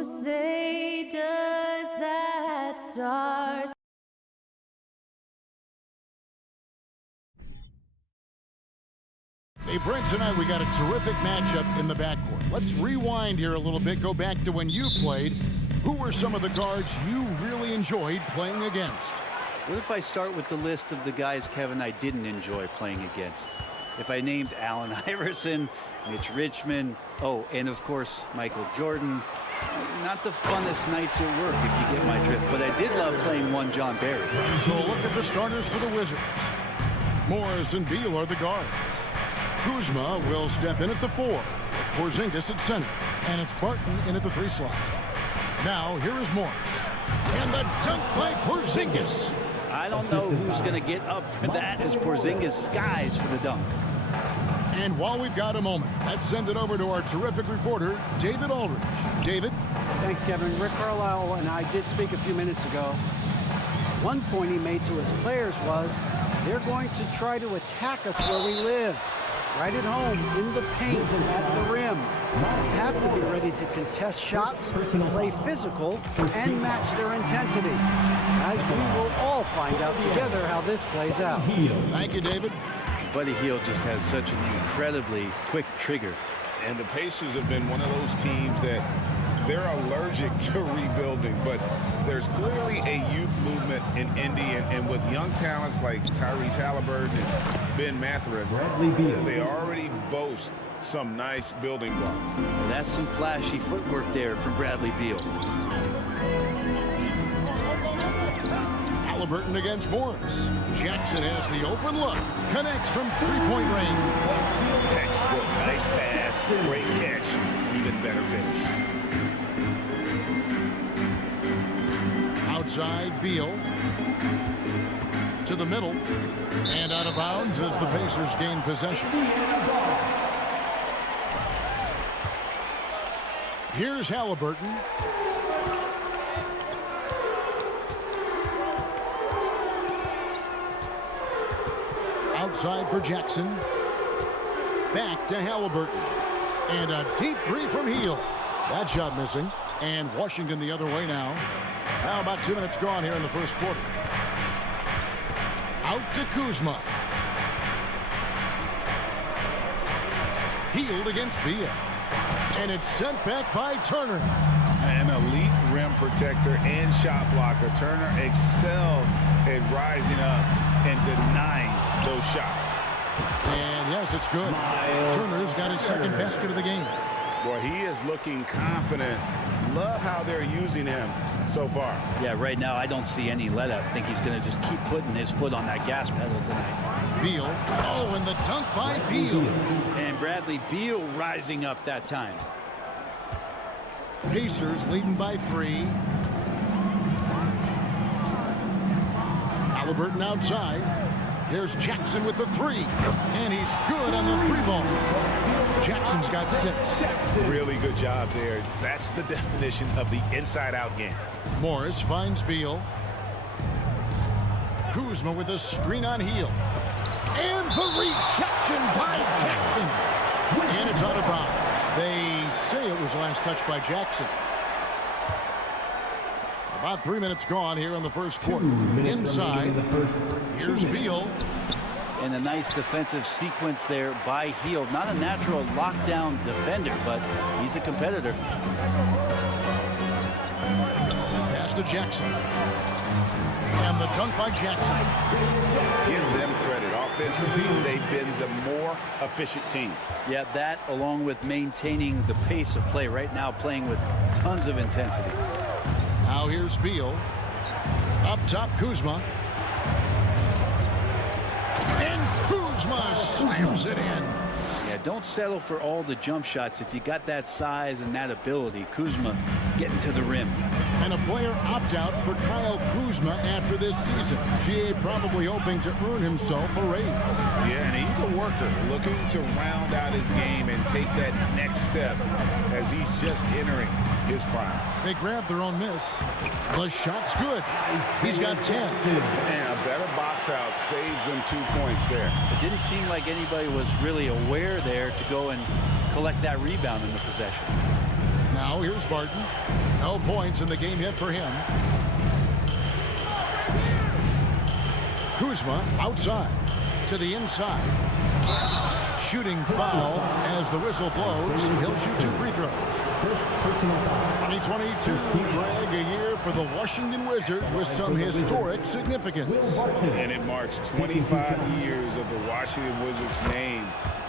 Who say does that star Hey, Brent, tonight we got a terrific matchup in the backcourt. Let's rewind here a little bit, go back to when you played. Who were some of the guards you really enjoyed playing against? What if I start with the list of the guys, Kevin, I didn't enjoy playing against? If I named Allen Iverson, Mitch Richmond, oh, and of course, Michael Jordan. Not the funnest nights at work, if you get my drift, but I did love playing one John Barry. So look at the starters for the Wizards. Morris and Beal are the guards. Kuzma will step in at the 4. Porzingis at center. And it's Barton in at the 3 slot. Now, here is Morris. And the dunk by Porzingis. I don't know who's going to get up for that as Porzingis skies for the dunk. And while we've got a moment, let's send it over to our terrific reporter, David Aldridge. David? Thanks, Kevin. Rick Carlisle and I did speak a few minutes ago. One point he made to his players was, they're going to try to attack us where we live. Right at home, in the paint, and at the rim. You have to be ready to contest shots, play physical, and match their intensity. As we will all find out together how this plays out. Thank you, David. Buddy Hield just has such an incredibly quick trigger. And the Pacers have been one of those teams that they're allergic to rebuilding, but there's clearly a youth movement in Indy, and with young talents like Tyrese Halliburton and Ben Mathurin, they already boast some nice building blocks. Well, that's some flashy footwork there from Bradley Beal. Halliburton against Morris. Jackson has the open look. Connects from three-point range. Textbook, nice pass, great catch, even better finish. Outside, Beal. To the middle. And out of bounds as the Pacers gain possession. Here's Halliburton. Outside for Jackson. Back to Halliburton. And a deep three from Hield. That shot missing. And Washington the other way now. Now about 2 minutes gone here in the first quarter. Out to Kuzma. Hield against Beal. And it's sent back by Turner. An elite rim protector and shot blocker. Turner excels at rising up and denying those shots. And yes, it's good. Turner's got his second basket of the game. Boy, he is looking confident. Love how they're using him so far. Yeah, right now I don't see any let up. I think he's going to just keep putting his foot on that gas pedal tonight. Beal. Oh, and the dunk by Beal. And Bradley Beal rising up that time. Pacers leading by 3. Halliburton outside. There's Jackson with the 3. And he's good on the 3-ball. Jackson's got 6. Really good job there. That's the definition of the inside-out game. Morris finds Beal. Kuzma with a screen on Hield. And the rejection by Jackson. And it's out of bounds. They say it was last touched by Jackson. About 3 minutes gone here in the first quarter. Inside, here's Beal. And a nice defensive sequence there by Hield. Not a natural lockdown defender, but he's a competitor. Pass to Jackson. And the dunk by Jackson. Give them credit. Offensively, they've been the more efficient team. Yeah, that along with maintaining the pace of play right now, playing with tons of intensity. Now here's Beal. Up top, Kuzma. And Kuzma slams it in. Yeah, don't settle for all the jump shots. If you got that size and that ability, Kuzma getting to the rim. And a player opt-out for Kyle Kuzma after this season. GA probably hoping to earn himself a raise. Yeah, and he's a worker looking to round out his game and take that next step as he's just entering his prime. They grabbed their own miss. The shot's good. He's got 10. And a better box out saves them 2 points there. It didn't seem like anybody was really aware there to go and collect that rebound in the possession. Now here's Barton. No points in the game yet for him. Kuzma outside to the inside. Shooting foul as the whistle blows. He'll shoot 2 free throws. 2022, Greg, a year for the Washington Wizards with some historic significance. And it marks 25 years of the Washington Wizards name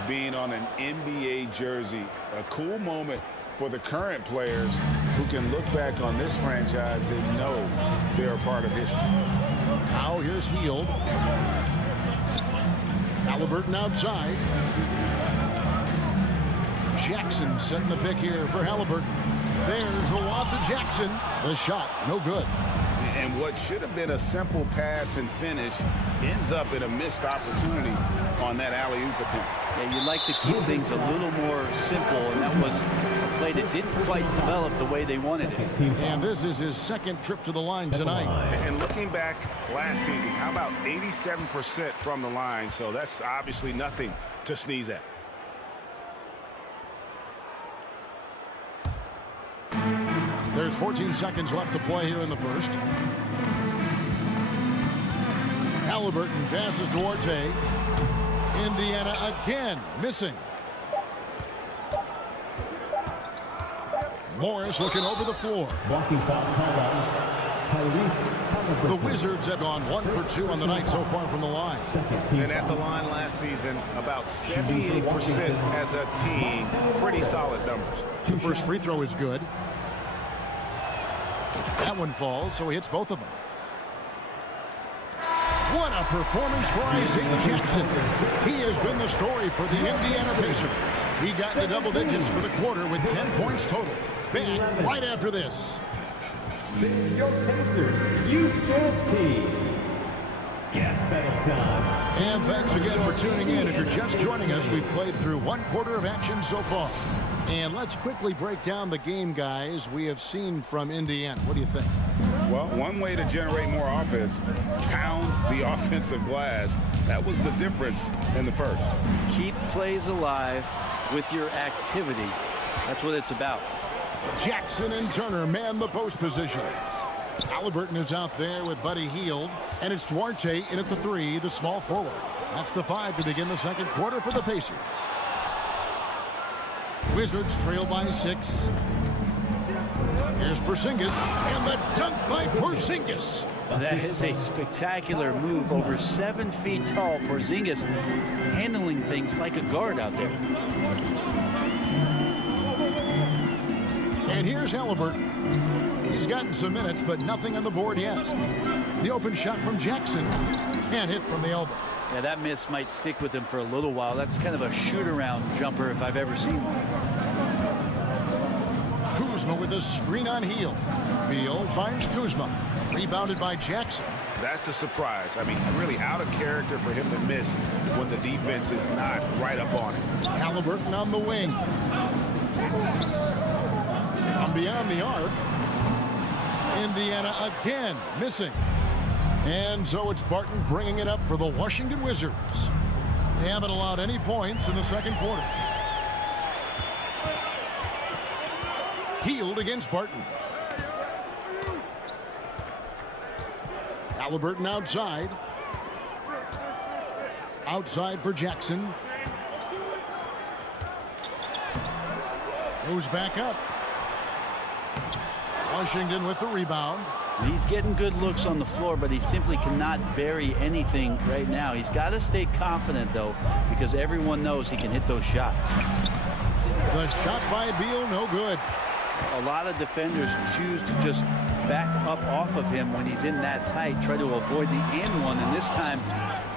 being on an NBA jersey. A cool moment for the current players who can look back on this franchise and know they're a part of history. Now here's Hield. Halliburton outside. Jackson setting the pick here for Halliburton. There's the lob to Jackson. The shot, no good. And what should have been a simple pass and finish ends up in a missed opportunity on that alley-oop attempt. Yeah, you'd like to keep things a little more simple, and that was a play that didn't quite develop the way they wanted it. And this is his second trip to the line tonight. And looking back last season, how about 87% from the line? So that's obviously nothing to sneeze at. There's 14 seconds left to play here in the first. Halliburton passes to Orte. Indiana again missing. Morris looking over the floor. Walking foul called on Tyrese. The Wizards have gone 1 for 2 on the night so far from the line. And at the line last season, about 78% as a team. Pretty solid numbers. The first free throw is good. That one falls, so he hits both of them. What a performance for Isaiah Jackson. He has been the story for the Indiana Pacers. He got into double digits for the quarter with 10 points total. Back right after this. This is your Pacers Youth Dance Team. Yes, battle time. And thanks again for tuning in. If you're just joining us, we've played through 1 quarter of action so far. And let's quickly break down the game, guys, we have seen from Indiana. What do you think? Well, one way to generate more offense, pound the offensive glass. That was the difference in the first. Keep plays alive with your activity. That's what it's about. Jackson and Turner man the post positions. Halliburton is out there with Buddy Hield. And it's Duarte in at the 3, the small forward. That's the 5 to begin the second quarter for the Pacers. Wizards trail by 6. Here's Porzingis, and the dunk by Porzingis. That is a spectacular move. Over 7 feet tall. Porzingis handling things like a guard out there. And here's Halliburton. He's gotten some minutes, but nothing on the board yet. The open shot from Jackson. Can't hit from the elbow. Yeah, that miss might stick with him for a little while. That's kind of a shoot-around jumper if I've ever seen one. Kuzma with a screen on Hield. Beal finds Kuzma. Rebounded by Jackson. That's a surprise. I mean, really out of character for him to miss when the defense is not right up on him. Halliburton on the wing. From beyond the arc. Indiana again missing. And so it's Barton bringing it up for the Washington Wizards. They haven't allowed any points in the second quarter. Hield against Barton. Halliburton outside. Outside for Jackson. Goes back up. Washington with the rebound. He's getting good looks on the floor, but he simply cannot bury anything right now. He's got to stay confident, though, because everyone knows he can hit those shots. The shot by Beal, no good. A lot of defenders choose to just back up off of him when he's in that tight, try to avoid the and one, and this time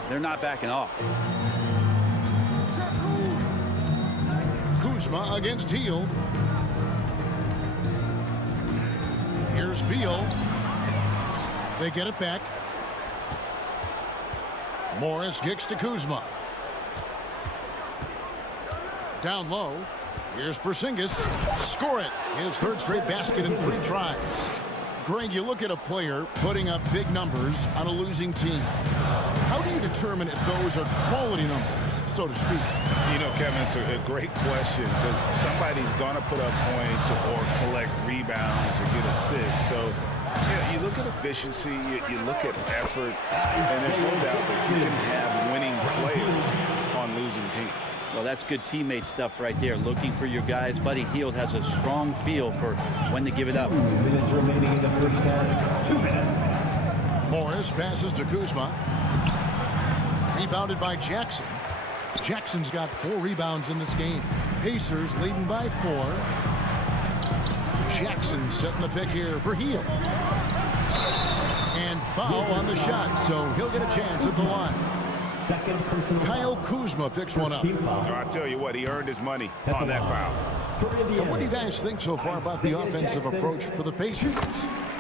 they're not backing off. Kuzma against Hield. Here's Beal. They get it back. Morris kicks to Kuzma. Down low. Here's Porzingis. Score it. His third straight basket in 3 tries. Greg, you look at a player putting up big numbers on a losing team. How do you determine if those are quality numbers? so to speak? You know, Kevin, it's a great question because somebody's going to put up points or collect rebounds or get assists. So, yeah, you look at efficiency, you look at effort, and there's no doubt that you can have winning players on losing teams. Well, that's good teammate stuff right there. Looking for your guys. Buddy Hield has a strong feel for when to give it up. 2 minutes remaining in the first half. 2 minutes. Morris passes to Kuzma. Rebounded by Jackson. Jackson's got 4 rebounds in this game. Pacers leading by 4. Jackson setting the pick here for Hield. And foul on the shot, so he'll get a chance at the line. Second personal Kyle Kuzma picks one up. team foul. I tell you what, he earned his money on that foul. For Indiana. And what do you guys think so far about the offensive approach for the Pacers?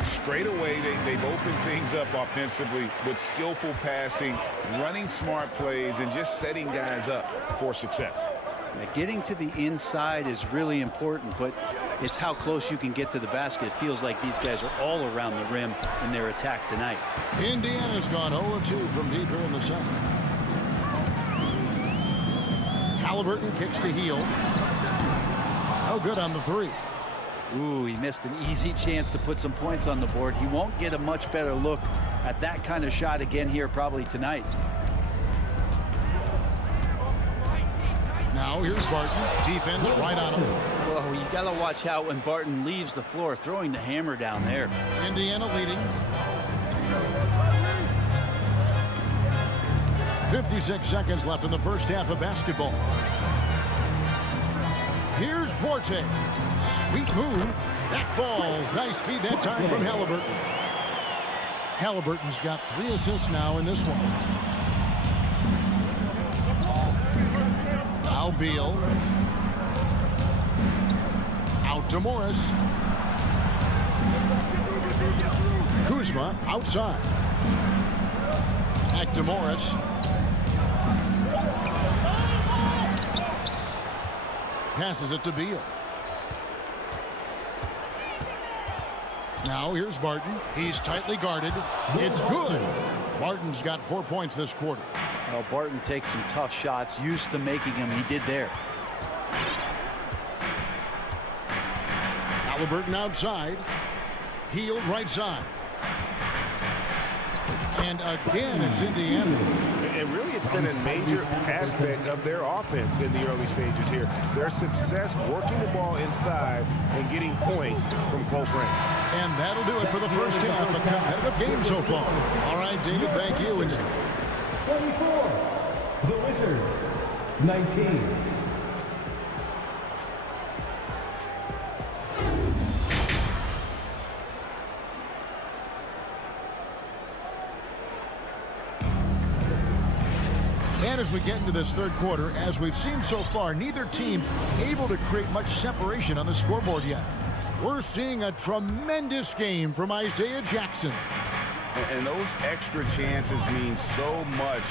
Straight away, they've opened things up offensively with skillful passing, running smart plays, and just setting guys up for success. Now, getting to the inside is really important, but it's how close you can get to the basket. It feels like these guys are all around the rim in their attack tonight. Indiana's gone 0-2 from deep here in the second. Halliburton kicks to Hield. No good on the 3. Ooh, he missed an easy chance to put some points on the board. He won't get a much better look at that kind of shot again here probably tonight. Now here's Barton. Defense right on him. Whoa, you got to watch out when Barton leaves the floor, throwing the hammer down there. Indiana leading. 56 seconds left in the first half of basketball. Here's Duarte. Sweet move. That falls. Nice feed that time from Halliburton. Halliburton's got 3 assists now in this one. Now Beal. Out to Morris. Kuzma outside. Back to Morris. Passes it to Beal. Now here's Barton. He's tightly guarded. It's good. Barton's got 4 points this quarter. Well, Barton takes some tough shots. Used to making them. He did there. Halliburton outside. Hield right side. And again, it's Indiana. And really, it's been a major aspect of their offense in the early stages here. Their success working the ball inside and getting points from close range. And that'll do it for the first half. A competitive game so far. All right, David, thank you. 24. The Wizards. 19. And as we get into this third quarter, as we've seen so far, neither team able to create much separation on the scoreboard yet. We're seeing a tremendous game from Isaiah Jackson. And those extra chances mean so much.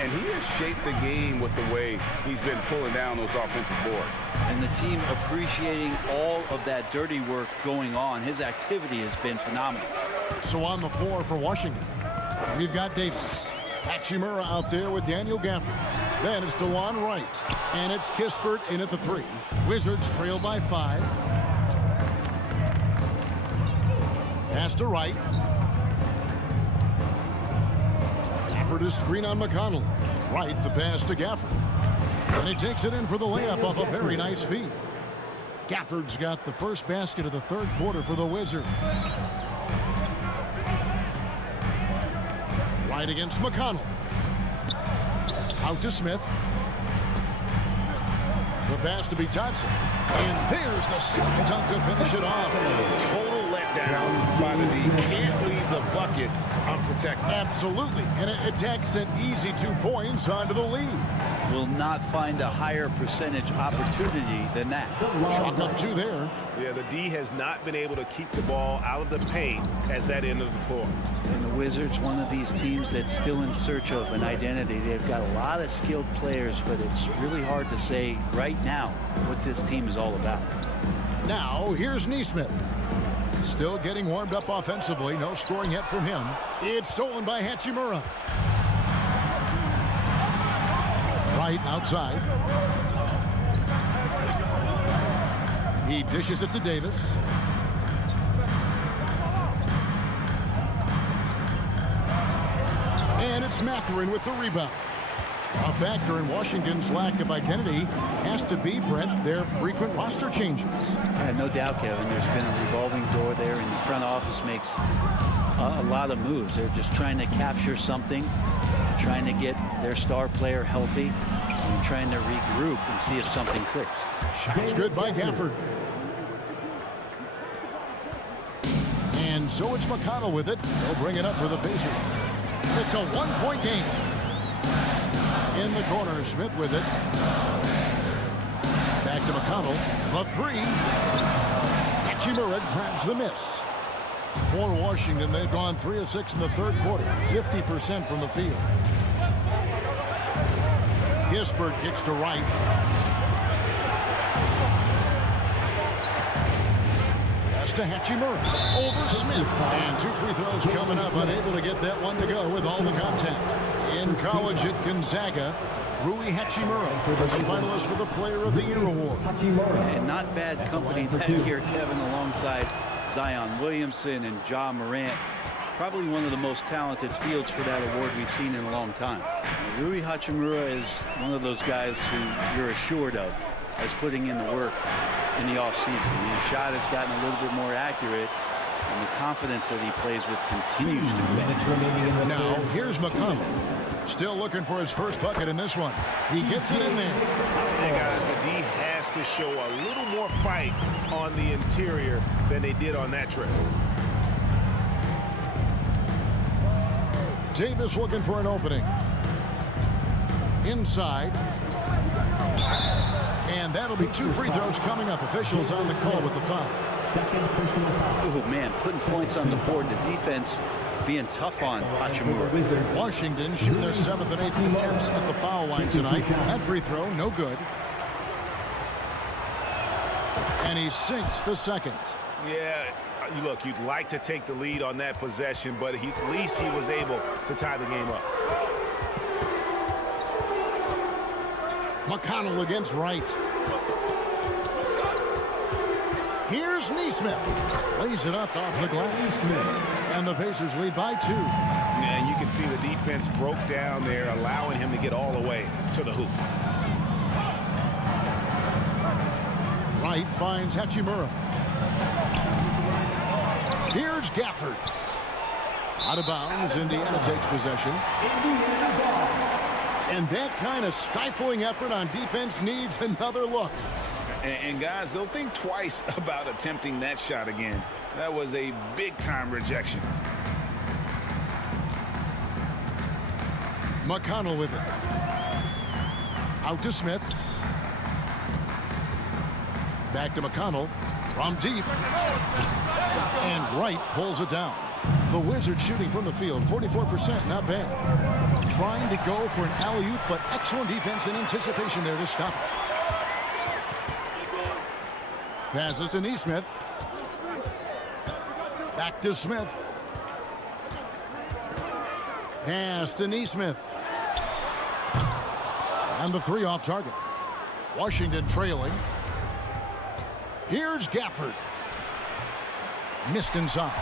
And he has shaped the game with the way he's been pulling down those offensive boards. And the team appreciating all of that dirty work going on. His activity has been phenomenal. So on the floor for Washington, we've got Davis. Hachimura out there with Daniel Gafford. Then it's DeLon Wright. And it's Kispert in at the 3. Wizards trail by 5. Pass to Wright. Gafford is screen on McConnell. Wright the pass to Gafford. And he takes it in for the layup off a very nice feed. Gafford's got the first basket of the third quarter for the Wizards. Right against McConnell. Out to Smith. The pass to Bitadze. And there's the slam dunk to finish it off. Total letdown by the D. Can't leave the bucket unprotected. Absolutely. And it takes an easy 2 points onto the lead. Will not find a higher percentage opportunity than that. Chalk up 2 there. Yeah, the D has not been able to keep the ball out of the paint at that end of the floor. And the Wizards, one of these teams that's still in search of an identity. They've got a lot of skilled players, but it's really hard to say right now what this team is all about. Now, here's Nesmith. Still getting warmed up offensively. No scoring yet from him. It's stolen by Hachimura. Right outside. He dishes it to Davis. And it's Mathurin with the rebound. A factor in Washington's lack of identity has to be, Brett, their frequent roster changes. Yeah, no doubt, Kevin. There's been a revolving door there, and the front office makes a lot of moves. They're just trying to capture something, trying to get their star player healthy, and trying to regroup and see if something clicks. Shots good by Gafford. And so it's McConnell with it. They'll bring it up for the Pacers. It's a one-point game. In the corner, Smith with it. Back to McConnell. The three. Hachimura grabs the miss. For Washington, they've gone 3 of 6 in the third quarter. 50% from the field. Kispert kicks to right. Pass to Hachimura. Over Smith. And 2 free throws coming up. Unable to get that one to go with all the contact. In college at Gonzaga, Rui Hachimura was the finalist for the Player of the Year award. And not bad company that year, Kevin, alongside Zion Williamson and Ja Morant. Probably one of the most talented fields for that award we've seen in a long time. Rui Hachimura is one of those guys who you're assured of as putting in the work in the offseason. His shot has gotten a little bit more accurate, and the confidence that he plays with continues to grow. Now, here's McConnell. Still looking for his first bucket in this one. He gets it in there. Hey, guys, the D has to show a little more fight on the interior than they did on that trip. Davis looking for an opening. Inside. And that'll be 2 free throws coming up. Officials on the call with the foul. Oh, man, putting points on the board. The defense being tough on Hachimura. Washington shooting their 7th and 8th attempts at the foul line tonight. That free throw, no good. And he sinks the second. Yeah, look, you'd like to take the lead on that possession, but at least he was able to tie the game up. McConnell against Wright. Here's Nesmith. Lays it up off the glass. And the Pacers lead by 2. Yeah, and you can see the defense broke down there, allowing him to get all the way to the hoop. Wright finds Hachimura. Here's Gafford. Out of bounds. Indiana takes possession. And that kind of stifling effort on defense needs another look. And guys, they'll think twice about attempting that shot again. That was a big-time rejection. McConnell with it. Out to Smith. Back to McConnell. From deep. And Wright pulls it down. The Wizards shooting from the field, 44%, not bad. Trying to go for an alley-oop, but excellent defense and anticipation there to stop it. Passes to Nesmith. Back to Smith. Pass to Nesmith. And the 3 off target. Washington trailing. Here's Gafford. Missed inside.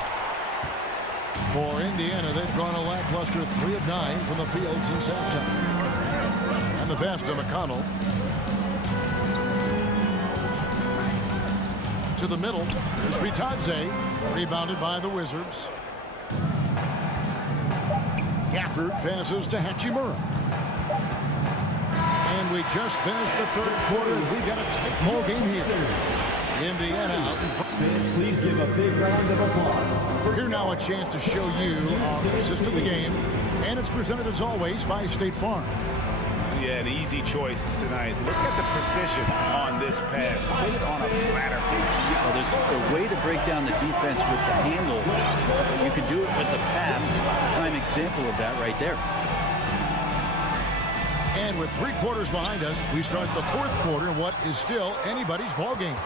For Indiana, they've gone a lackluster 3 of 9 from the field since halftime. And the pass to McConnell. To the middle. Here's Bitadze. Rebounded by the Wizards. Gafford passes to Hachimura. And we just finished the third quarter. We've got a tight ball game here. Indiana out in front. Please give a big round of applause. Here now a chance to show you our assist of the game. And it's presented as always by State Farm. Yeah, an easy choice tonight. Look at the precision on this pass. Put it on a platter. Well, there's a way to break down the defense with the handle. You can do it with the pass. Prime example of that right there. And with 3 quarters behind us, we start the 4th quarter in what is still anybody's ball game.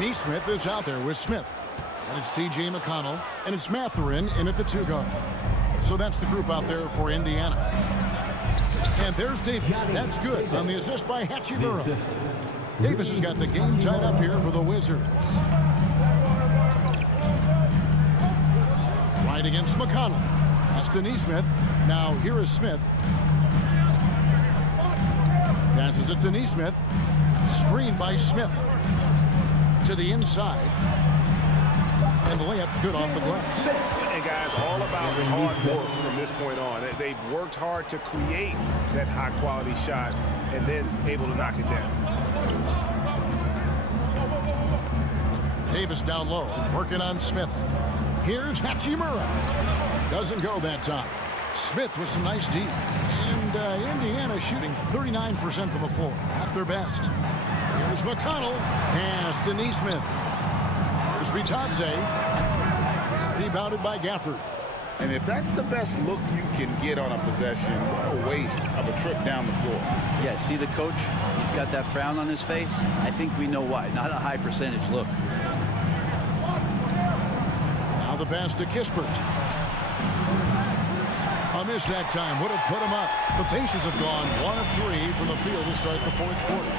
Nesmith is out there with Smith. And it's T.J. McConnell. And it's Mathurin in at the 2 guard. So that's the group out there for Indiana. And there's Davis. That's good on the assist by Hachimura. Davis has got the game tied up here for the Wizards. Right against McConnell. That's to Neesmith. Now here is Smith. Passes it to Neesmith. Screen by Smith. To the inside. And the layup's good off the glass. And guys, all about hard work from this point on. They've worked hard to create that high-quality shot and then able to knock it down. Davis down low, working on Smith. Here's Hachimura. Doesn't go that time. Smith with some nice D. And Indiana shooting 39% from the floor. At their best. Here's McConnell. Pass to Neesmith. Here's Bitadze. Rebounded by Gafford. And if that's the best look you can get on a possession, what a waste of a trip down the floor. Yeah, see the coach? He's got that frown on his face. I think we know why. Not a high percentage look. Now the pass to Kispert. A miss that time. Would have put him up. The Pacers have gone 1 of 3 from the field to start the fourth quarter.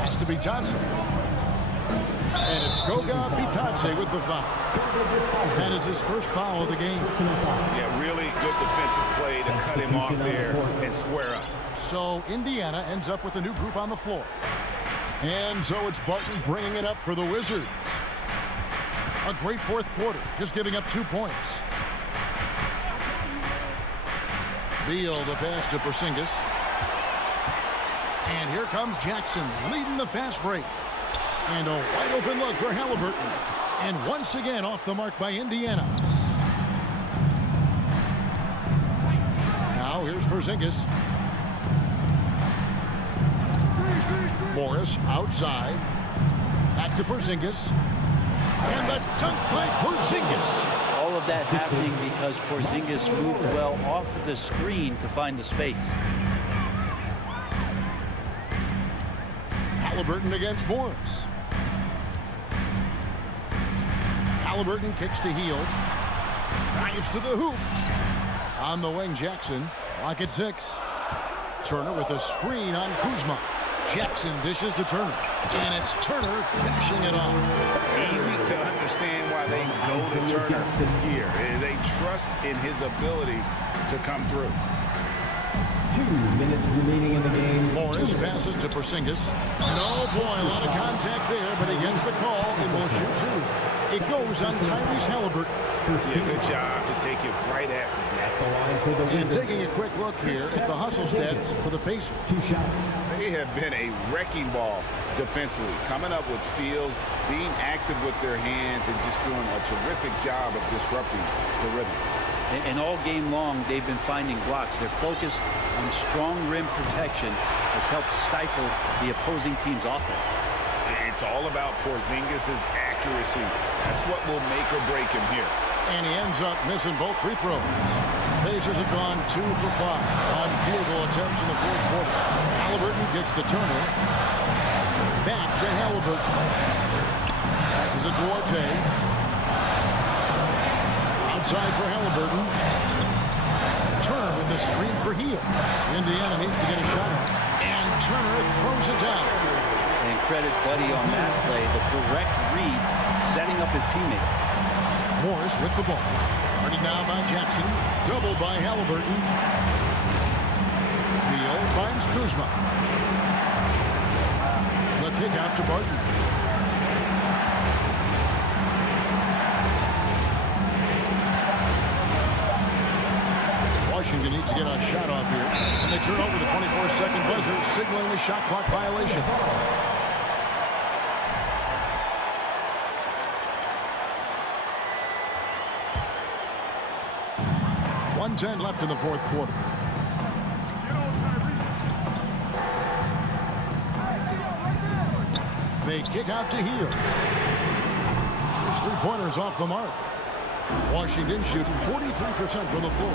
Has to be Bitadze. And it's Goga Bitadze with the foul. That is his first foul of the game. Yeah, really good defensive play to cut him off there and square up. So Indiana ends up with a new group on the floor. And so it's Barton bringing it up for the Wizards. A great fourth quarter, just giving up 2 points. Beal the pass to Porzingis. And here comes Jackson leading the fast break. And a wide open look for Halliburton. And once again off the mark by Indiana. Now here's Porzingis. Morris outside. Back to Porzingis. And the dunk by Porzingis. All of that happening because Porzingis moved well off of the screen to find the space. Halliburton against Morris. Halliburton kicks to Hield. Drives to the hoop. On the wing, Jackson. Clock at 6. Turner with a screen on Kuzma. Jackson dishes to Turner. And it's Turner finishing it off. Easy to understand why they go to Turner here. They trust in his ability to come through. 2 minutes remaining in the game. Morris passes to Porzingis. No, boy, a lot of contact there, but he gets the call and will shoot 2. It goes on Tyrese Halliburton. Yeah, good job to take it right at the net. And taking a quick look here at the hustle stats for the Pacers. 2 shots. They have been a wrecking ball defensively, coming up with steals, being active with their hands, and just doing a terrific job of disrupting the rhythm. And all game long, they've been finding blocks. Their focus on strong rim protection has helped stifle the opposing team's offense. It's all about Porzingis' accuracy. That's what will make or break him here. And he ends up missing both free throws. Pacers have gone 2 for 5 on field goal attempts in the fourth quarter. Halliburton kicks to Turner. Back to Halliburton. Passes it to Duarte. Outside for Halliburton. Turner with the screen for Hield. Indiana needs to get a shot. And Turner throws it down. And credit Buddy on that play. The correct read, setting up his teammate. Morris with the ball. Starting now by Jackson. Doubled by Halliburton. Beal finds Kuzma. The kick out to Barton. Washington needs to get a shot off here. And they turn over the 24-second buzzer, signaling the shot clock violation. .110 left in the fourth quarter. They kick out to Hield. His three-pointers off the mark. Washington shooting 43% from the floor.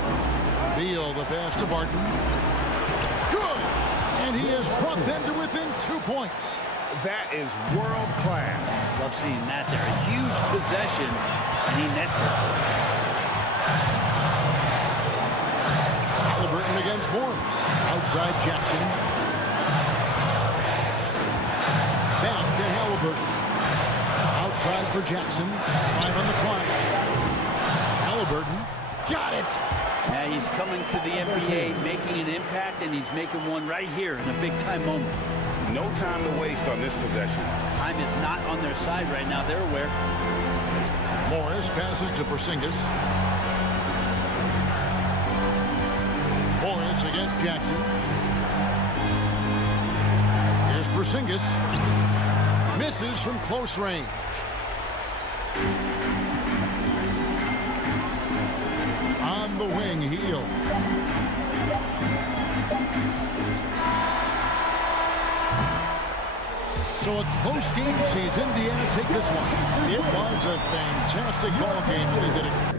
Beal the pass to Barton. Good! And he has brought them to within 2 points. That is world class. Love seeing that there. A huge possession, and he nets it. Spartan against Morris. Outside Jackson. Back to Halliburton. Outside for Jackson. 5 on the clock. Halliburton got it. Yeah, he's coming to the NBA, making an impact, and he's making one right here in a big-time moment. No time to waste on this possession. Time is not on their side right now. They're aware. Morris passes to Porzingis. Morris against Jackson. Here's Porzingis. Misses from close range. On the wing, Heel. So a close game sees Indiana take this one. It was a fantastic ball game when they did it.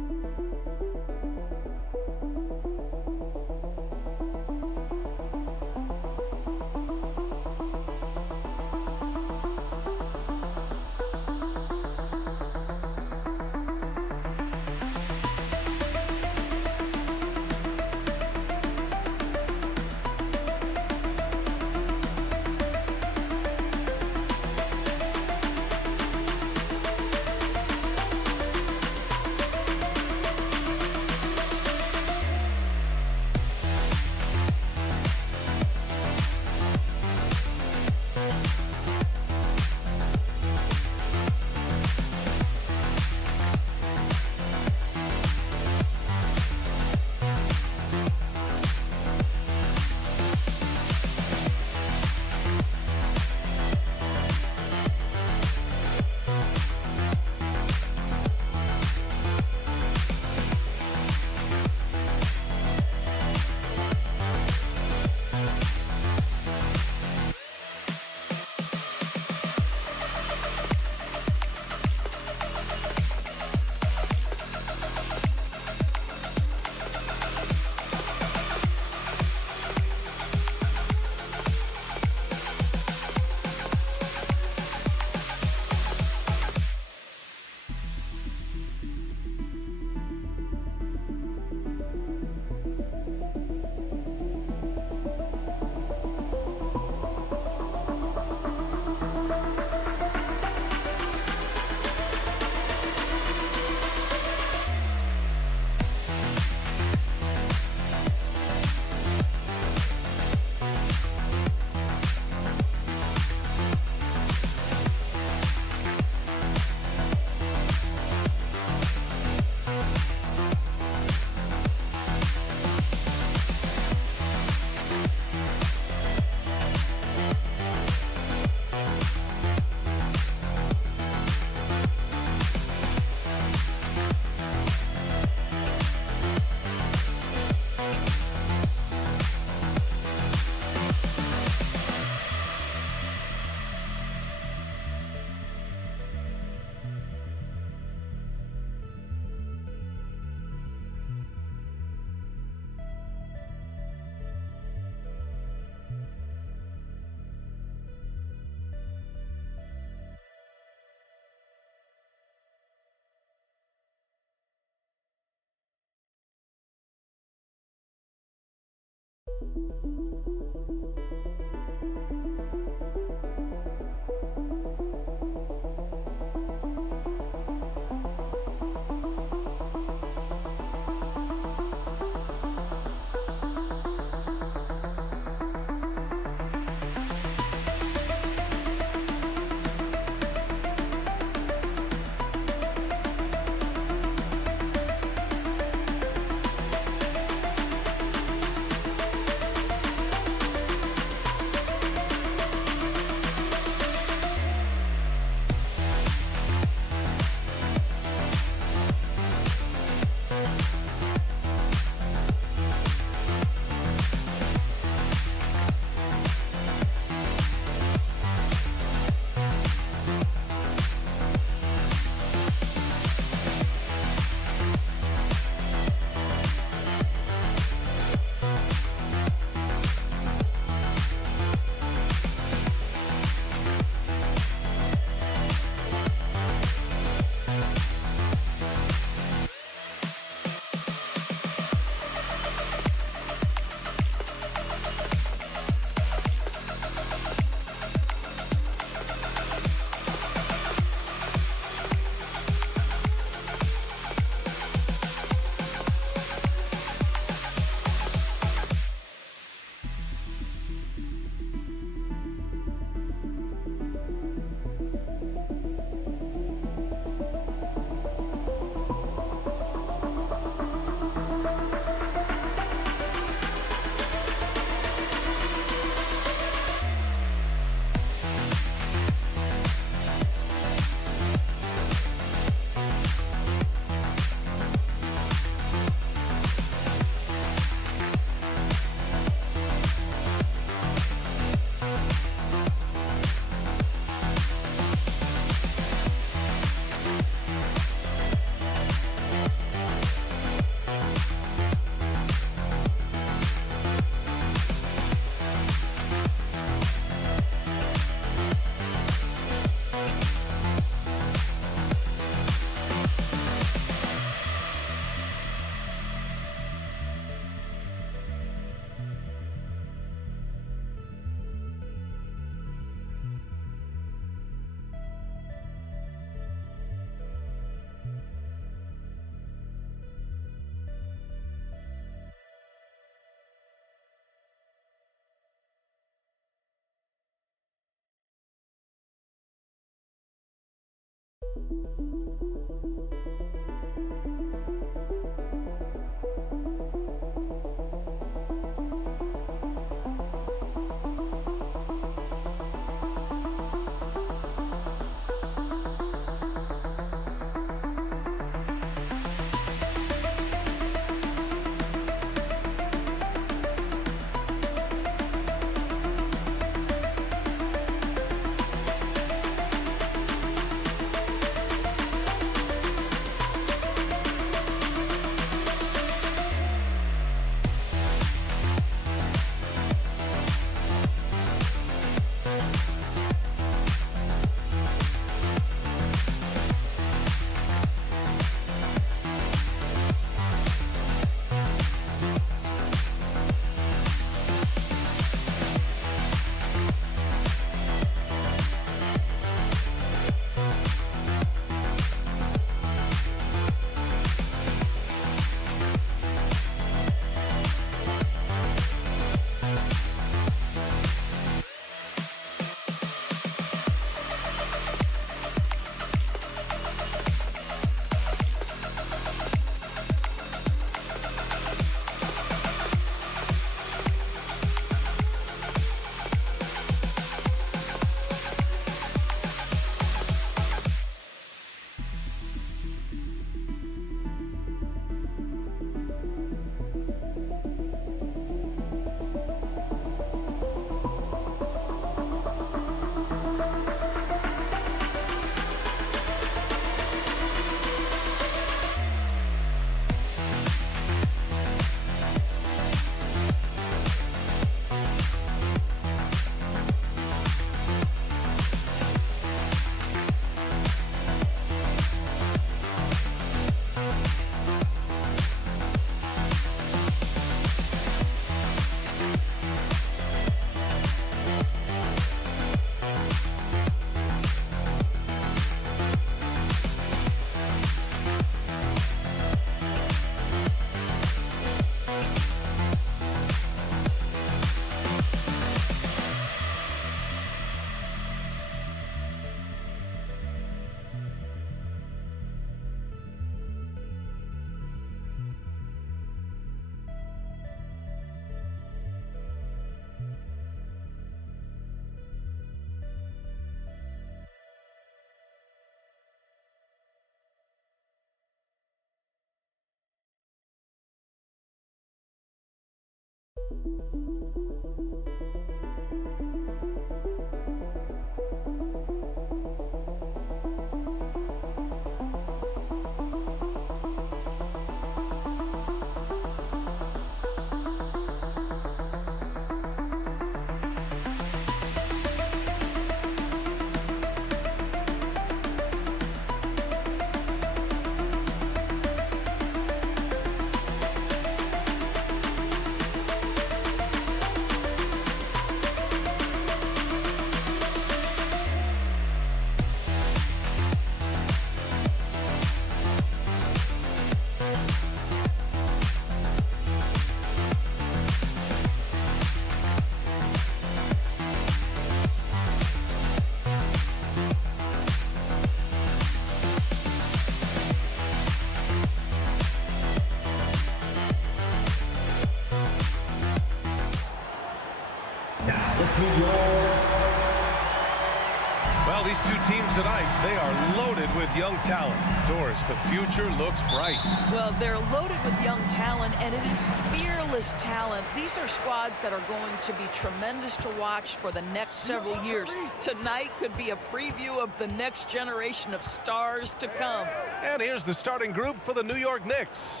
Well, these two teams tonight, they are loaded with young talent. Doris, the future looks bright. Well, they're loaded with young talent, and it is fearless talent. These are squads that are going to be tremendous to watch for the next several years. Tonight could be a preview of the next generation of stars to come. And here's the starting group for the New York Knicks.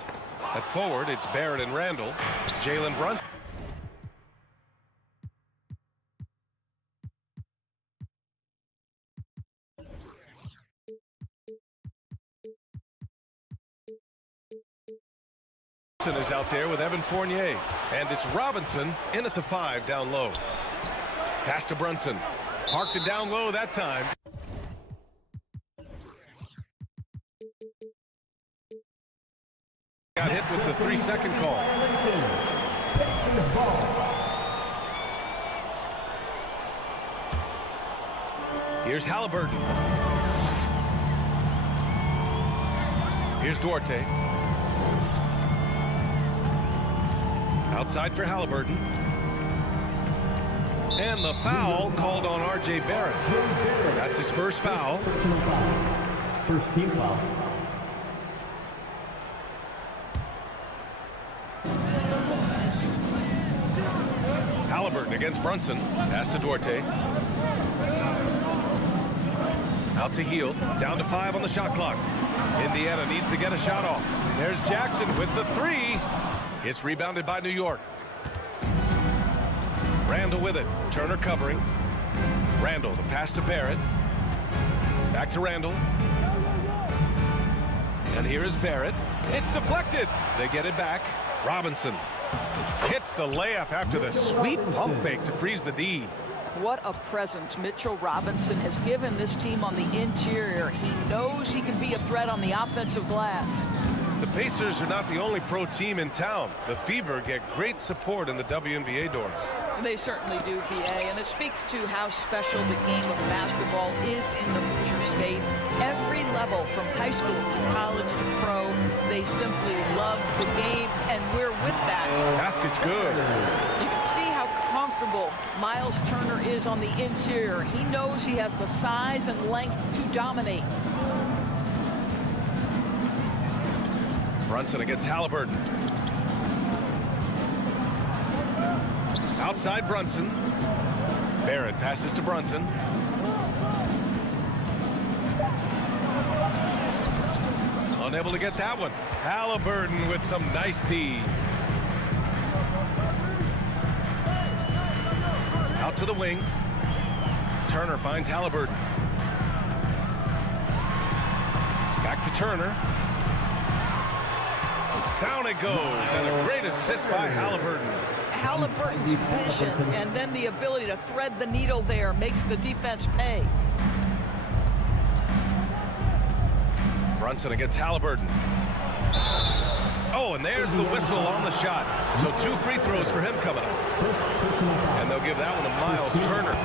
At forward, it's Barrett and Randall. Jalen Brunson. Is out there with Evan Fournier, and it's Robinson in at the 5 down low. Pass to Brunson, parked it down low that time. Got hit with the 3-second call. Here's Halliburton. Here's Duarte. Outside for Halliburton. And the foul called on R.J. Barrett. That's his first foul. Personal foul. First team foul. Halliburton against Brunson. Pass to Duarte. Out to Hield. Down to 5 on the shot clock. Indiana needs to get a shot off. There's Jackson with the 3. It's rebounded by New York. Randall with it. Turner covering. Randall, the pass to Barrett. Back to Randall. And here is Barrett. It's deflected. They get it back. Robinson hits the layup after the sweet pump fake to freeze the D. What a presence Mitchell Robinson has given this team on the interior. He knows he can be a threat on the offensive glass. The Pacers are not the only pro team in town. The Fever get great support in the WNBA dorms. They certainly do, BA, and it speaks to how special the game of basketball is in the Hoosier State. Every level, from high school to college to pro, they simply love the game, and we're with that. Basket's good. You can see how comfortable Miles Turner is on the interior. He knows he has the size and length to dominate. Brunson against Halliburton. Outside Brunson. Barrett passes to Brunson. Unable to get that one. Halliburton with some nice D. Out to the wing. Turner finds Halliburton. Back to Turner. Down it goes, and a great assist by Halliburton. Halliburton's vision and then the ability to thread the needle there makes the defense pay. Brunson against Halliburton. Oh, and there's the whistle on the shot. So 2 free throws for him coming up. And they'll give that one to Miles Turner.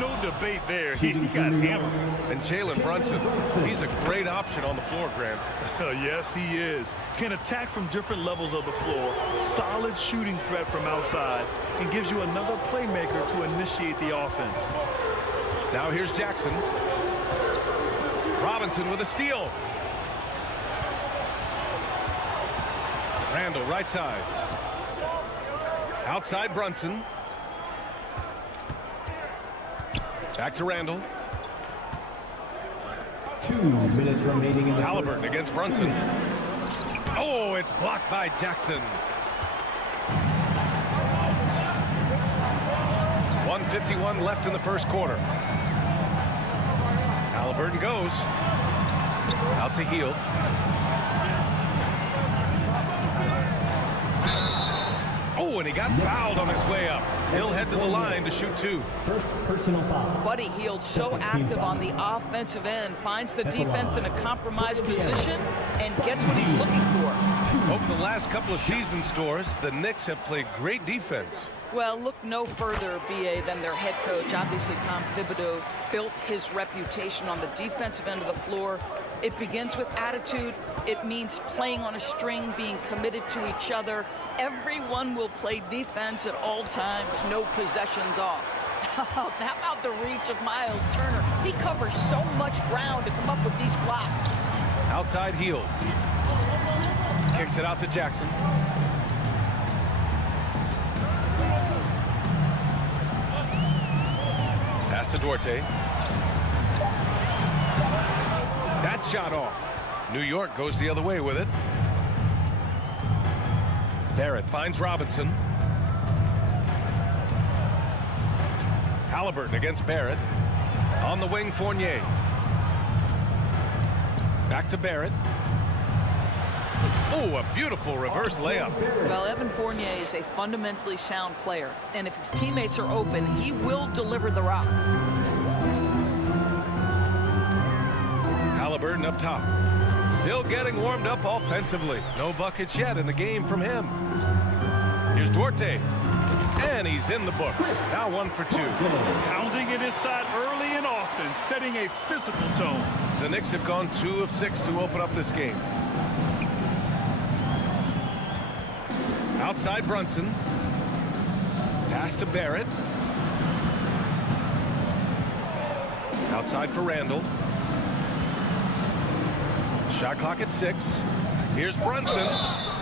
No debate there. He got hammered. And Jalen Brunson, he's a great option on the floor, Grant. Yes, he is. Can attack from different levels of the floor. Solid shooting threat from outside. And gives you another playmaker to initiate the offense. Now here's Jackson. Robinson with a steal. Randall right side. Outside Brunson. Back to Randall. 2 minutes remaining in the Halliburton against Brunson. Oh, it's blocked by Jackson. 1:51 left in the first quarter. Halliburton goes. Out to Hield. Oh, and he got fouled on his way up. He'll head to the line to shoot 2. First personal foul. Buddy Hield so active on the offensive end, finds the defense in a compromised position and gets what he's looking for. Over the last couple of season scores, the Knicks have played great defense. Well, look no further, BA, than their head coach. Obviously, Tom Thibodeau built his reputation on the defensive end of the floor. It begins with attitude. It means playing on a string, being committed to each other. Everyone will play defense at all times, no possessions off. How about the reach of Miles Turner? He covers so much ground to come up with these blocks. Outside Hield. Kicks it out to Jackson. Pass to Duarte. That shot off. New York goes the other way with it. Barrett finds Robinson. Halliburton against Barrett. On the wing, Fournier. Back to Barrett. Oh, a beautiful reverse layup. Well, Evan Fournier is a fundamentally sound player, and if his teammates are open, he will deliver the rock. Halliburton up top. Still getting warmed up offensively. No buckets yet in the game from him. Here's Duarte. And he's in the books. Now 1 for 2. Pounding it inside early and often, setting a physical tone. The Knicks have gone 2 of 6 to open up this game. Outside Brunson. Pass to Barrett. Outside for Randall. Shot clock at 6. Here's Brunson.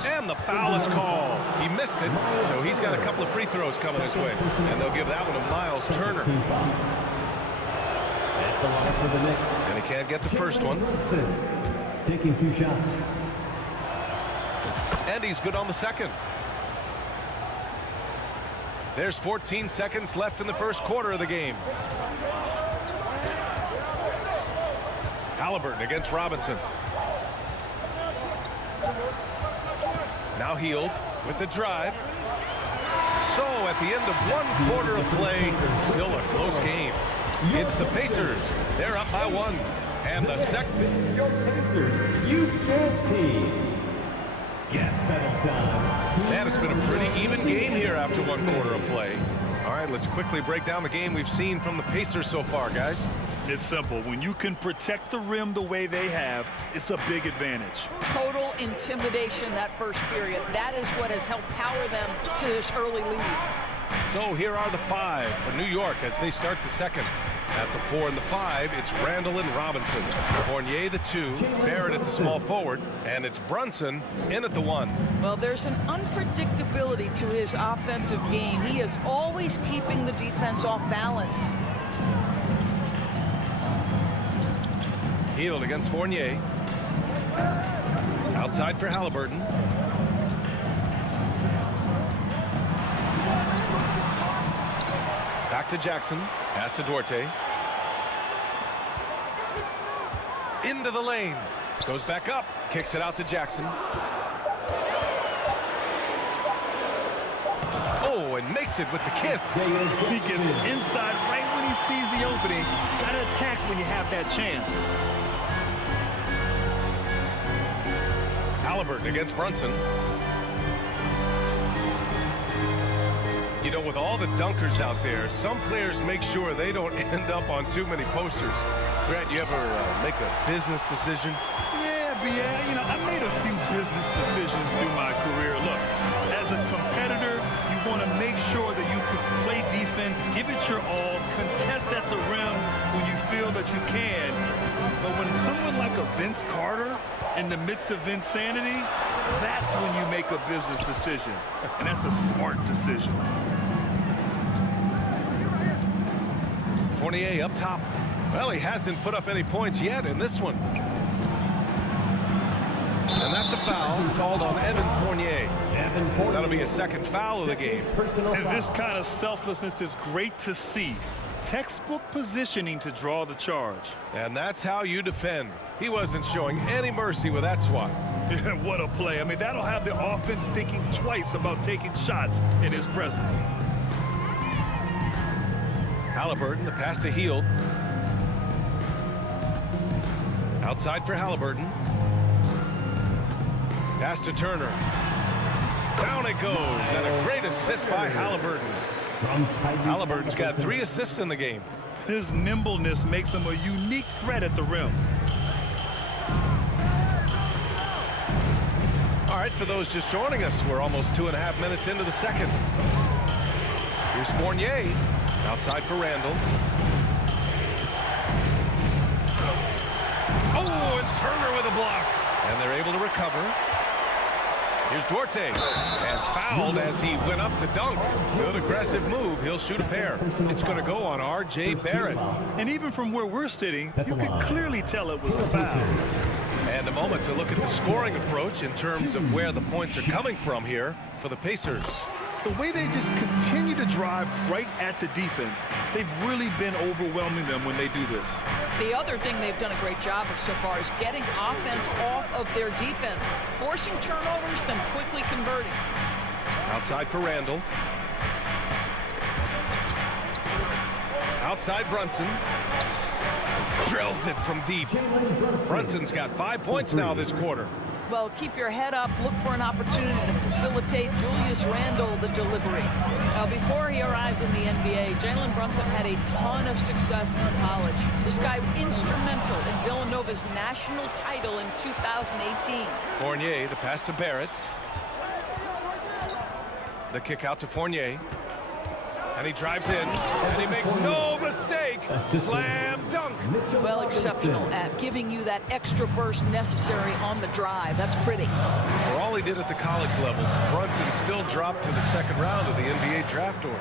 And the foul is called. He missed it, so he's got a couple of free throws coming his way. And they'll give that one to Miles Turner. At the line for the Knicks. And he can't get the first one. Taking 2 shots. And he's good on the second. There's 14 seconds left in the first quarter of the game. Halliburton against Robinson. Now Hield with the drive. So at the end of 1 quarter of play, still a close game. It's the Pacers. They're up by 1. And the second. Your Pacers, you dance team. Gas pedal time. Man, it's been a pretty even game here after 1 quarter of play. All right, let's quickly break down the game we've seen from the Pacers so far, guys. It's simple. When you can protect the rim the way they have, it's a big advantage. Total intimidation that first period. That is what has helped power them to this early lead. So here are the 5 for New York as they start the second. At the 4 and the 5, it's Randall and Robinson. Fournier the 2, Barrett at the small forward, and it's Brunson in at the 1. Well, there's an unpredictability to his offensive game. He is always keeping the defense off balance. Hield against Fournier. Outside for Halliburton. Back to Jackson. Pass to Duarte. Into the lane. Goes back up. Kicks it out to Jackson. Oh, and makes it with the kiss. He gets inside right when he sees the opening. Gotta attack when you have that chance. Halliburton against Brunson. You know, with all the dunkers out there, some players make sure they don't end up on too many posters. Grant, you ever make a business decision? Yeah, you know, I made a few business decisions through my career. Look, as a competitor, you want to make sure that you can play defense, give it your all, contest at the rim when you feel that you can. But when someone like a Vince Carter in the midst of insanity, that's when you make a business decision. And that's a smart decision. Fournier up top. Well, he hasn't put up any points yet in this one. And that's a foul called on Evan Fournier. That'll be a second foul of the game. And this kind of selflessness is great to see. Textbook positioning to draw the charge. And that's how you defend. He wasn't showing any mercy with that swat. What a play. I mean, that'll have the offense thinking twice about taking shots in his presence. Halliburton, the pass to Hield. Outside for Halliburton. Pass to Turner. Down it goes, and a great assist by Halliburton. Halliburton's got 3 assists in the game. His nimbleness makes him a unique threat at the rim. All right, for those just joining us, we're almost 2.5 minutes into the second. Here's Fournier. Outside for Randall. Oh, it's Turner with a block. And they're able to recover. Here's Duarte. And fouled as he went up to dunk. Good aggressive move. He'll shoot a pair. It's going to go on R.J. Barrett. And even from where we're sitting, you can clearly tell it was a foul. And a moment to look at the scoring approach in terms of where the points are coming from here for the Pacers. The way they just continue to drive right at the defense, they've really been overwhelming them when they do this. The other thing they've done a great job of so far is getting offense off of their defense, forcing turnovers, then quickly converting. Outside for Randall. Outside Brunson. Drills it from deep. Brunson's got 5 points now this quarter. Well, keep your head up. Look for an opportunity to facilitate Julius Randle the delivery. Now, before he arrived in the NBA, Jalen Brunson had a ton of success in college. This guy was instrumental in Villanova's national title in 2018. Fournier, the pass to Barrett. The kick out to Fournier. And he drives in, and he makes no mistake. Slam dunk. Well, exceptional at giving you that extra burst necessary on the drive. That's pretty. For all he did at the college level, Brunson still dropped to the second round of the NBA draft order.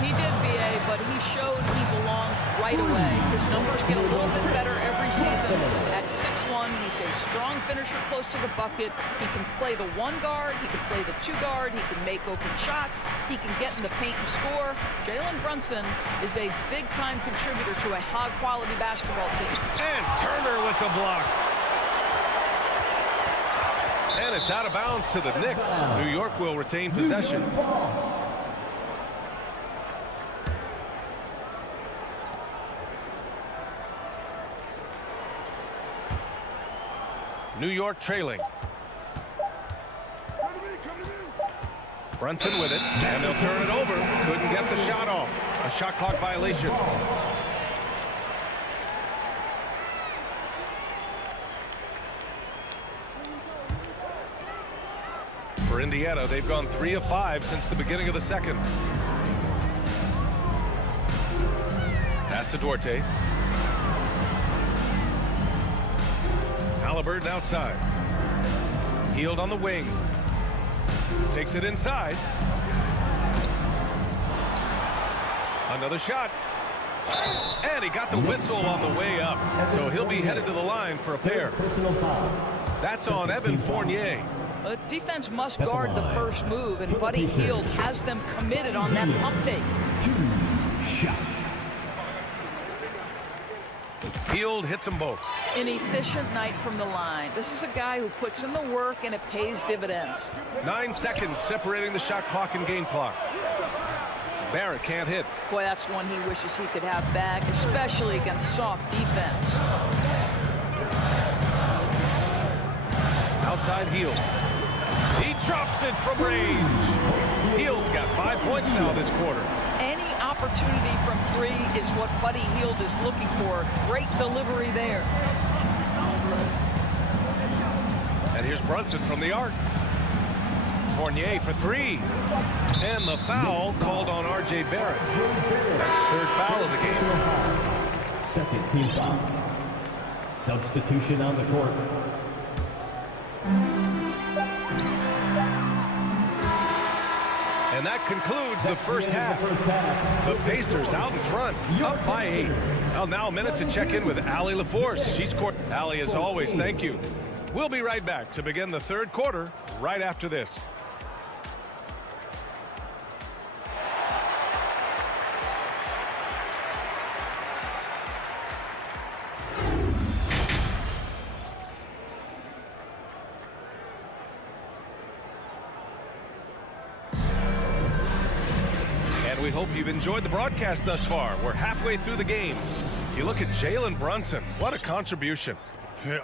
He did, BA, but he showed he belonged right away. His numbers get a little bit better every season. At 6'1", he's a strong finisher close to the bucket. He can play the 1 guard. He can play the 2 guard. He can make open shots. He can get in the paint and score. Jalen Brunson is a big-time contributor to a high-quality basketball team. And Turner with the block. And it's out of bounds to the Knicks. New York will retain possession. New York trailing. Brunson with it, and they'll turn it over. Couldn't get the shot off. A shot clock violation. For Indiana, they've gone 3 of 5 since the beginning of the second. Pass to Duarte. Halliburton outside. Healed on the wing. Takes it inside. Another shot. And he got the whistle on the way up. So he'll be headed to the line for a pair. That's on Evan Fournier. The defense must guard the first move, and Buddy Hield has them committed on that pump fake. 2 shots. Hield hits them both. An efficient night from the line. This is a guy who puts in the work, and it pays dividends. 9 seconds separating the shot clock and game clock. Barrett can't hit. Boy, that's one he wishes he could have back, especially against soft defense. Outside Hield. He drops it from range. Hield's got 5 points now this quarter. Any opportunity from 3 is what Buddy Hield is looking for. Great delivery there. And here's Brunson from the arc. Fournier for 3. And the foul called on R.J. Barrett. That's his 3rd foul of the game. Second team foul. Substitution on the court. And that concludes the first half. The Pacers out in front, up by 8. Well, now a minute to check in with Allie LaForce. She scored. Allie, as always, thank you. We'll be right back to begin the 3rd quarter right after this. We hope you've enjoyed the broadcast thus far. We're halfway through the game. You look at Jalen Brunson. What a contribution.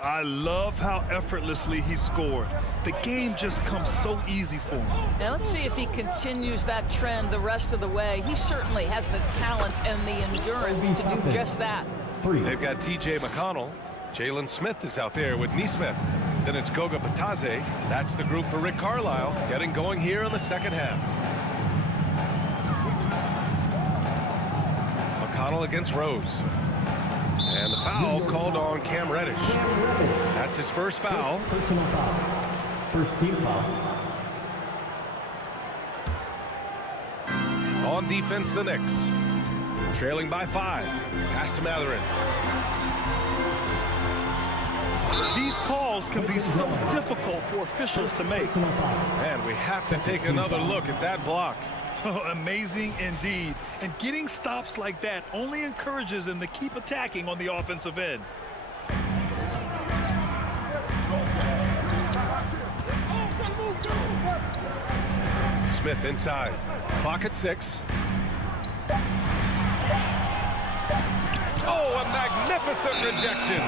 I love how effortlessly he scored. The game just comes so easy for him. Now let's see if he continues that trend the rest of the way. He certainly has the talent and the endurance to do just that. 3. They've got T.J. McConnell. Jalen Smith is out there with Nesmith. Then it's Goga Batadze. That's the group for Rick Carlisle getting going here in the second half. McConnell against Rose. And the foul called on Cam Reddish. That's his first foul. Personal foul. First team foul. On defense, the Knicks. Trailing by 5. Pass to Matherin. These calls can be so difficult for officials to make. And we have to take another look at that block. Amazing indeed. And getting stops like that only encourages them to keep attacking on the offensive end. Smith inside. Clock at 6. Oh, a magnificent rejection.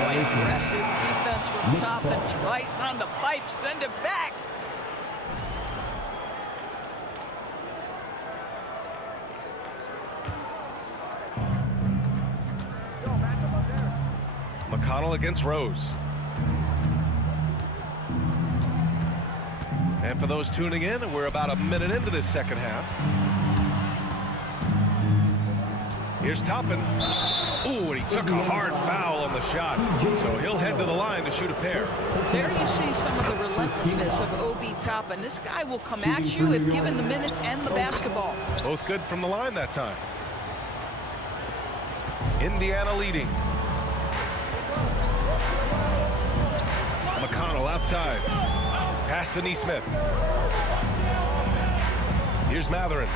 Boy, aggressive defense from top and twice on the pipe. Send it back. McConnell against Rose. And for those tuning in, we're about a minute into this second half. Here's Toppin. Ooh, and he took a hard foul on the shot. So he'll head to the line to shoot a pair. There you see some of the relentlessness of Obi Toppin. This guy will come at you if given the minutes and the basketball. Both good from the line that time. Indiana leading. McConnell outside. Pass to Neesmith. Here's Matherin.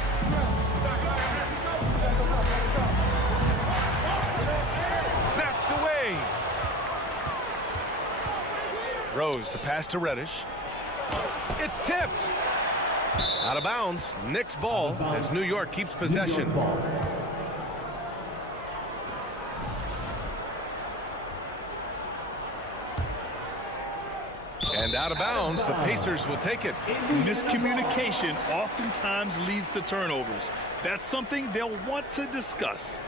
Snatched away. Rose, the pass to Reddish. It's tipped. Out of bounds. Knicks ball as New York keeps possession. And out of bounds, the Pacers will take it. Miscommunication oftentimes leads to turnovers. That's something they'll want to discuss.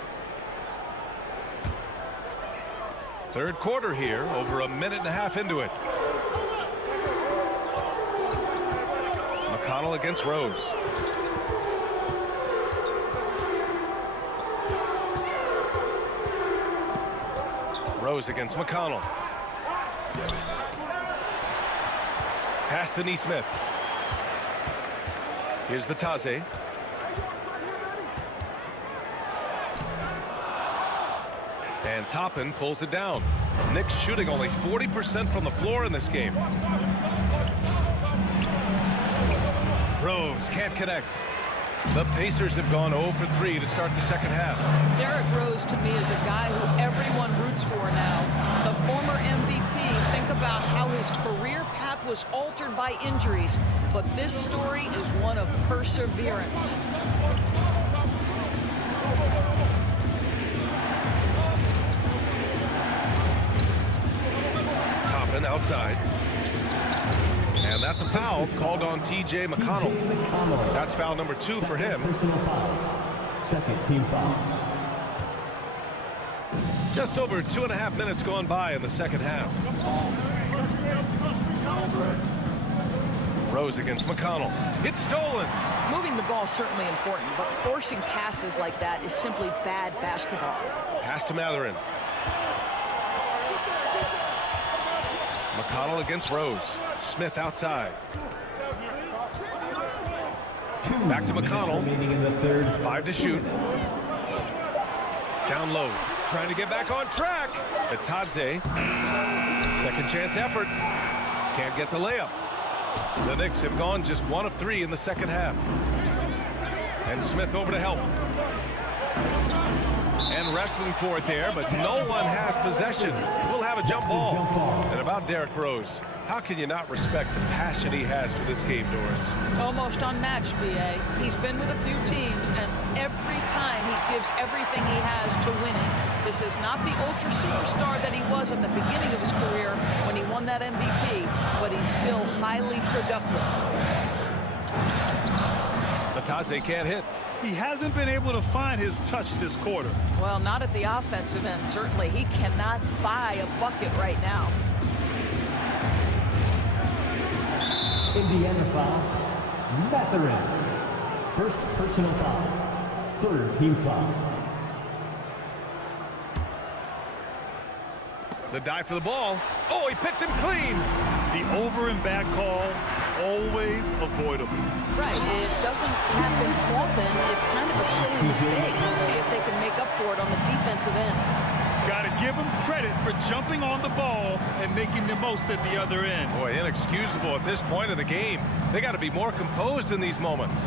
Third quarter here, over a minute and a half into it. McConnell against Rose. Rose against McConnell. Pass to Neesmith. Here's Batase. And Toppin pulls it down. Knicks shooting only 40% from the floor in this game. Rose can't connect. The Pacers have gone 0 for 3 to start the second half. Derrick Rose, to me, is a guy who everyone roots for now. The former MVP, think about how his career path was altered by injuries, but this story is one of perseverance. Toppin outside. And that's a foul called on T.J. McConnell. That's foul number 2 for him. Personal foul. Second team foul. Just over 2.5 minutes gone by in the second half. Rose against McConnell. It's stolen. Moving the ball is certainly important, but forcing passes like that is simply bad basketball. Pass to Matherin. McConnell against Rose. Smith outside. Back to McConnell. 5 to shoot. Down low. Trying to get back on track. Batase. Second chance effort. Can't get the layup. The Knicks have gone just 1 of 3 in the second half. And Smith over to help. And wrestling for it there, but no one has possession. We'll have a jump ball. And about Derrick Rose, how can you not respect the passion he has for this game, Doris? Almost unmatched, B.A. He's been with a few teams, and every time he gives everything he has to winning. This is not the ultra superstar that he was at the beginning of his career when he won that MVP, but he's still highly productive. Batase can't hit. He hasn't been able to find his touch this quarter. Well, not at the offensive end, certainly. He cannot buy a bucket right now. Indiana foul. Matherin. First personal foul. Third team foul. The dive for the ball. Oh, he picked him clean. The over and back call, always avoidable. Right, it doesn't happen often. It's kind of a silly mistake. We'll see if they can make up for it on the defensive end. Got to give him credit for jumping on the ball and making the most at the other end. Boy, inexcusable at this point of the game. They got to be more composed in these moments.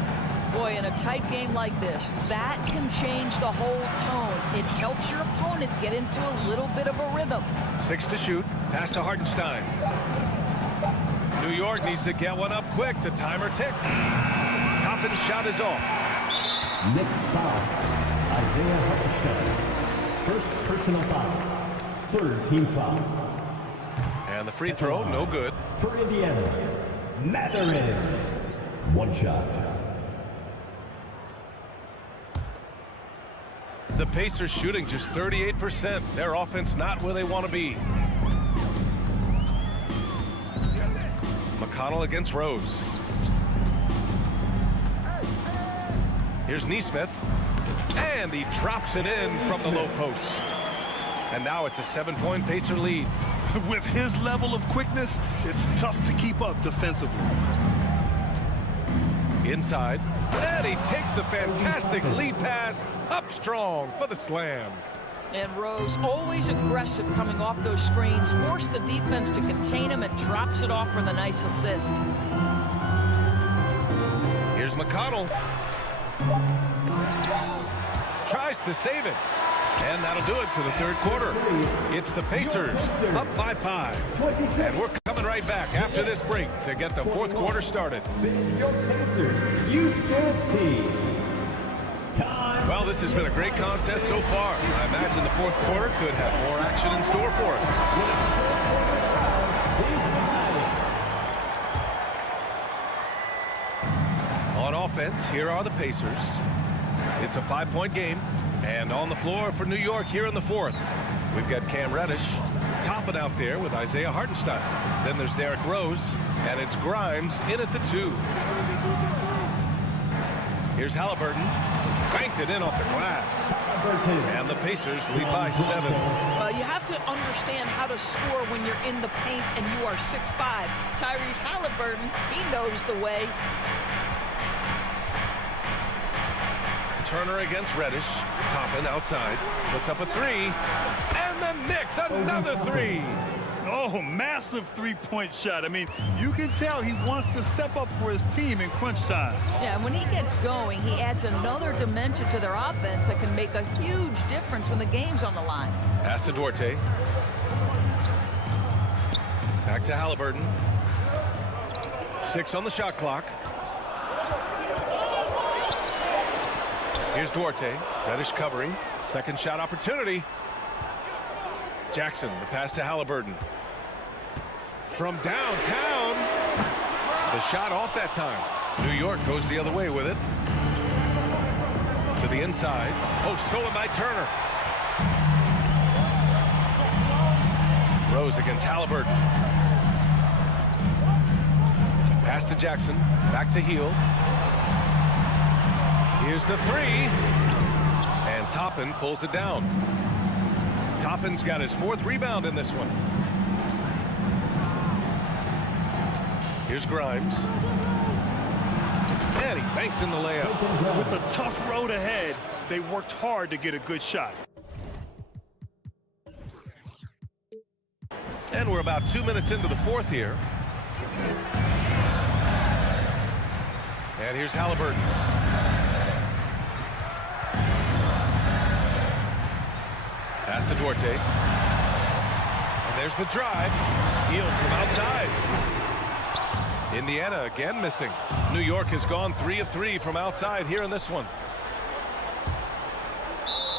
Boy, in a tight game like this, that can change the whole tone. It helps your opponent get into a little bit of a rhythm. 6 to shoot. Pass to Hartenstein. New York needs to get one up quick. The timer ticks. Toppin's shot is off. Knicks foul. Isaiah Hartenstein. First personal foul. Third team foul. And the free throw, no good. For Indiana, Matherin. One shot. The Pacers shooting just 38%. Their offense not where they want to be. McConnell against Rose. Here's Neesmith. And he drops it in from the low post. And now it's a 7-point Pacer lead. With his level of quickness, it's tough to keep up defensively. Inside. And he takes the fantastic lead pass up strong for the slam. And Rose, always aggressive coming off those screens, forced the defense to contain him and drops it off for the nice assist. Here's McConnell. Tries to save it. And that'll do it for the third quarter. It's the Pacers up by 5. And we're coming right back after this break to get the fourth quarter started. Your Pacers Youth Dance Team. Time. Well, this has been a great contest so far. I imagine the fourth quarter could have more action in store for us. On offense, here are the Pacers. It's a 5-point game. And on the floor for New York here in the fourth, we've got Cam Reddish topping out there with Isaiah Hartenstein. Then there's Derrick Rose, and it's Grimes in at the 2. Here's Halliburton. Banked it in off the glass. And the Pacers lead by 7. You have to understand how to score when you're in the paint and you are 6'5". Tyrese Halliburton, he knows the way. Turner against Reddish. Toppin outside. Puts up a 3. And the Knicks, another 3. Oh, massive three-point shot. I mean, you can tell he wants to step up for his team in crunch time. Yeah, when he gets going, he adds another dimension to their offense that can make a huge difference when the game's on the line. Pass to Duarte. Back to Halliburton. 6 on the shot clock. Here's Duarte. Reddish covering. Second shot opportunity. Jackson, the pass to Halliburton. From downtown. The shot off that time. New York goes the other way with it. To the inside. Oh, stolen by Turner. Rose against Halliburton. Pass to Jackson. Back to Heel. Here's the 3. And Toppin pulls it down. Toppin's got his 4th rebound in this one. Here's Grimes. And he banks in the layup. With a tough road ahead, they worked hard to get a good shot. And we're about 2 minutes into the fourth here. And here's Halliburton. Pass to Duarte. And there's the drive. Healed from outside. Indiana again missing. New York has gone 3 of 3 from outside here in this one.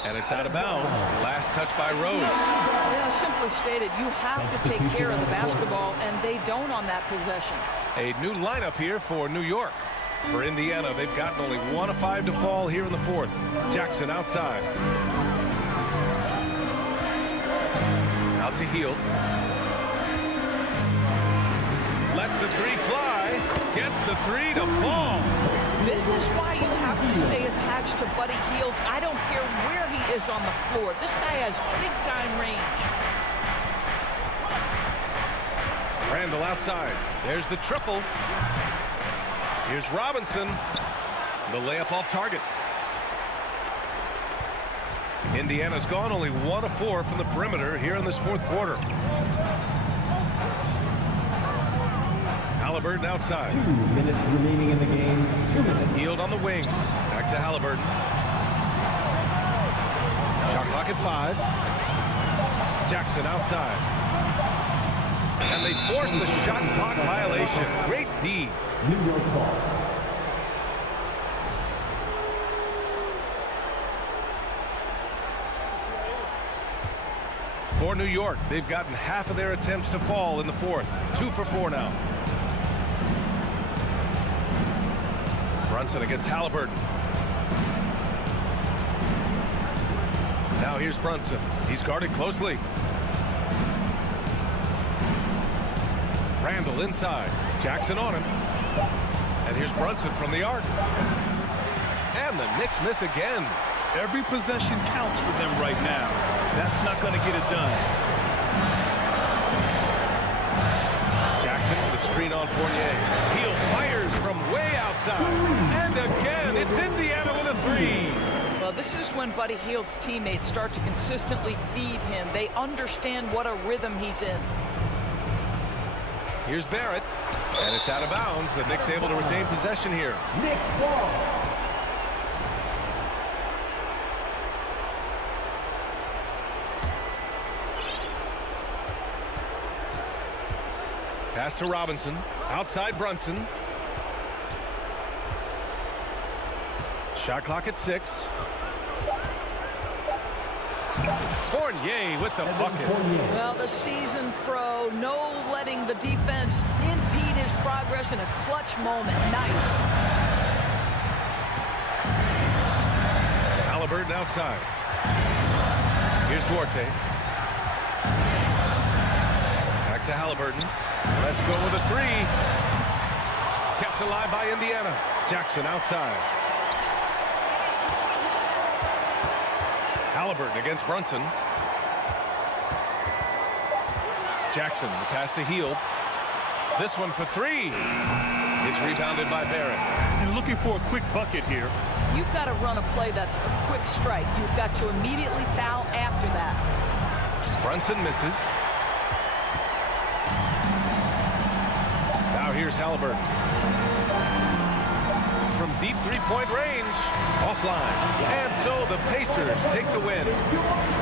And it's out of bounds. Last touch by Rose. Yeah, simply stated, you have to take care of the basketball, and they don't on that possession. A new lineup here for New York. For Indiana, they've gotten only 1 of 5 to fall here in the fourth. Jackson outside. Out to Heel. Lets the 3 fly. Gets the 3 to fall. This is why you have to stay attached to Buddy Hield. I don't care where he is on the floor. This guy has big-time range. Randall outside. There's the triple. Here's Robinson. The layup off target. Indiana's gone only 1 of 4 from the perimeter here in this fourth quarter. Halliburton outside. 2 minutes remaining in the game. 2 minutes. Hield on the wing. Back to Halliburton. Shot clock at 5. Jackson outside. And they force the shot clock violation. Great D. New York ball. For New York, they've gotten half of their attempts to fall in the fourth. 2 for 4 now. Brunson against Halliburton. Now here's Brunson. He's guarded closely. Randall inside. Jackson on him. And here's Brunson from the arc. And the Knicks miss again. Every possession counts for them right now. That's not going to get it done. Jackson with a screen on Fournier. Hield fires from way outside. And again, it's Indiana with a three. Well, this is when Buddy Hield's teammates start to consistently feed him. They understand what a rhythm he's in. Here's Barrett. And it's out of bounds. The Knicks able to retain possession here. Knicks ball. Pass to Robinson. Outside Brunson. Shot clock at 6. Fournier with the bucket. Well, the seasoned pro, no letting the defense impede his progress in a clutch moment. Nice. Halliburton outside. Here's Duarte. Back to Halliburton. Let's go with a three. Kept alive by Indiana. Jackson outside. Halliburton against Brunson. Jackson, the pass to Hield. This one for three. It's rebounded by Barrett. And looking for a quick bucket here. You've got to run a play that's a quick strike. You've got to immediately foul after that. Brunson misses. Now here's Halliburton. From deep three-point range, offline. And so the Pacers take the win.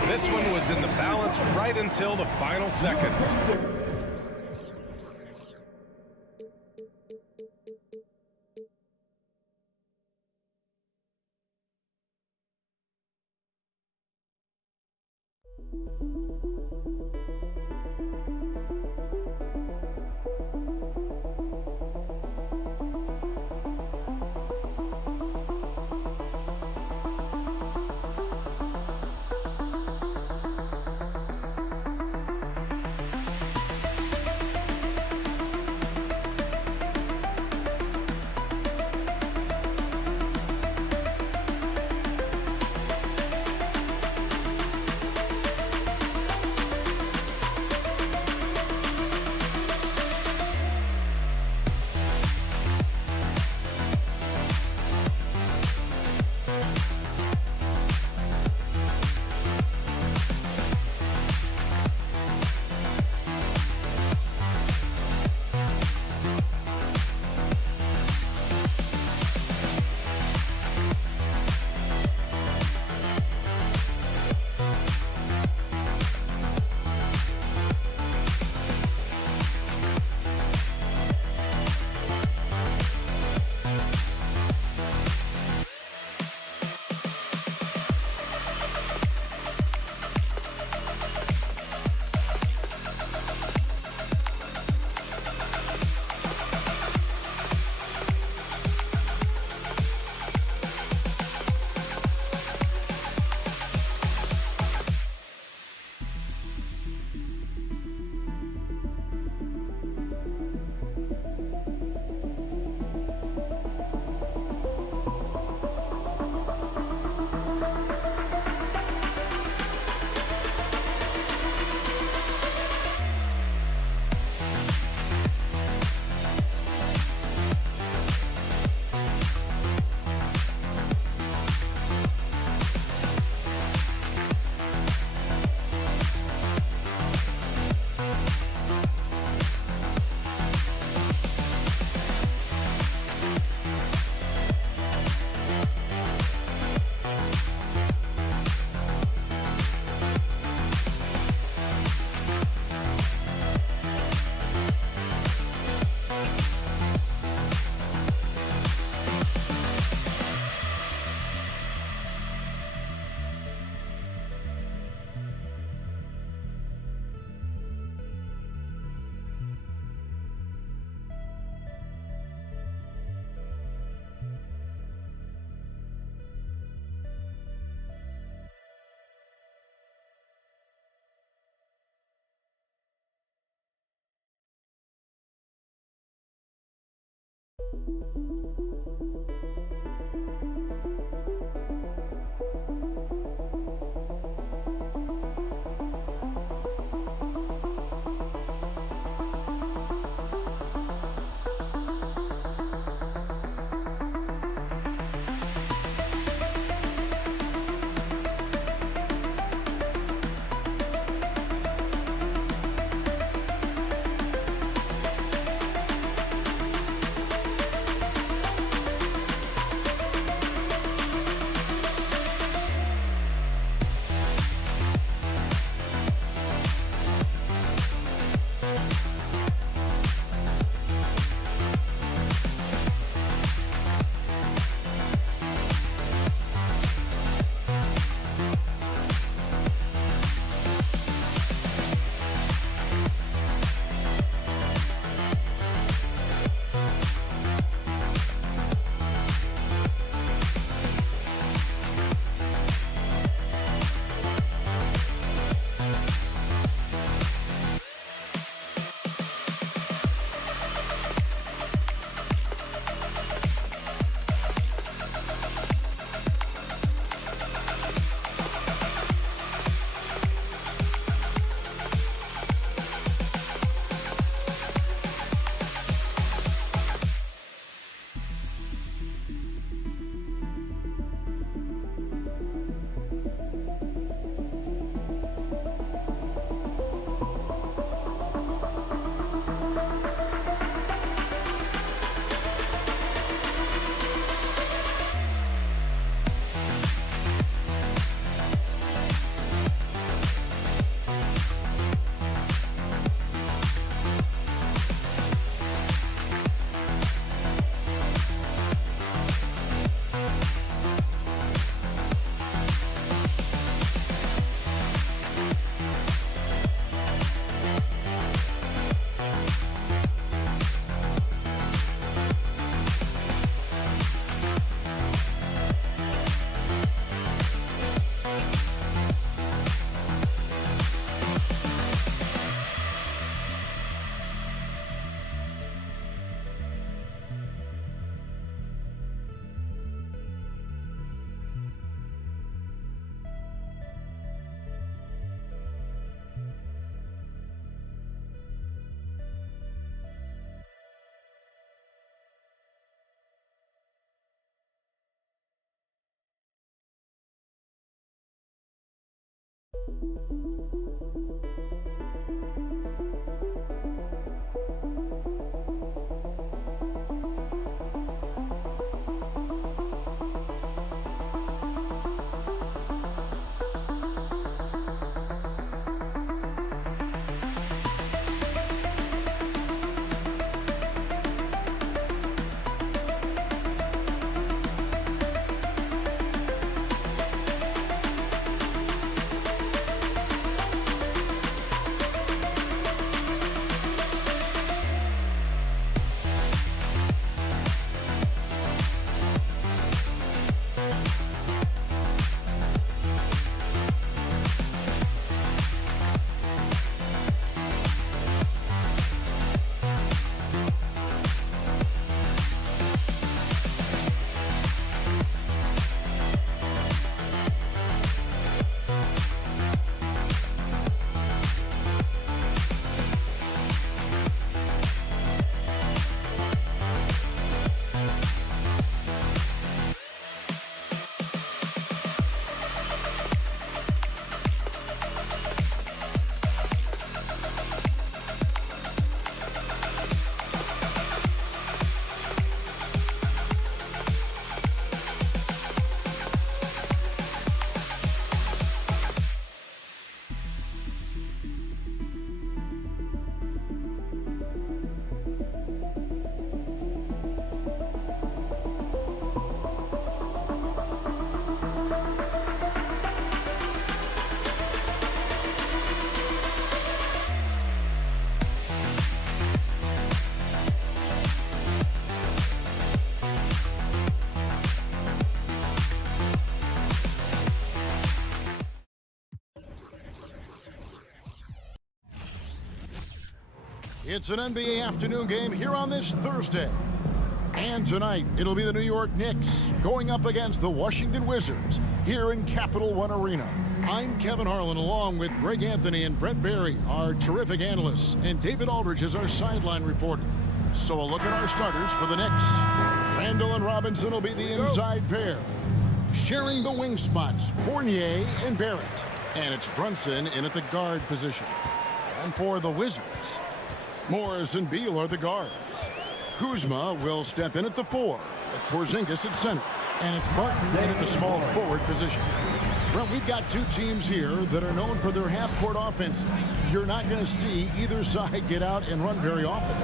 This one was in the balance right until the final seconds. It's an NBA afternoon game here on this Thursday. And tonight, it'll be the New York Knicks going up against the Washington Wizards here in Capital One Arena. I'm Kevin Harlan, along with Greg Anthony and Brent Barry, our terrific analysts, and David Aldridge is our sideline reporter. So a look at our starters for the Knicks. Randall and Robinson will be the inside pair. Sharing the wing spots, Fournier and Barrett. And it's Brunson in at the guard position. And for the Wizards, Morris and Beal are the guards. Kuzma will step in at the 4, with Porzingis at center. And it's Barton in at the small forward position. Well, we've got two teams here that are known for their half-court offenses. You're not going to see either side get out and run very often.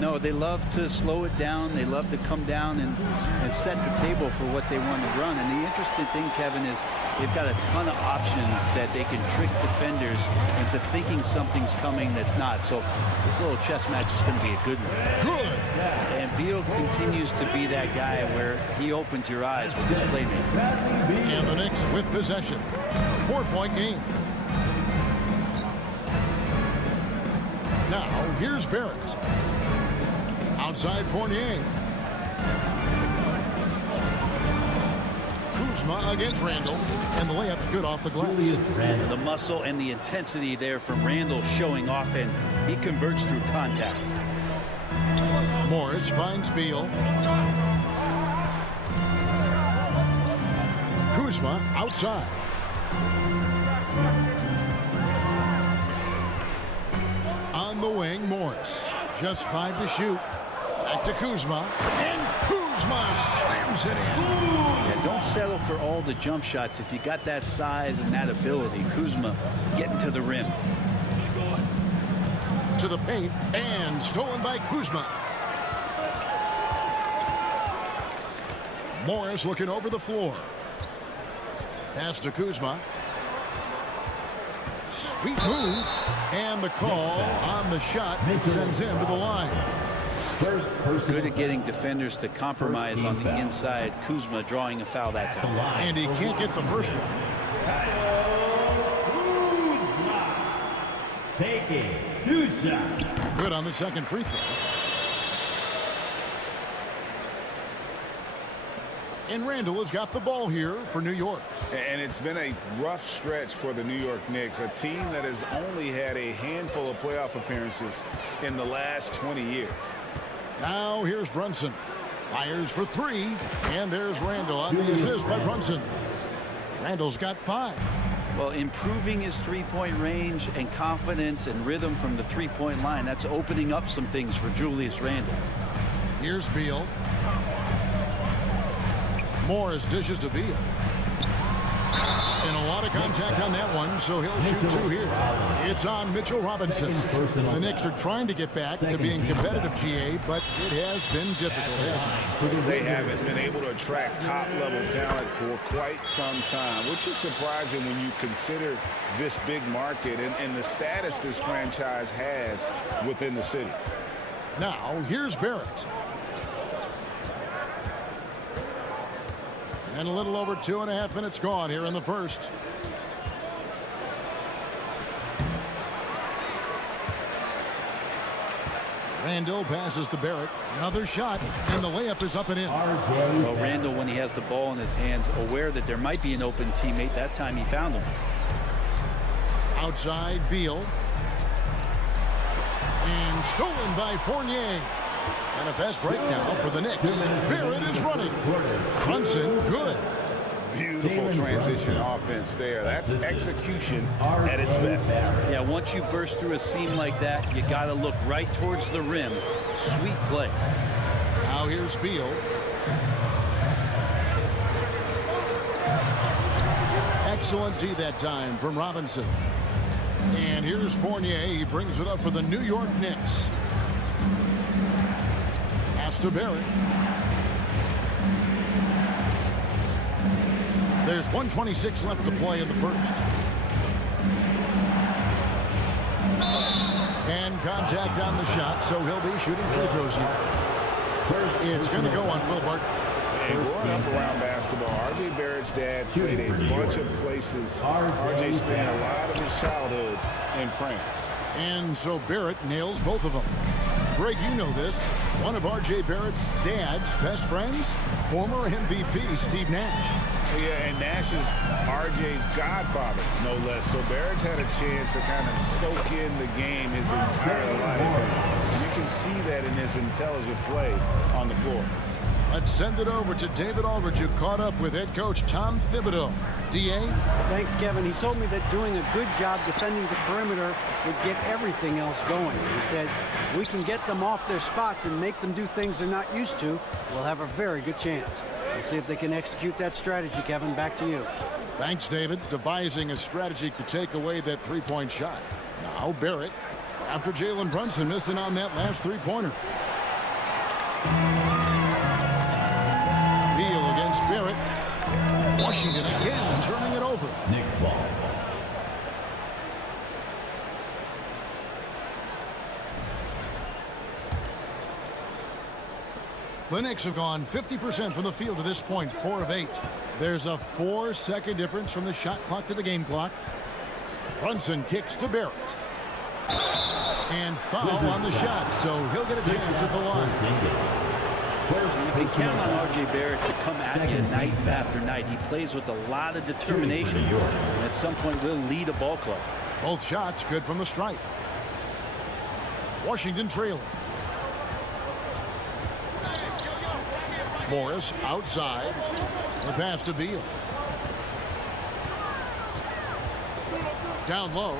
No, they love to slow it down. They love to come down and set the table for what they want to run. And the interesting thing, Kevin, is they've got a ton of options that they can trick defenders into thinking something's coming that's not. So this little chess match is going to be a good one. Good. And Beal continues to be that guy where he opens your eyes with his playmaking. And the Knicks with possession. 4-point game. Now, here's Barrett. Outside Fournier. Kuzma against Randall. And the layup's good off the glass. The muscle and the intensity there from Randall showing off, and he converts through contact. Morris finds Beal. Kuzma outside. On the wing, Morris. Just 5 to shoot. Back to Kuzma. And Kuzma slams it in. Yeah, don't settle for all the jump shots. If you got that size and that ability, Kuzma getting to the rim. To the paint, and stolen by Kuzma. Morris looking over the floor. Pass to Kuzma. Sweet move. And the call on the shot sends him to the line. Good at getting defenders to compromise on the inside. Kuzma drawing a foul that time. And he can't get the first one. Taking 2 shots. Good on the second free throw. And Randall has got the ball here for New York. And it's been a rough stretch for the New York Knicks, a team that has only had a handful of playoff appearances in the last 20 years. Now here's Brunson. Fires for 3. And there's Randall on the assist by Brunson. Randall's got 5. Well, improving his three-point range and confidence and rhythm from the three-point line, that's opening up some things for Julius Randle. Here's Beal. Morris dishes to Beal. And a lot of contact on that one, so he'll shoot two here. It's on Mitchell Robinson. The Knicks are trying to get back to being competitive, GA, but it has been difficult, hasn't it? They haven't been able to attract top-level talent for quite some time, which is surprising when you consider this big market and the status this franchise has within the city. Now, here's Barrett. And a little over 2.5 minutes gone here in the first. Randle passes to Barrett. Another shot, and the layup is up and in. Well, Randle, when he has the ball in his hands, aware that there might be an open teammate, that time he found him. Outside, Beal. And stolen by Fournier. And a fast break now for the Knicks. Barrett is running. Brunson, good. Beautiful transition offense there. That's execution at its best. Yeah, once you burst through a seam like that, you got to look right towards the rim. Sweet play. Now here's Beal. Excellent D that time from Robinson. And here's Fournier. He brings it up for the New York Knicks. Pass to Barrett. There's 1:26 left to play in the first. And contact on the shot, so he'll be shooting free throws here. It's going to go on Will Barton. And growing up around basketball, R.J. Barrett's dad played a bunch of places. R.J. spent a lot of his childhood in France. And so Barrett nails both of them. Greg, you know this. One of R.J. Barrett's dad's best friends, former MVP Steve Nash. Yeah, and Nash is R.J.'s godfather, no less. So Barrett's had a chance to kind of soak in the game his entire life. You can see that in his intelligent play on the floor. Let's send it over to David Aldridge, who caught up with head coach Tom Thibodeau. D.A.? Thanks, Kevin. He told me that doing a good job defending the perimeter would get everything else going. He said, if we can get them off their spots and make them do things they're not used to, we'll have a very good chance. We'll see if they can execute that strategy, Kevin. Back to you. Thanks, David. Devising a strategy to take away that three-point shot. Now Barrett, after Jalen Brunson missing on that last three-pointer. Beal against Barrett. Washington again turning it over. Knicks ball. The Knicks have gone 50% from the field to this point, 4 of 8. There's a 4-second difference from the shot clock to the game clock. Brunson kicks to Barrett. And foul on the shot, so he'll get a chance at the line. You can count on R.J. Barrett to come at you night after night. He plays with a lot of determination, and at some point will lead a ball club. Both shots good from the stripe. Washington trailing. Morris outside. The pass to Beal. Down low.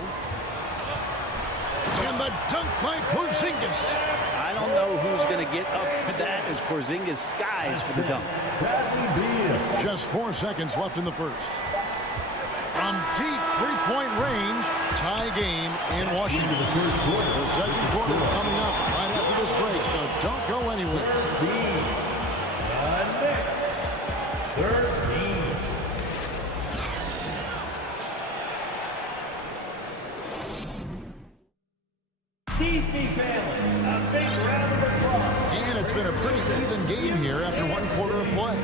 And the dunk by Porzingis. I don't know who's going to get up for that as Porzingis skies for the dunk. Just 4 seconds left in the first. From deep three-point range, tie game in Washington. The second quarter coming up right after this break, so don't go anywhere. 13. TC family, a big round of applause. And it's been a pretty even game here after 1 quarter of play.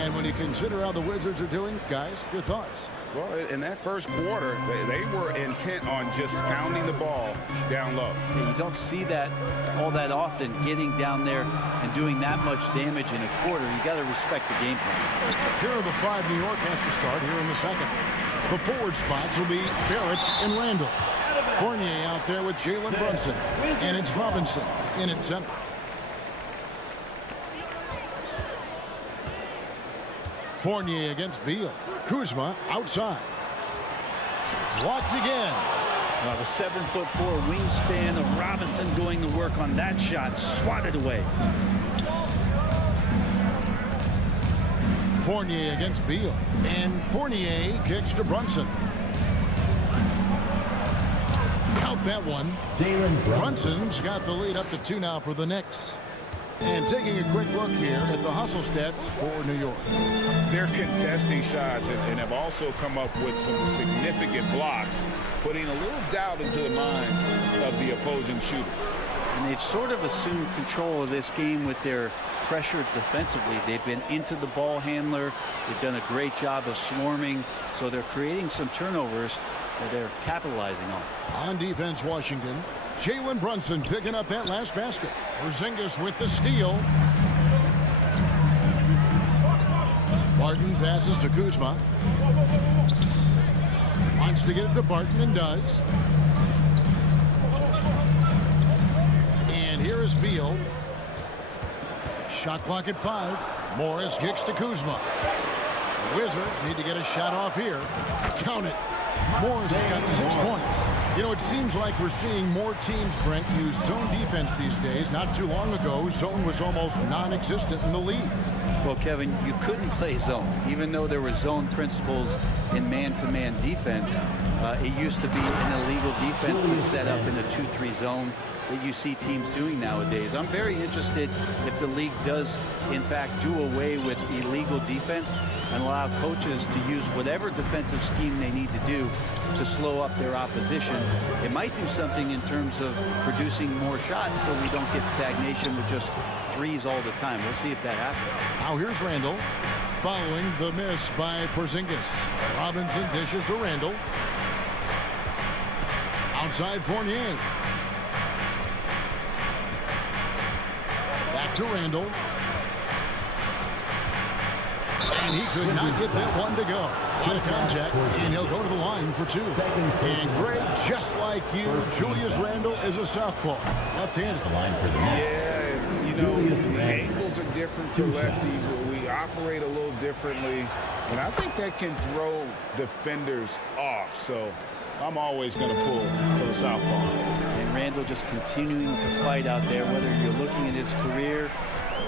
And when you consider how the Wizards are doing, guys, your thoughts? Well, in that first quarter, they were intent on just pounding the ball down low. Yeah, you don't see that all that often, getting down there and doing that much damage in a quarter. You got to respect the game plan. Here are the 5 New York has to start here in the second. The forward spots will be Barrett and Randle. Fournier out there with Jalen Brunson. And it's Robinson in at center. Fournier against Beal. Kuzma outside. Blocked again. The 7'4" wingspan of Robinson going to work on that shot. Swatted away. Fournier against Beal. And Fournier kicks to Brunson. Count that one. Brunson's got the lead up to 2 now for the Knicks. And taking a quick look here at the hustle stats for New York. They're contesting shots and have also come up with some significant blocks, putting a little doubt into the minds of the opposing shooters. And they've sort of assumed control of this game with their pressure defensively. They've been into the ball handler. They've done a great job of swarming. So they're creating some turnovers that they're capitalizing on. On defense, Washington. Jalen Brunson picking up that last basket. Porzingis with the steal. Barton passes to Kuzma. Wants to get it to Barton and does. And here is Beal. Shot clock at 5. Morris kicks to Kuzma. The Wizards need to get a shot off here. Count it. Morris has got 6 points. You know, it seems like we're seeing more teams, Brent, use zone defense these days. Not too long ago, zone was almost non-existent in the league. Well, Kevin, you couldn't play zone. Even though there were zone principles in man-to-man defense, it used to be an illegal defense to set up in a 2-3 zone that you see teams doing nowadays. I'm very interested if the league does, in fact, do away with illegal defense and allow coaches to use whatever defensive scheme they need to do to slow up their opposition. It might do something in terms of producing more shots so we don't get stagnation with just threes all the time. We'll see if that happens. Now here's Randall following the miss by Porzingis. Robinson dishes to Randall. Outside Fournier. Back to Randall. And he could not get that one to go. Out of contact, and he'll go to the line for 2. And Greg, just like you, Julius Randle is a southpaw, left-handed. Yeah, you know, the angles are different for lefties. We operate a little differently, and I think that can throw defenders off. So I'm always going to pull for the southpaw. And Randall just continuing to fight out there, whether you're looking at his career,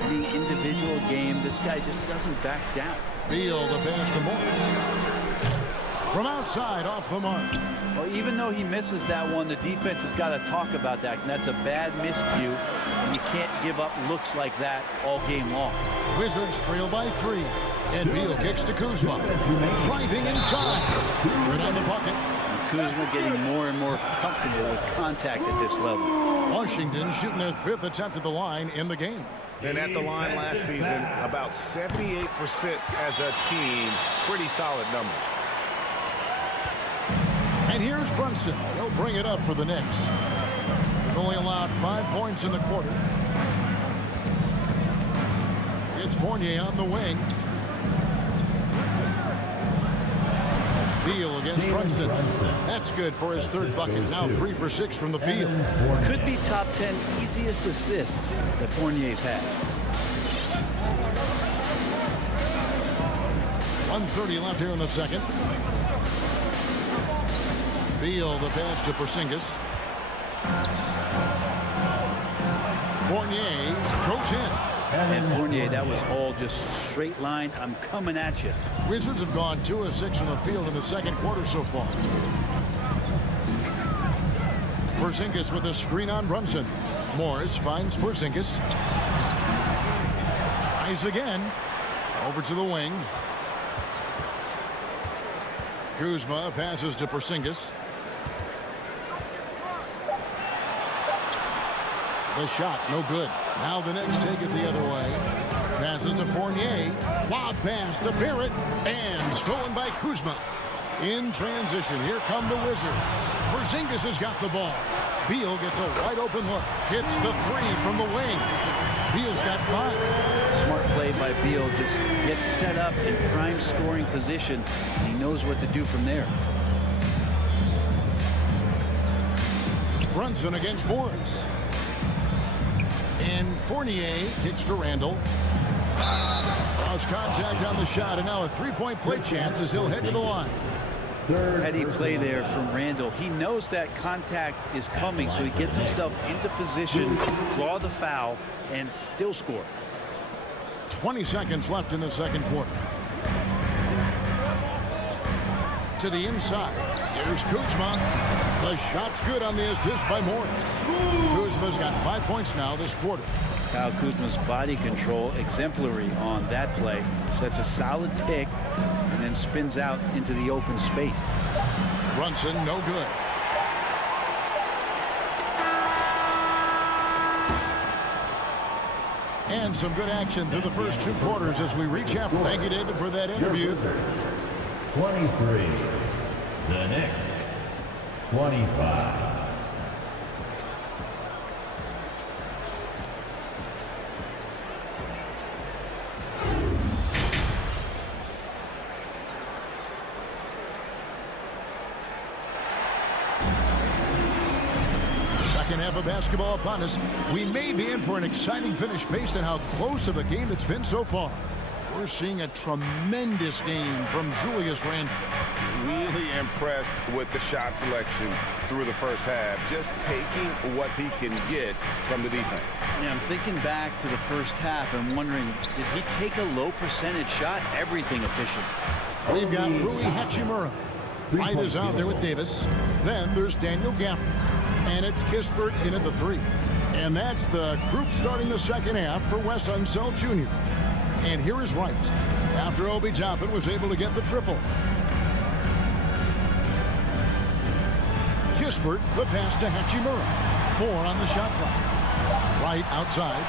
any individual game, this guy just doesn't back down. Beal the pass to Morris. From outside, off the mark. Well, even though he misses that one, the defense has got to talk about that. And that's a bad miscue. And you can't give up looks like that all game long. Wizards trail by 3. And Beal kicks to Kuzma. Driving inside. Right on the bucket. Kuzma getting more and more comfortable with contact at this level. Washington shooting their 5th attempt at the line in the game. And at the line last season, about 78% as a team. Pretty solid numbers. And here's Brunson. He'll bring it up for the Knicks. They've only allowed 5 points in the quarter. It's Fournier on the wing. Beal against Brunson. That's good for his 3rd bucket. Now 3 for 6 from the field. Could be top 10 easiest assists that Fournier's had. 1:30 left here in the second. Beal the pass to Porzingis. Fournier goes in. And Fournier, that was all just straight line. I'm coming at you. Wizards have gone 2 of 6 from the field in the second quarter so far. Porzingis with a screen on Brunson. Morris finds Porzingis. Tries again. Over to the wing. Kuzma passes to Porzingis. The shot, no good. Now the Knicks take it the other way. Passes to Fournier. Lob pass to Barrett. And stolen by Kuzma. In transition, here come the Wizards. Porzingis has got the ball. Beal gets a wide open look. Hits the 3 from the wing. Beal's got 5. Smart play by Beal. Just gets set up in prime scoring position. He knows what to do from there. Brunson against Morris. And Fournier kicks to Randall. Cross contact on the shot, and now a 3-point play chance as he'll head to the line. Heady play there from Randall. He knows that contact is coming, so he gets himself into position, draw the foul, and still score. 20 seconds left in the second quarter. To the inside. Here's Kuzma. The shot's good on the assist by Morris. Kuzma's got 5 points now this quarter. Kyle Kuzma's body control exemplary on that play. Sets a solid pick and then spins out into the open space. Brunson, no good. And some good action through the first 2 quarters as we reach half. Thank you, David, for that interview. 23. The Knicks. 25. Second half of basketball upon us. We may be in for an exciting finish based on how close of a game it's been so far. We're seeing a tremendous game from Julius Randle. Really impressed with the shot selection through the first half. Just taking what he can get from the defense. Yeah, I'm thinking back to the first half and wondering, did he take a low percentage shot? Everything efficient. We've got Rui Hachimura. White is out there with Davis. Then there's Daniel Gafford. And it's Kispert in at the 3. And that's the group starting the second half for Wes Unseld Jr. And here is Wright after Obi Toppin was able to get the triple. Kispert, the pass to Hachimura. 4 on the shot clock. Wright outside.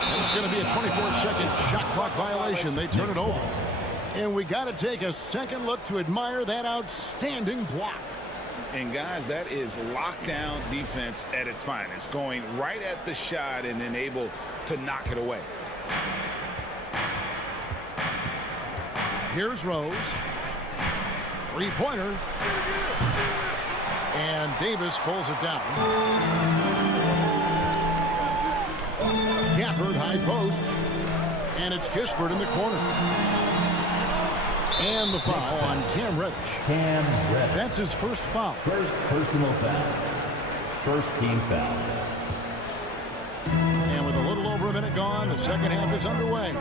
And it's going to be a 24-second shot clock violation. They turn it over. And we got to take a second look to admire that outstanding block. And guys, that is lockdown defense at its finest. Going right at the shot and then able to knock it away. Here's Rose. 3-pointer. And Davis pulls it down. Gafford high post. And it's Kispert in the corner. And the foul on Cam Reddish. Cam Reddish. That's his first foul. First personal foul. First team foul. And with a little over a minute gone, the second half is underway.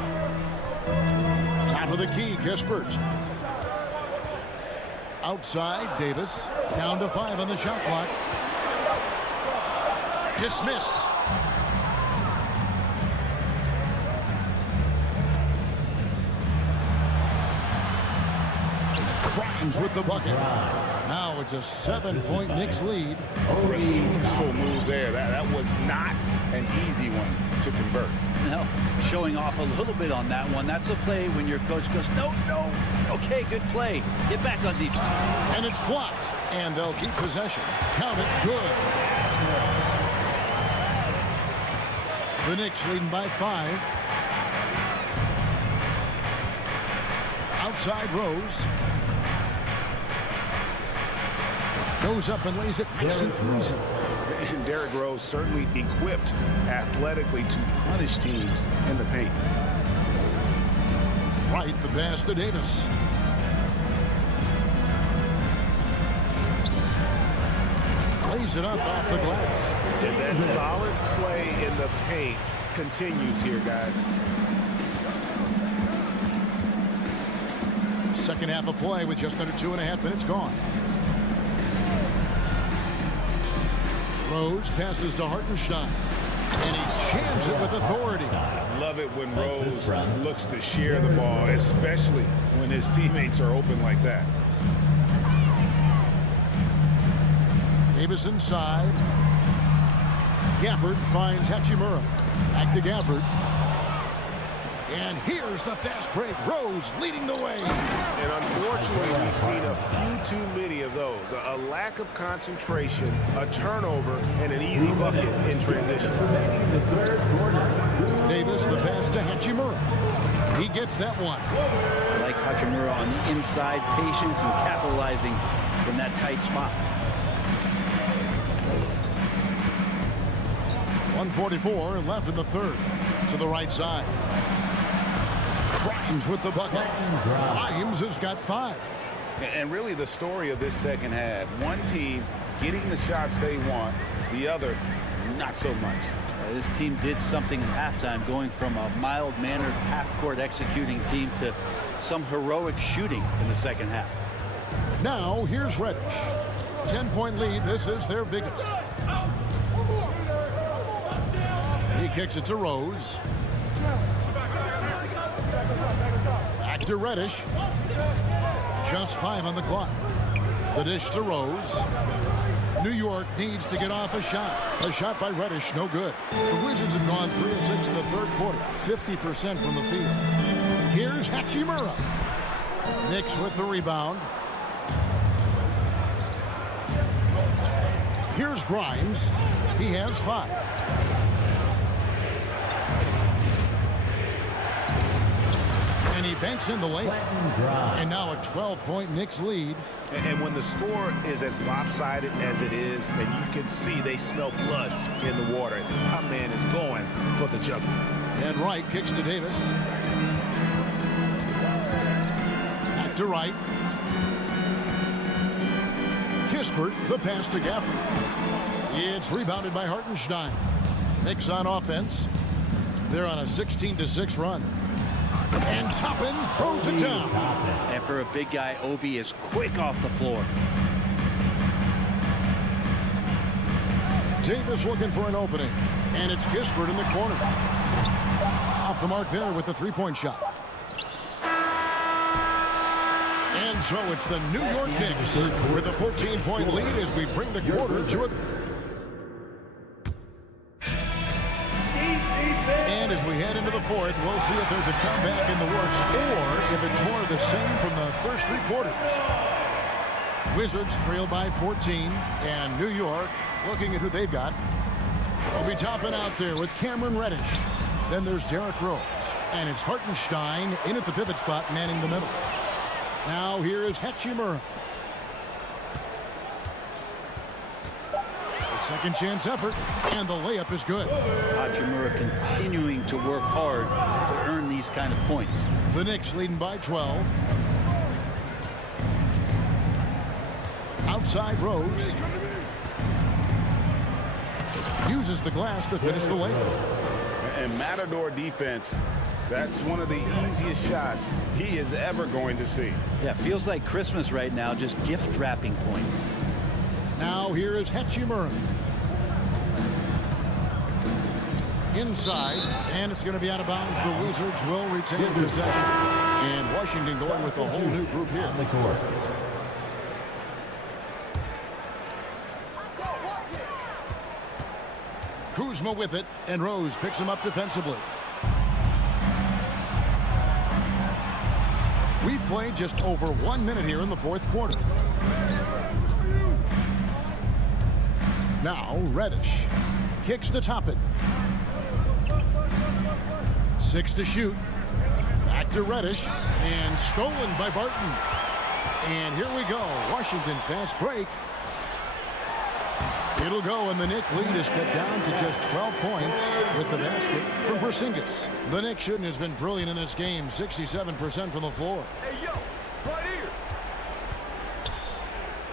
Top of the key, Kispert. Outside, Davis. Down to 5 on the shot clock. Dismissed. Grimes with the bucket. Now it's a 7-point Knicks lead. Resourceful move there. That was not an easy one to convert. No, showing off a little bit on that one. That's a play when your coach goes, no. Okay, good play. Get back on defense. And it's blocked. And they'll keep possession. Count it. Good. The Knicks leading by 5. Outside Rose. Goes up and lays it nice and easy. And Derrick Rose certainly equipped athletically to punish teams in the paint. Right, the pass to Davis. Lays it up off the glass. And that solid play in the paint continues here, guys. Second half of play with just under 2.5 minutes gone. Rose passes to Hartenstein. And he jams it with authority. Love it when Rose looks to share the ball, especially when his teammates are open like that. Davis inside. Gafford finds Hachimura. Back to Gafford. And here's the fast break. Rose leading the way. And unfortunately, we've seen a few too many of those. A lack of concentration, a turnover, and an easy bucket in transition. Davis, the pass to Hachimura. He gets that one. Like Hachimura on the inside, patience and capitalizing from that tight spot. 1:44 left in the third. To the right side. Grimes with the bucket. Grimes has got 5. And really the story of this second half, one team getting the shots they want, the other not so much. This team did something at halftime, going from a mild-mannered half-court executing team to some heroic shooting in the second half. Now, here's Reddish. 10-point lead. This is their biggest. He kicks it to Rose. Back to Reddish. Just 5 on the clock. The dish to Rose. New York needs to get off a shot. A shot by Reddish, no good. The Wizards have gone 3 of 6 in the third quarter, 50% from the field. Here's Hachimura. Knicks with the rebound. Here's Grimes. He has 5. And he banks in the layup. And now a 12-point Knicks lead. And when the score is as lopsided as it is, and you can see they smell blood in the water, my man is going for the juggle. And Wright kicks to Davis. Back to Wright. Kispert, the pass to Gafford. It's rebounded by Hartenstein. Knicks on offense. They're on a 16-6 run. And Toppin throws it down. And for a big guy, Obi is quick off the floor. Davis looking for an opening. And it's Kispert in the corner. Off the mark there with the three-point shot. And so it's the New York Knicks with a 14-point lead as we bring the quarter to a... And as we head into the fourth, we'll see if there's a comeback in the works or if it's more of the same from the first 3 quarters. Wizards trail by 14, and New York, looking at who they've got, will be topping out there with Cameron Reddish. Then there's Derrick Rose, and it's Hartenstein in at the pivot spot, manning the middle. Now here is Hachimura. Second chance effort, and the layup is good. Hachimura continuing to work hard to earn these kind of points. The Knicks leading by 12. Outside Rose. Uses the glass to finish the layup. And Matador defense, that's one of the easiest shots he is ever going to see. Yeah, feels like Christmas right now, just gift wrapping points. Now here is Hachimura. Inside, and it's going to be out of bounds. The Wizards will retain possession. And Washington going with a whole new group here. Kuzma with it, and Rose picks him up defensively. We've played just over 1 minute here in the fourth quarter. Now Reddish kicks to Toppin. 6 to shoot. Back to Reddish, and stolen by Barton. And here we go. Washington fast break. It'll go, and the Knicks lead is cut down to just 12 points with the basket from Porzingis. The Knicks shooting has been brilliant in this game, 67% from the floor. Hey, yo, right here.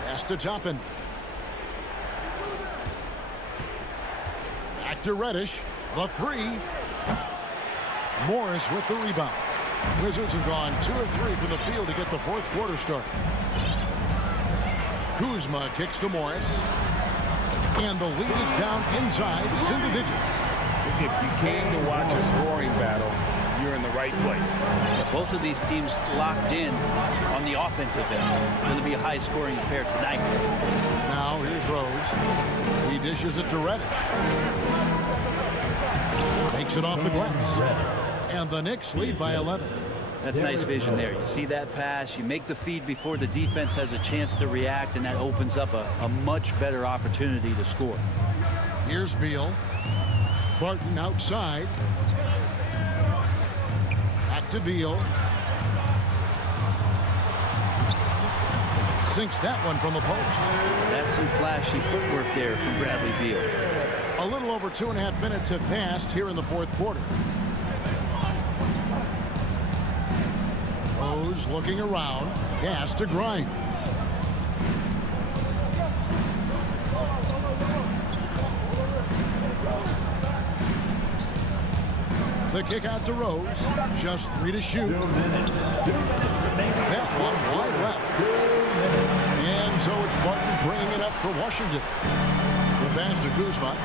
Pass to Toppin. Back to Reddish. The 3. Morris with the rebound. Wizards have gone 2 of 3 from the field to get the fourth quarter started. Kuzma kicks to Morris. And the lead is down inside single digits. If you came to watch a scoring battle, you're in the right place. Both of these teams locked in on the offensive end. Going to be a high-scoring affair tonight. Now here's Rose. He dishes it to Reddish. Makes it off the glass. And the Knicks lead by 11. That's nice vision there. You see that pass, you make the feed before the defense has a chance to react, and that opens up a much better opportunity to score. Here's Beal. Barton outside. Back to Beal. Sinks that one from the post. That's some flashy footwork there from Bradley Beal. A little over 2.5 minutes have passed here in the fourth quarter. Rose looking around. Pass to Grimes. The kick out to Rose. Just 3 to shoot. That one wide left. And so it's Barton bringing it up for Washington. The pass to Kuzma.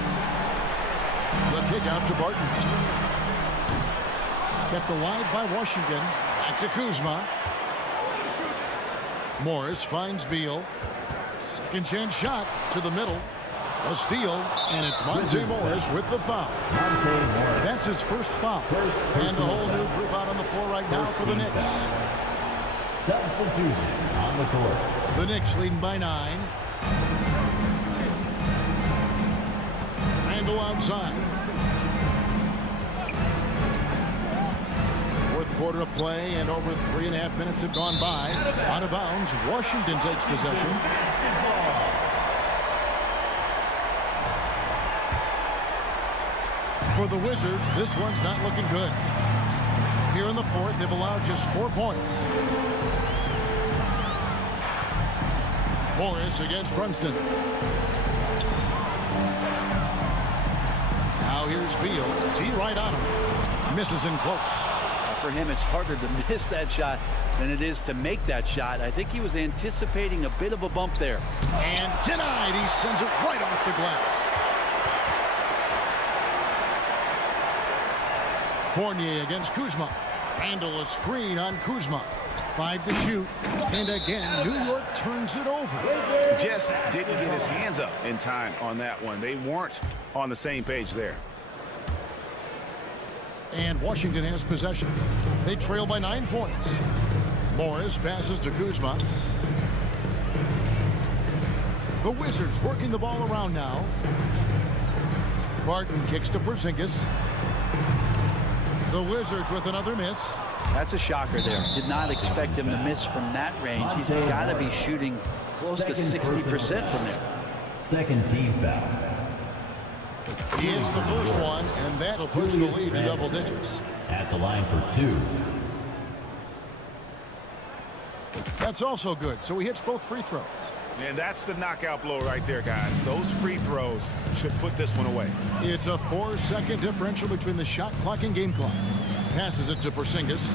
The kick out to Barton. Kept alive by Washington. Back to Kuzma. Morris finds Beal. Second chance shot to the middle. A steal, and it's Monte Morris with the foul. That's his first foul. And the whole new group out on the floor right now for the Knicks. Substitution on the court. The Knicks leading by 9. Randall outside. Fourth quarter of play, and over 3.5 minutes have gone by. Out of bounds, Washington takes possession. For the Wizards, this one's not looking good. Here in the fourth, they've allowed just 4 points. Morris against Brunson. Now here's Beal. T right on him. Misses in close. For him, it's harder to miss that shot than it is to make that shot. I think he was anticipating a bit of a bump there. And denied. He sends it right off the glass. Fournier against Kuzma. Handle a screen on Kuzma. 5 to shoot. And again, New York turns it over. Just didn't get his hands up in time on that one. They weren't on the same page there. And Washington has possession. They trail by 9 points. Morris passes to Kuzma. The Wizards working the ball around now. Barton kicks to Porzingis. The Wizards with another miss. That's a shocker there. Did not expect him to miss from that range. He's got to be shooting close to 60% from there. Second team foul. He hits the first one, and that'll push the lead to double digits. At the line for 2. That's also good, so he hits both free throws. And that's the knockout blow right there, guys. Those free throws should put this one away. It's a 4-second differential between the shot clock and game clock. Passes it to Porzingis.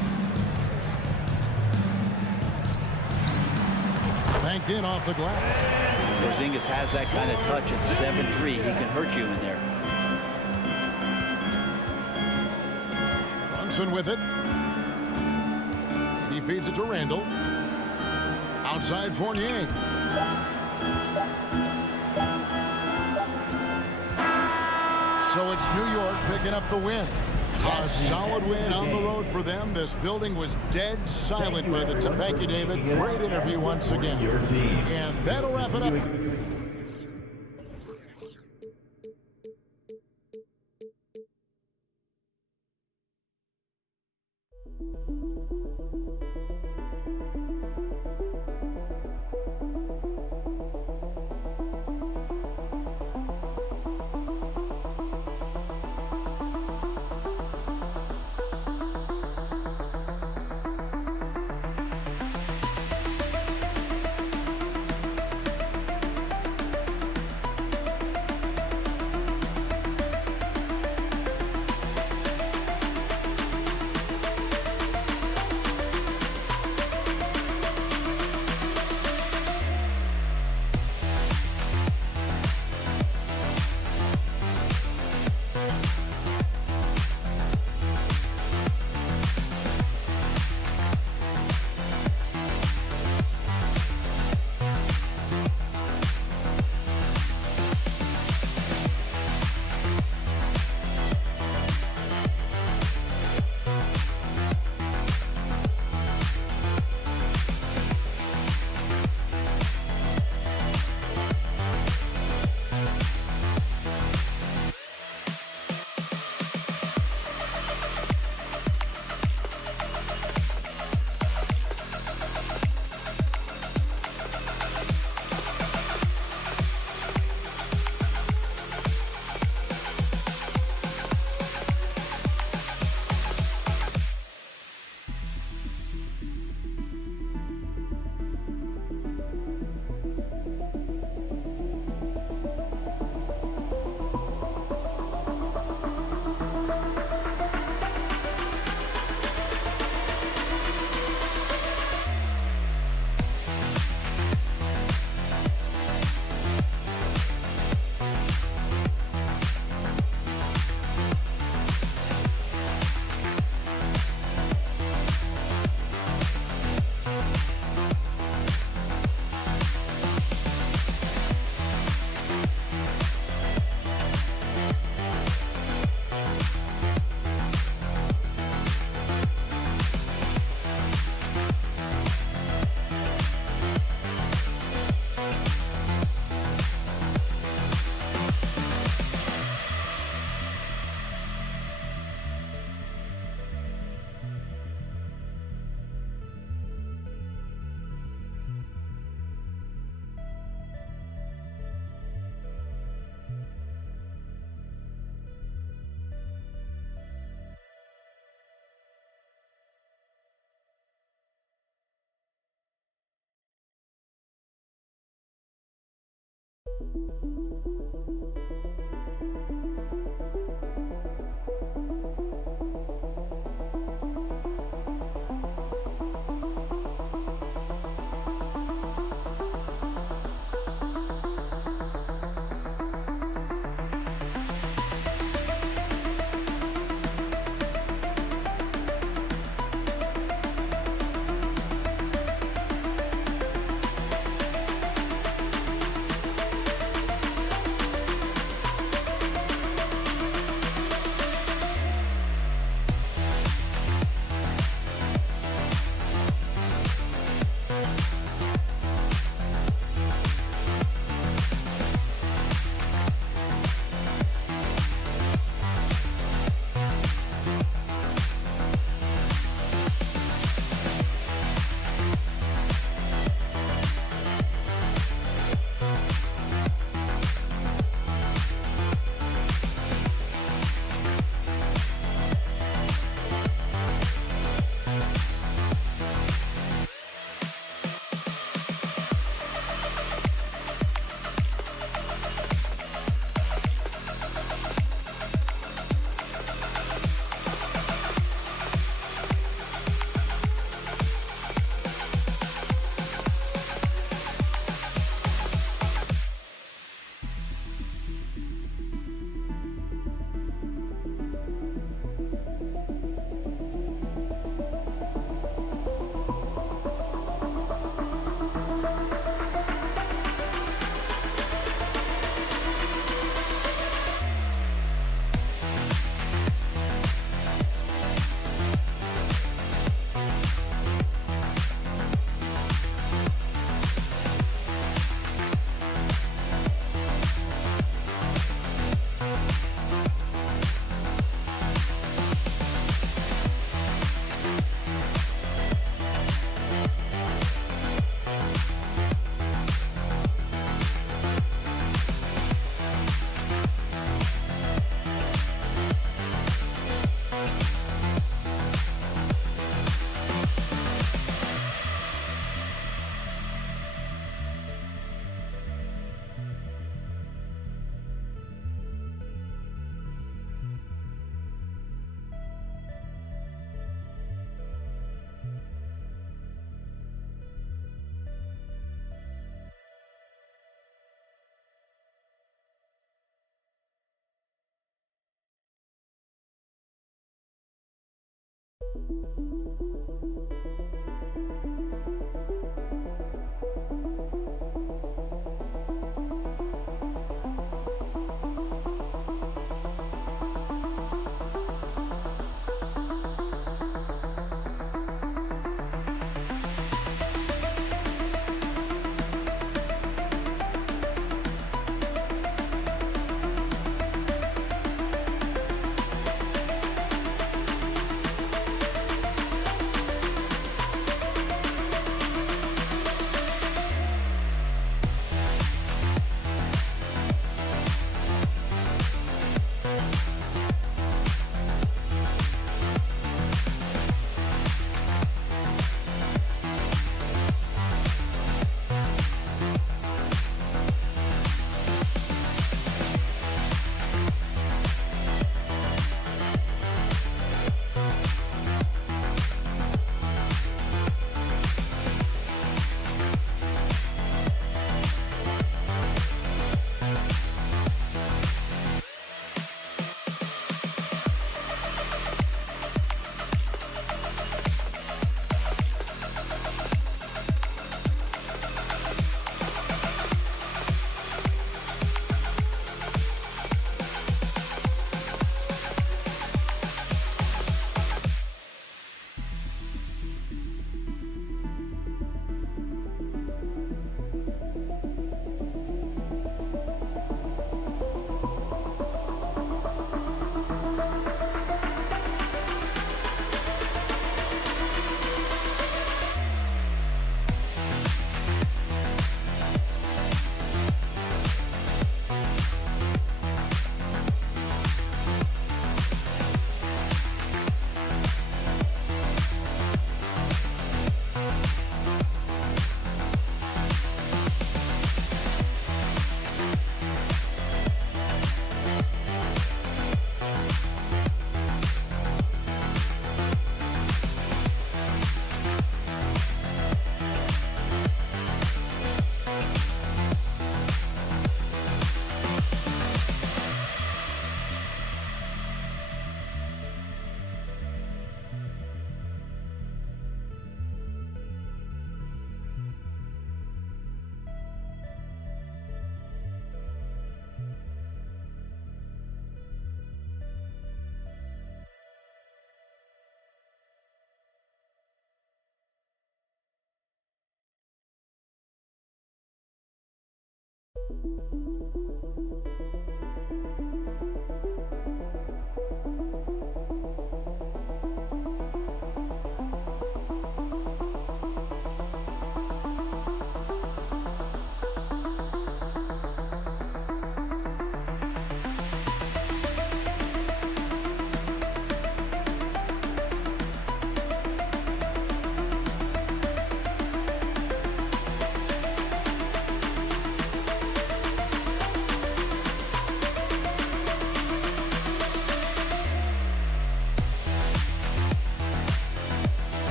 Banked in off the glass. Porzingis has that kind of touch at 7-3. He can hurt you in there. Brunson with it. He feeds it to Randall. Outside Fournier. So it's New York picking up the win. A solid win on the road for them. This building was dead silent by the time. Thank you, David. Great interview once again. And that'll wrap it up.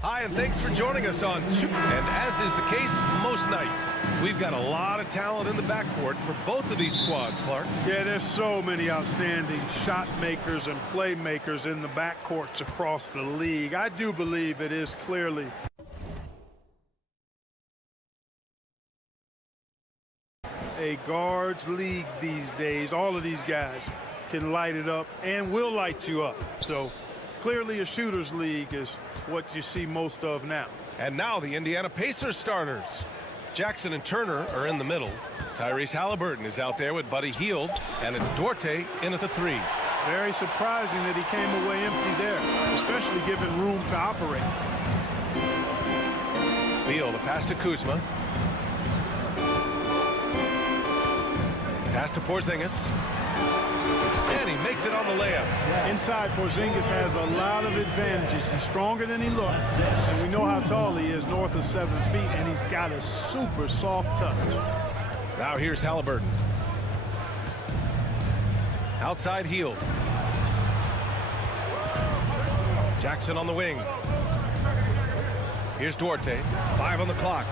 Hi, and thanks for joining us on Super. And as is the case most nights, we've got a lot of talent in the backcourt for both of these squads, Clark. Yeah, there's so many outstanding shot makers and playmakers in the backcourts across the league. I do believe it is clearly a guards league these days. All of these guys can light it up and will light you up. So clearly a shooter's league is what you see most of now. And now the Indiana Pacers starters. Jackson and Turner are in the middle. Tyrese Halliburton is out there with Buddy Hield, and it's Duarte in at the 3. Very surprising that he came away empty there, especially given room to operate. Beal, the pass to Kuzma. Pass to Porzingis. And he makes it on the layup. Inside, Porzingis has a lot of advantages. He's stronger than he looks. And we know how tall he is, north of 7 feet, and he's got a super soft touch. Now here's Halliburton. Outside Hield. Jackson on the wing. Here's Duarte. 5 on the clock.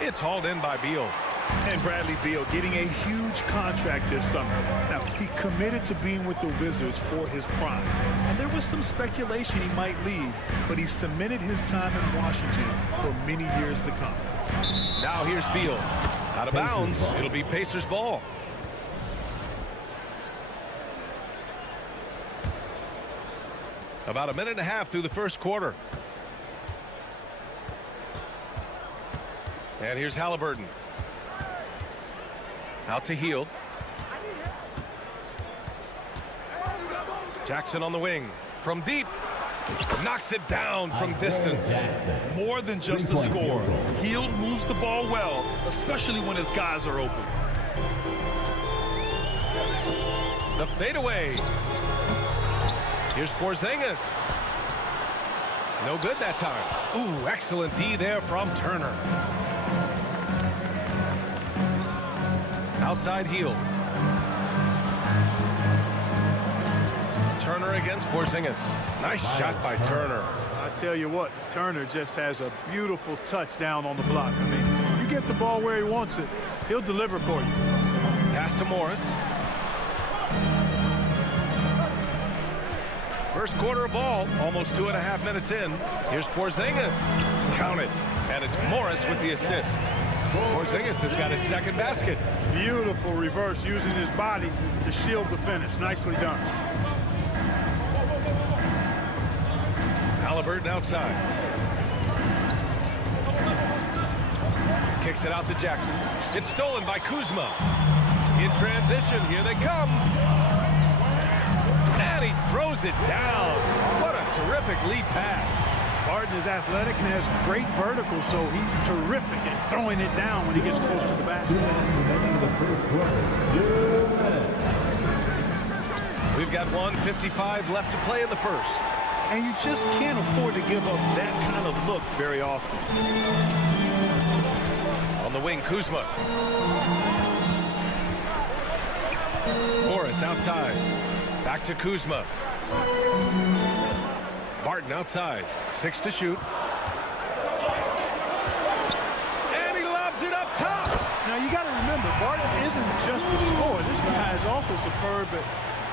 It's hauled in by Beal. And Bradley Beal getting a huge contract this summer. Now, he committed to being with the Wizards for his prime. And there was some speculation he might leave, but he cemented his time in Washington for many years to come. Now here's Beal. Out of bounds. It'll be Pacers ball. About a minute and a half through the first quarter. And here's Halliburton. Out to Hield. Jackson on the wing. From deep. Knocks it down from distance. More than just a score. Hield moves the ball well, especially when his guys are open. The fadeaway. Here's Porzingis. No good that time. Ooh, excellent D there from Turner. Outside Hield. Turner against Porzingis. Nice shot by Turner. I tell you what, Turner just has a beautiful touch down on the block. I mean, you get the ball where he wants it, he'll deliver for you. Pass to Morris. First quarter of ball, almost 2.5 minutes in. Here's Porzingis. Count it. And it's Morris with the assist. Porzingis has got his second basket. Beautiful reverse, using his body to shield the finish. Nicely done. Halliburton outside. Kicks it out to Jackson. It's stolen by Kuzma. In transition, here they come. And he throws it down. What a terrific lead pass. Barton is athletic and has great vertical, so he's terrific at throwing it down when he gets close to the basket. We've got 1:55 left to play in the first. And you just can't afford to give up that kind of look very often. On the wing, Kuzma. Morris outside. Back to Kuzma. Barton outside. 6 to shoot. And he lobs it up top. Now, you got to remember, Barton isn't just a scorer. This guy is also superb at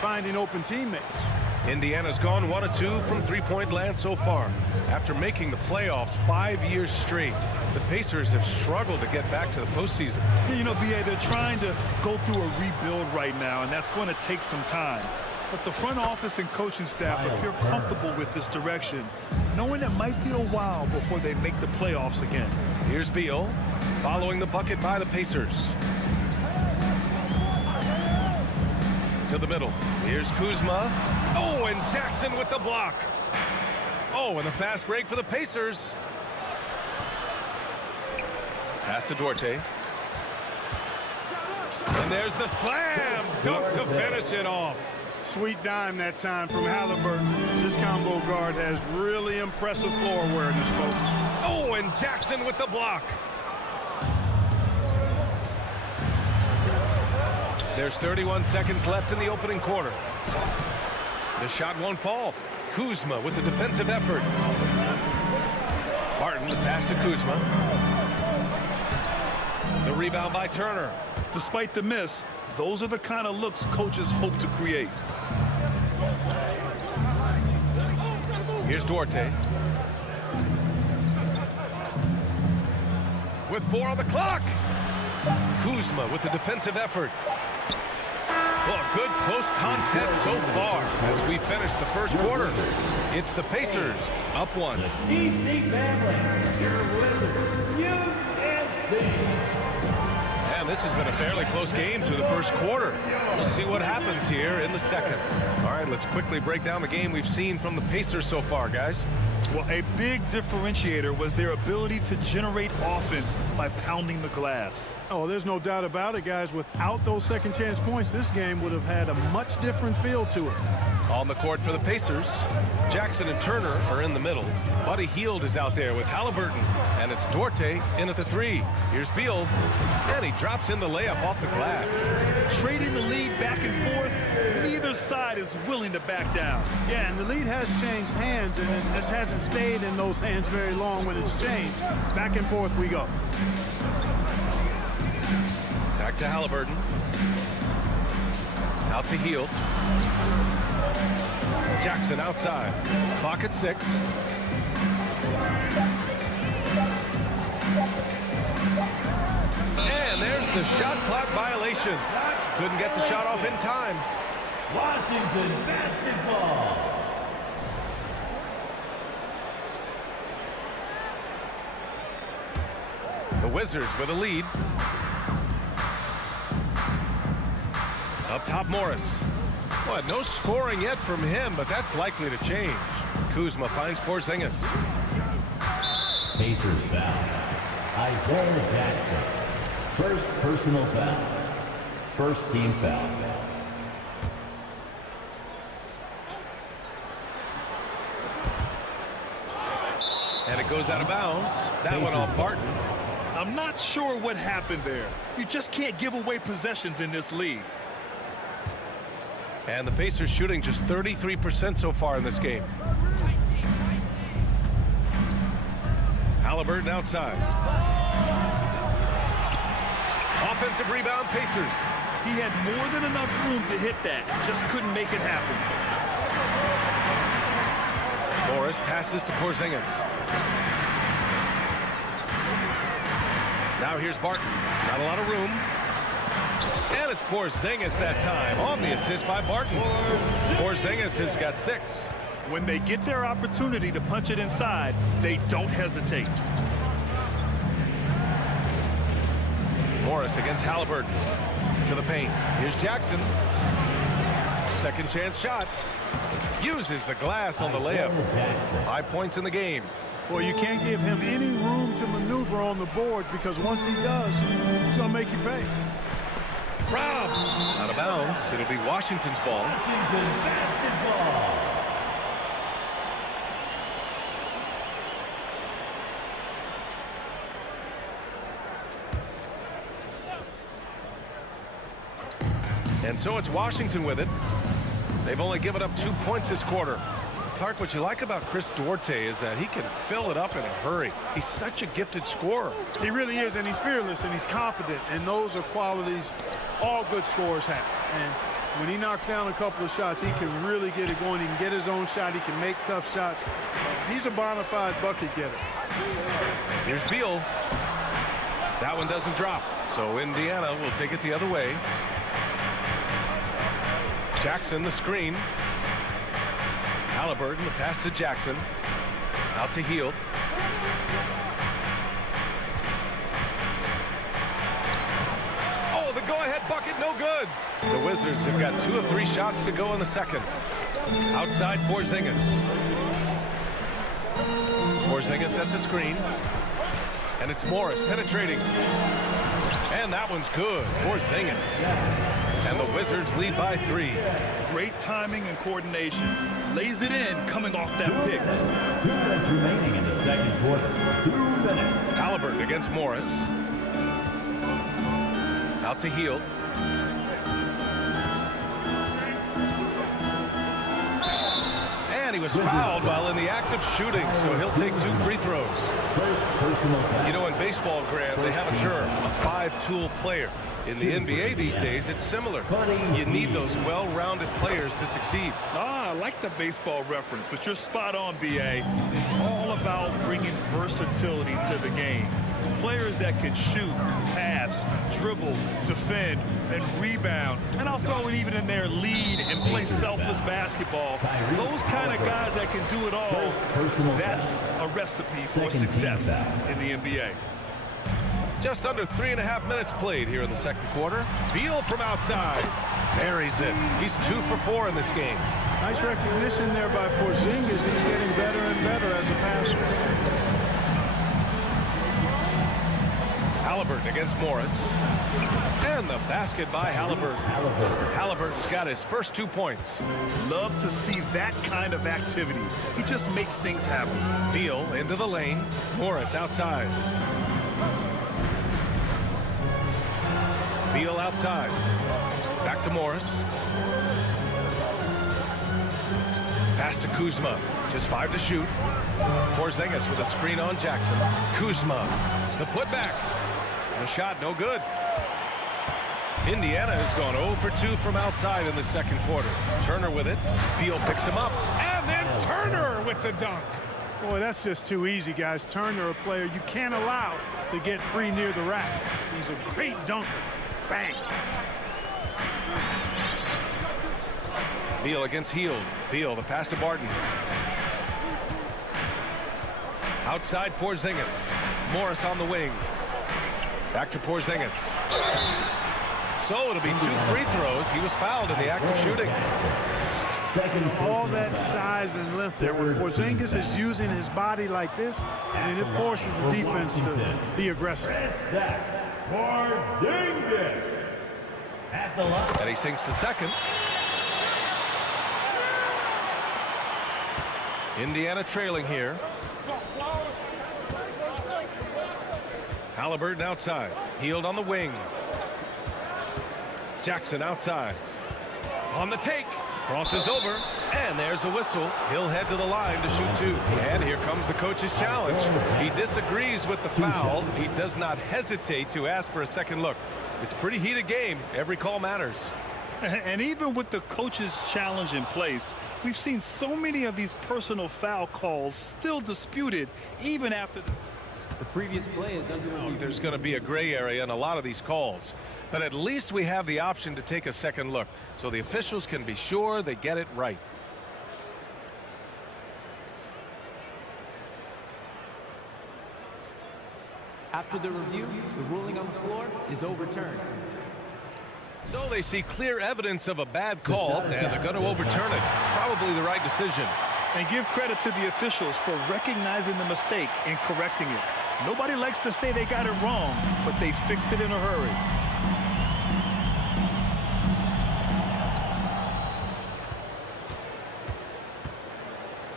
finding open teammates. Indiana's gone 1 of 2 from three-point land so far. After making the playoffs 5 years straight, the Pacers have struggled to get back to the postseason. You know, B.A., they're trying to go through a rebuild right now, and that's going to take some time. But the front office and coaching staff appear comfortable with this direction, knowing it might be a while before they make the playoffs again. Here's Beal, following the bucket by the Pacers. To the middle. Here's Kuzma. Oh, and Jackson with the block. Oh, and a fast break for the Pacers. Pass to Duarte. And there's the slam. Dunk to finish it off. Sweet dime that time from Halliburton. This combo guard has really impressive floor awareness, folks. Oh, and Jackson with the block. There's 31 seconds left in the opening quarter. The shot won't fall. Kuzma with the defensive effort. Barton, the pass to Kuzma. The rebound by Turner. Despite the miss, those are the kind of looks coaches hope to create. Here's Duarte. With 4 on the clock. Kuzma with the defensive effort. Well, good close contest so far as we finish the first quarter. It's the Pacers up 1. DC family, your Wizards, UNC. And this has been a fairly close game through the first quarter. We'll see what happens here in the second. All right, let's quickly break down the game we've seen from the Pacers so far, guys. Well, a big differentiator was their ability to generate offense by pounding the glass. Oh, there's no doubt about it, guys. Without those second chance points, this game would have had a much different feel to it. On the court for the Pacers, Jackson and Turner are in the middle. Buddy Hield is out there with Halliburton, and it's Duarte in at the 3. Here's Beal, and he drops in the layup off the glass. Trading the lead back and forth, neither side is willing to back down. Yeah, and the lead has changed hands, and it just hasn't stayed in those hands very long when it's changed. Back and forth we go. Back to Halliburton. Out to Hield. Jackson outside. Clock at 6. And there's the shot clock violation. Couldn't get the shot off in time. Washington basketball. The Wizards with a lead. Up top, Morris. Well, no scoring yet from him, but that's likely to change. Kuzma finds Porzingis. Pacers foul. Isaiah Jackson. First personal foul. First team foul. And it goes out of bounds. That went off Barton. I'm not sure what happened there. You just can't give away possessions in this league. And the Pacers shooting just 33% so far in this game. Halliburton outside. Offensive rebound, Pacers. He had more than enough room to hit that. Just couldn't make it happen. Morris passes to Porzingis. Now here's Barton. Not a lot of room. And it's Porzingis that time on the assist by Barton. Porzingis has got 6. When they get their opportunity to punch it inside, they don't hesitate. Morris against Halliburton. To the paint. Here's Jackson. Second chance shot. Uses the glass on the layup. 5 points in the game. Well, you can't give him any room to maneuver on the board because once he does, he's going to make you pay. Rob. Out of bounds. It'll be Washington's ball. Washington basketball. And so it's Washington with it. They've only given up 2 points this quarter. Clark, what you like about Chris Duarte is that he can fill it up in a hurry. He's such a gifted scorer. He really is, and he's fearless, and he's confident, and those are qualities all good scorers have. And When he knocks down a couple of shots, he can really get it going. He can get his own shot. He can make tough shots. He's a bona fide bucket getter. Here's Beal. That one doesn't drop. So Indiana will take it the other way. Jackson, the screen. Halliburton, the pass to Jackson. Out to Hield. Oh, the go-ahead bucket, no good. The Wizards have got 2 of 3 shots to go in the second. Outside Porzingis. Porzingis sets a screen. And it's Morris penetrating. And that one's good. Porzingis. And the Wizards lead by 3. Great timing and coordination. Lays it in coming off that pick. 2 minutes remaining in the second quarter. 2 minutes. Halliburton against Morris. Out to Hield. And he was fouled while in the act of shooting, so he'll take 2 free throws. First personal foul. You know, in baseball, Graham, they have a term, a 5-tool player. In the NBA these days, it's similar. You need those well-rounded players to succeed. I like the baseball reference, but you're spot on, B.A. It's all about bringing versatility to the game. Players that can shoot, pass, dribble, defend, and rebound. And I'll throw in even in there lead and play selfless basketball. Those kind of guys that can do it all, that's a recipe for success in the NBA. Just under 3.5 minutes played here in the second quarter. Beal from outside. Buries it. He's 2 for 4 in this game. Nice recognition there by Porzingis. He's getting better and better as a passer. Halliburton against Morris. And the basket by Halliburton. Halliburton's got his first 2 points. Love to see that kind of activity. He just makes things happen. Beal into the lane. Morris outside. Beal outside. Back to Morris. Pass to Kuzma. Just 5 to shoot. Porzingis with a screen on Jackson. Kuzma. The putback. The shot no good. Indiana has gone 0 for 2 from outside in the second quarter. Turner with it. Beal picks him up. And then Turner with the dunk. Boy, that's just too easy, guys. Turner, a player you can't allow to get free near the rack. He's a great dunker. Bang. Beal against Hield. Beal, the pass to Barton. Outside Porzingis. Morris on the wing. Back to Porzingis. So it'll be 2 free throws. He was fouled in the act of shooting. All that size and length there. When Porzingis is using his body like this, and it forces the defense to be aggressive. And he sinks the second. Indiana trailing here. Halliburton outside. Hield on the wing. Jackson outside. On the take. Crosses over. And there's a whistle. He'll head to the line to shoot 2. And here comes the coach's challenge. He disagrees with the foul. He does not hesitate to ask for a second look. It's a pretty heated game. Every call matters. And even with the coach's challenge in place, we've seen so many of these personal foul calls still disputed even after the previous play is under review. There's going to be a gray area in a lot of these calls. But at least we have the option to take a second look so the officials can be sure they get it right. After the review, the ruling on the floor is overturned. So they see clear evidence of a bad call, and they're going to overturn it. Probably the right decision. And give credit to the officials for recognizing the mistake and correcting it. Nobody likes to say they got it wrong, but they fixed it in a hurry.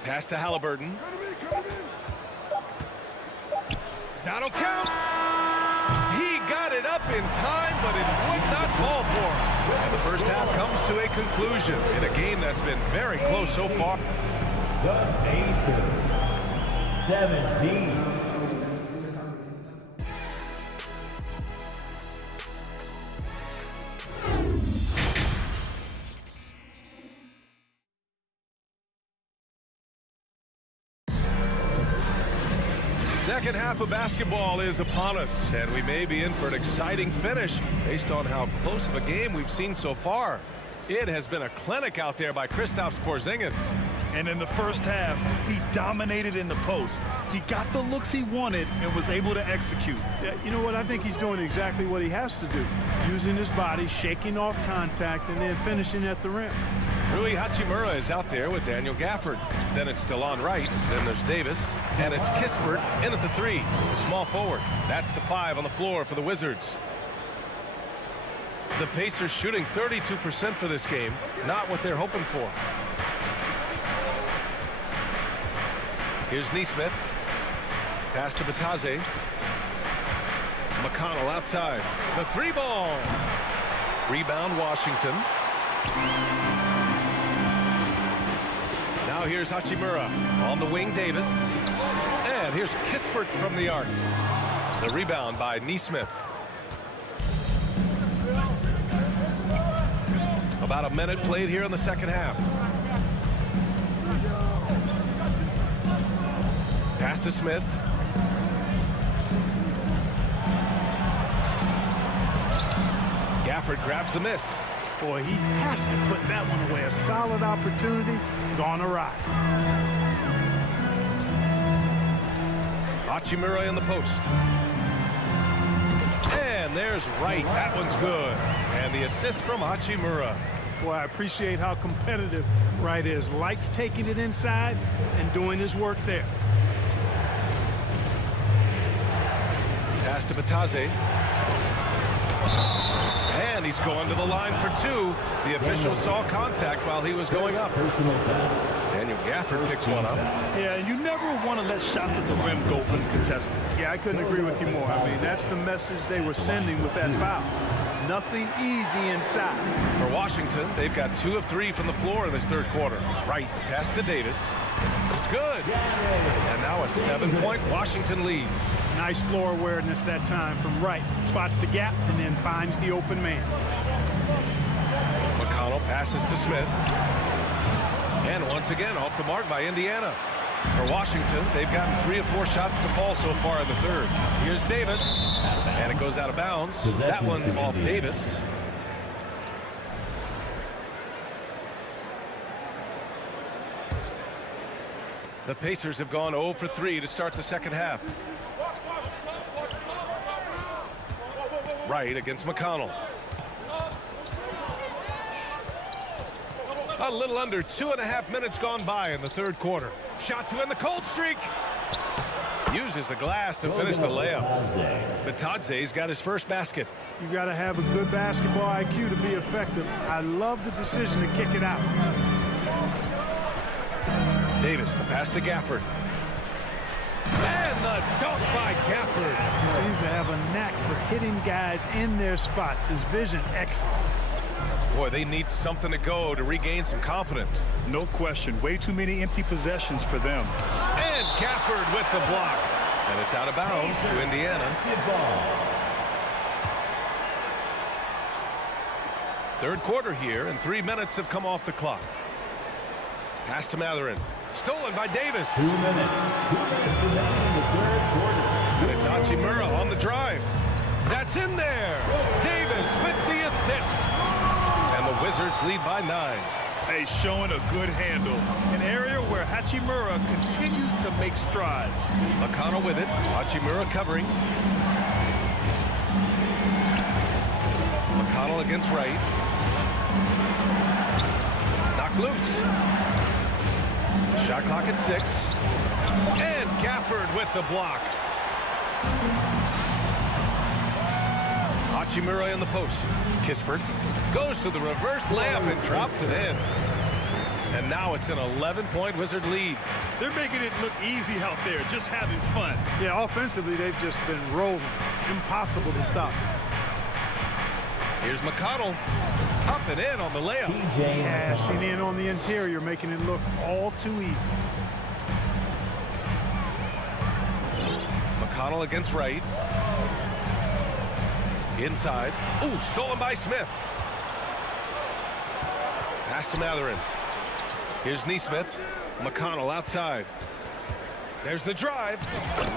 Pass to Halliburton. That'll count. He got it up in time, but it would not fall for him. And the first half comes to a conclusion in a game that's been very close so far. The Pacers, 17. second half of basketball is upon us, and we may be in for an exciting finish based on how close of a game we've seen so far. It has been a clinic out there by Kristaps Porzingis. And in the first half, he dominated in the post. He got the looks he wanted and was able to execute. Yeah, you know what? I think he's doing exactly what he has to do. Using his body, shaking off contact, and then finishing at the rim. Rui Hachimura is out there with Daniel Gafford. Then it's DeLon Wright. Then there's Davis. And it's Kispert in at the 3. The small forward. That's the 5 on the floor for the Wizards. The Pacers shooting 32% for this game. Not what they're hoping for. Here's Neesmith. Pass to Bataze. McConnell outside. The 3-ball. Rebound Washington. Now here's Hachimura. On the wing, Davis. And here's Kispert from the arc. The rebound by Neesmith. About a minute played here in the second half. Pass to Smith. Gafford grabs the miss. Boy, he has to put that one away. A solid opportunity gone awry. Hachimura in the post. And there's Wright. That one's good. And the assist from Hachimura. Boy, I appreciate how competitive Wright is. Likes taking it inside and doing his work there. Pass to Bataze. And he's going to the line for 2. The official saw contact while he was going up. Daniel Gafford picks one up. Yeah, and you never want to let shots at the rim go uncontested. Yeah, I couldn't agree with you more. I mean, that's the message they were sending with that foul. Nothing easy inside. For Washington, they've got 2 of 3 from the floor in this third quarter. Wright, pass to Davis. It's good. And now a 7-point Washington lead. Nice floor awareness that time from Wright. Spots the gap and then finds the open man. McConnell passes to Smith. And once again, off the mark by Indiana. For Washington, they've gotten 3 of 4 shots to fall so far in the third. Here's Davis. And it goes out of bounds. That one off Davis. The Pacers have gone 0 for 3 to start the second half. Wright against McConnell. A little under 2.5 minutes gone by in the third quarter. Shot to end the cold streak. Uses the glass to finish the layup. Bataze's got his first basket. You got to have a good basketball IQ to be effective. I love the decision to kick it out. Davis, the pass to Gafford. And the dunk by Gafford. Seems to have a knack for hitting guys in their spots. His vision excellent. Boy, they need something to go to regain some confidence. No question. Way too many empty possessions for them. And Gafford with the block. And it's out of bounds to Indiana. Third quarter here, and 3 minutes have come off the clock. Pass to Matherin. Stolen by Davis. 2 minutes. 2 minutes remaining in the third quarter. And it's Hachimura on the drive. That's in there. Davis with the assist. And the Wizards lead by 9. Hey, showing a good handle. An area where Hachimura continues to make strides. McConnell with it. Hachimura covering. McConnell against Wright. Knocked loose. Shot clock at 6. And Gafford with the block. Hachimura in the post. Kispert goes to the reverse layup and drops it in. And now it's an 11-point Wizard lead. They're making it look easy out there, just having fun. Yeah, offensively, they've just been rolling. Impossible to stop. Here's McConnell. Up and in on the layup. Cashing in on the interior, making it look all too easy. McConnell against Wright. Inside. Ooh, stolen by Smith. Pass to Matherin. Here's Neesmith. McConnell outside. There's the drive.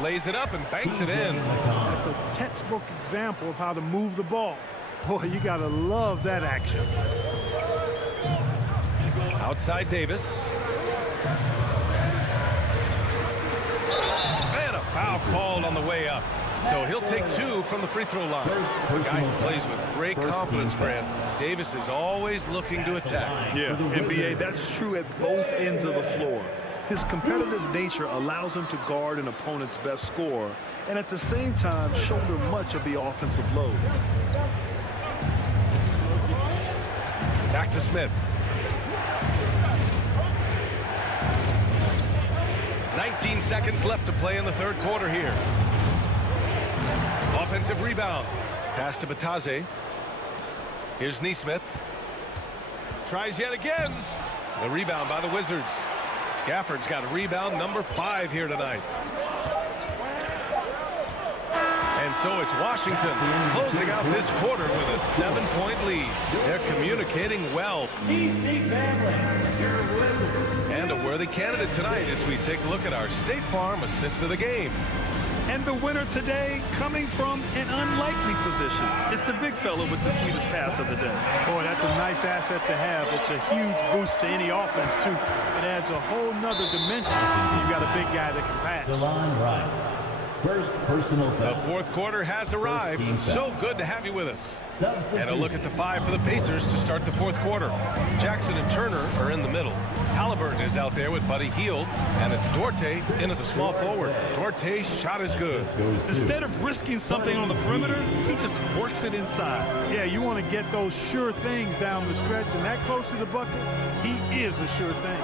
Lays it up and banks it in. That's a textbook example of how to move the ball. Boy, you got to love that action. Outside Davis. And a foul called on the way up. So he'll take 2 from the free throw line. A guy who plays with great confidence, Fran. Davis is always looking to attack. Yeah, NBA, that's true at both ends of the floor. His competitive nature allows him to guard an opponent's best scorer and at the same time shoulder much of the offensive load. Back to Smith. 19 seconds left to play in the third quarter here. Offensive rebound. Pass to Bataze. Here's Neesmith. Tries yet again. The rebound by the Wizards. Gafford's got a rebound number 5 here tonight. And so it's Washington closing out this quarter with a 7-point lead. They're communicating well. And a worthy candidate tonight as we take a look at our State Farm assist of the game. And the winner today coming from an unlikely position. It's the big fella with the sweetest pass of the day. Boy, that's a nice asset to have. It's a huge boost to any offense, too. It adds a whole nother dimension. You've got a big guy that can pass. DeLon Wright. First personal foul. The fourth quarter has arrived. So good to have you with us. And a look at the 5 for the Pacers to start the fourth quarter. Jackson and Turner are in the middle. Halliburton is out there with Buddy Hield. And it's Duarte in at the small forward. Duarte's shot is good. Instead of risking something on the perimeter, he just works it inside. Yeah, you want to get those sure things down the stretch, and that close to the bucket, he is a sure thing.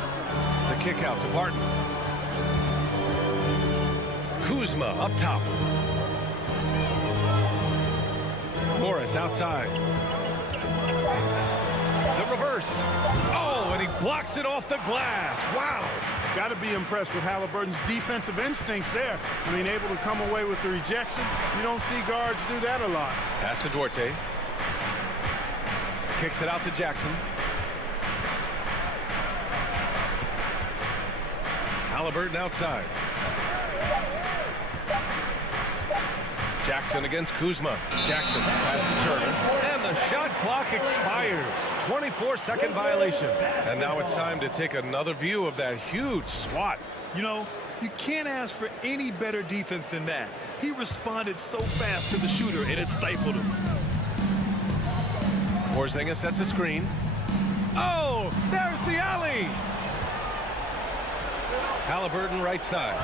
The kick out to Barton. Kuzma up top. Morris outside. The reverse. Oh, and he blocks it off the glass. Wow. Got to be impressed with Halliburton's defensive instincts there. I mean, able to come away with the rejection. You don't see guards do that a lot. Pass to Duarte. Kicks it out to Jackson. Halliburton outside. Jackson against Kuzma. Jackson pass to Turner. And the shot clock expires. 24-second violation. And now it's time to take another view of that huge swat. You know, you can't ask for any better defense than that. He responded so fast to the shooter, and it stifled him. Porzingis sets a screen. Oh, there's the alley. Halliburton right side.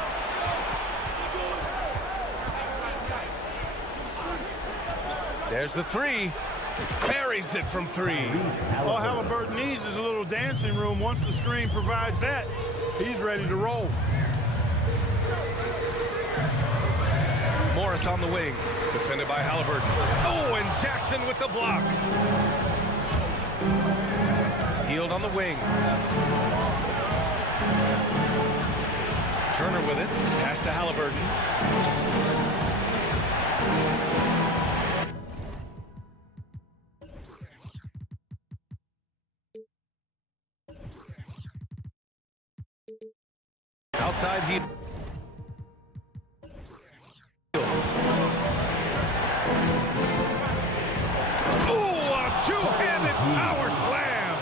There's the 3. Buries it from 3. All Halliburton needs is a little dancing room. Once the screen provides that, he's ready to roll. Morris on the wing. Defended by Halliburton. Oh, and Jackson with the block. Hield on the wing. Turner with it. Pass to Halliburton. Outside he. Oh, a two-handed power slam.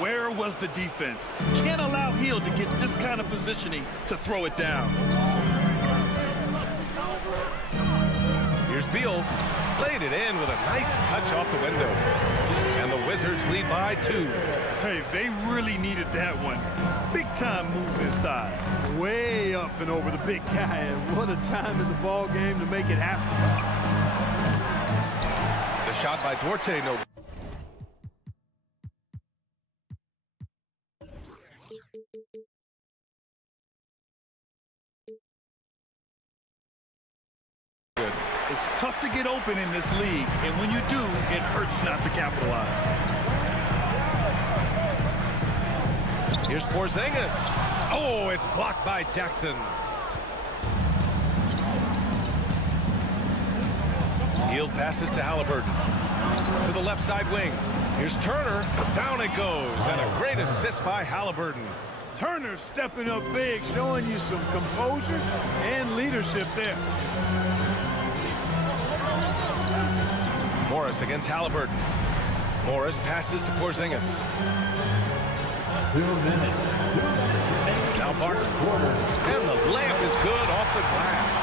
Where was the defense? Can't allow Hield to get this kind of positioning to throw it down. Here's Beal. Played it in with a nice touch off the window. And the Wizards lead by 2. Hey, they really needed that one. Big time move inside. Way up and over the big guy, and what a time in the ball game to make it happen. The shot by Duarte, no. Good. It's tough to get open in this league, and when you do, it hurts not to capitalize. Here's Porzingis. Oh, it's blocked by Jackson. Hield passes to Halliburton. To the left side wing. Here's Turner. Down it goes. And a great assist by Halliburton. Turner stepping up big, showing you some composure and leadership there. Morris against Halliburton. Morris passes to Porzingis. 2 minutes. Now Barton. And the layup is good off the glass.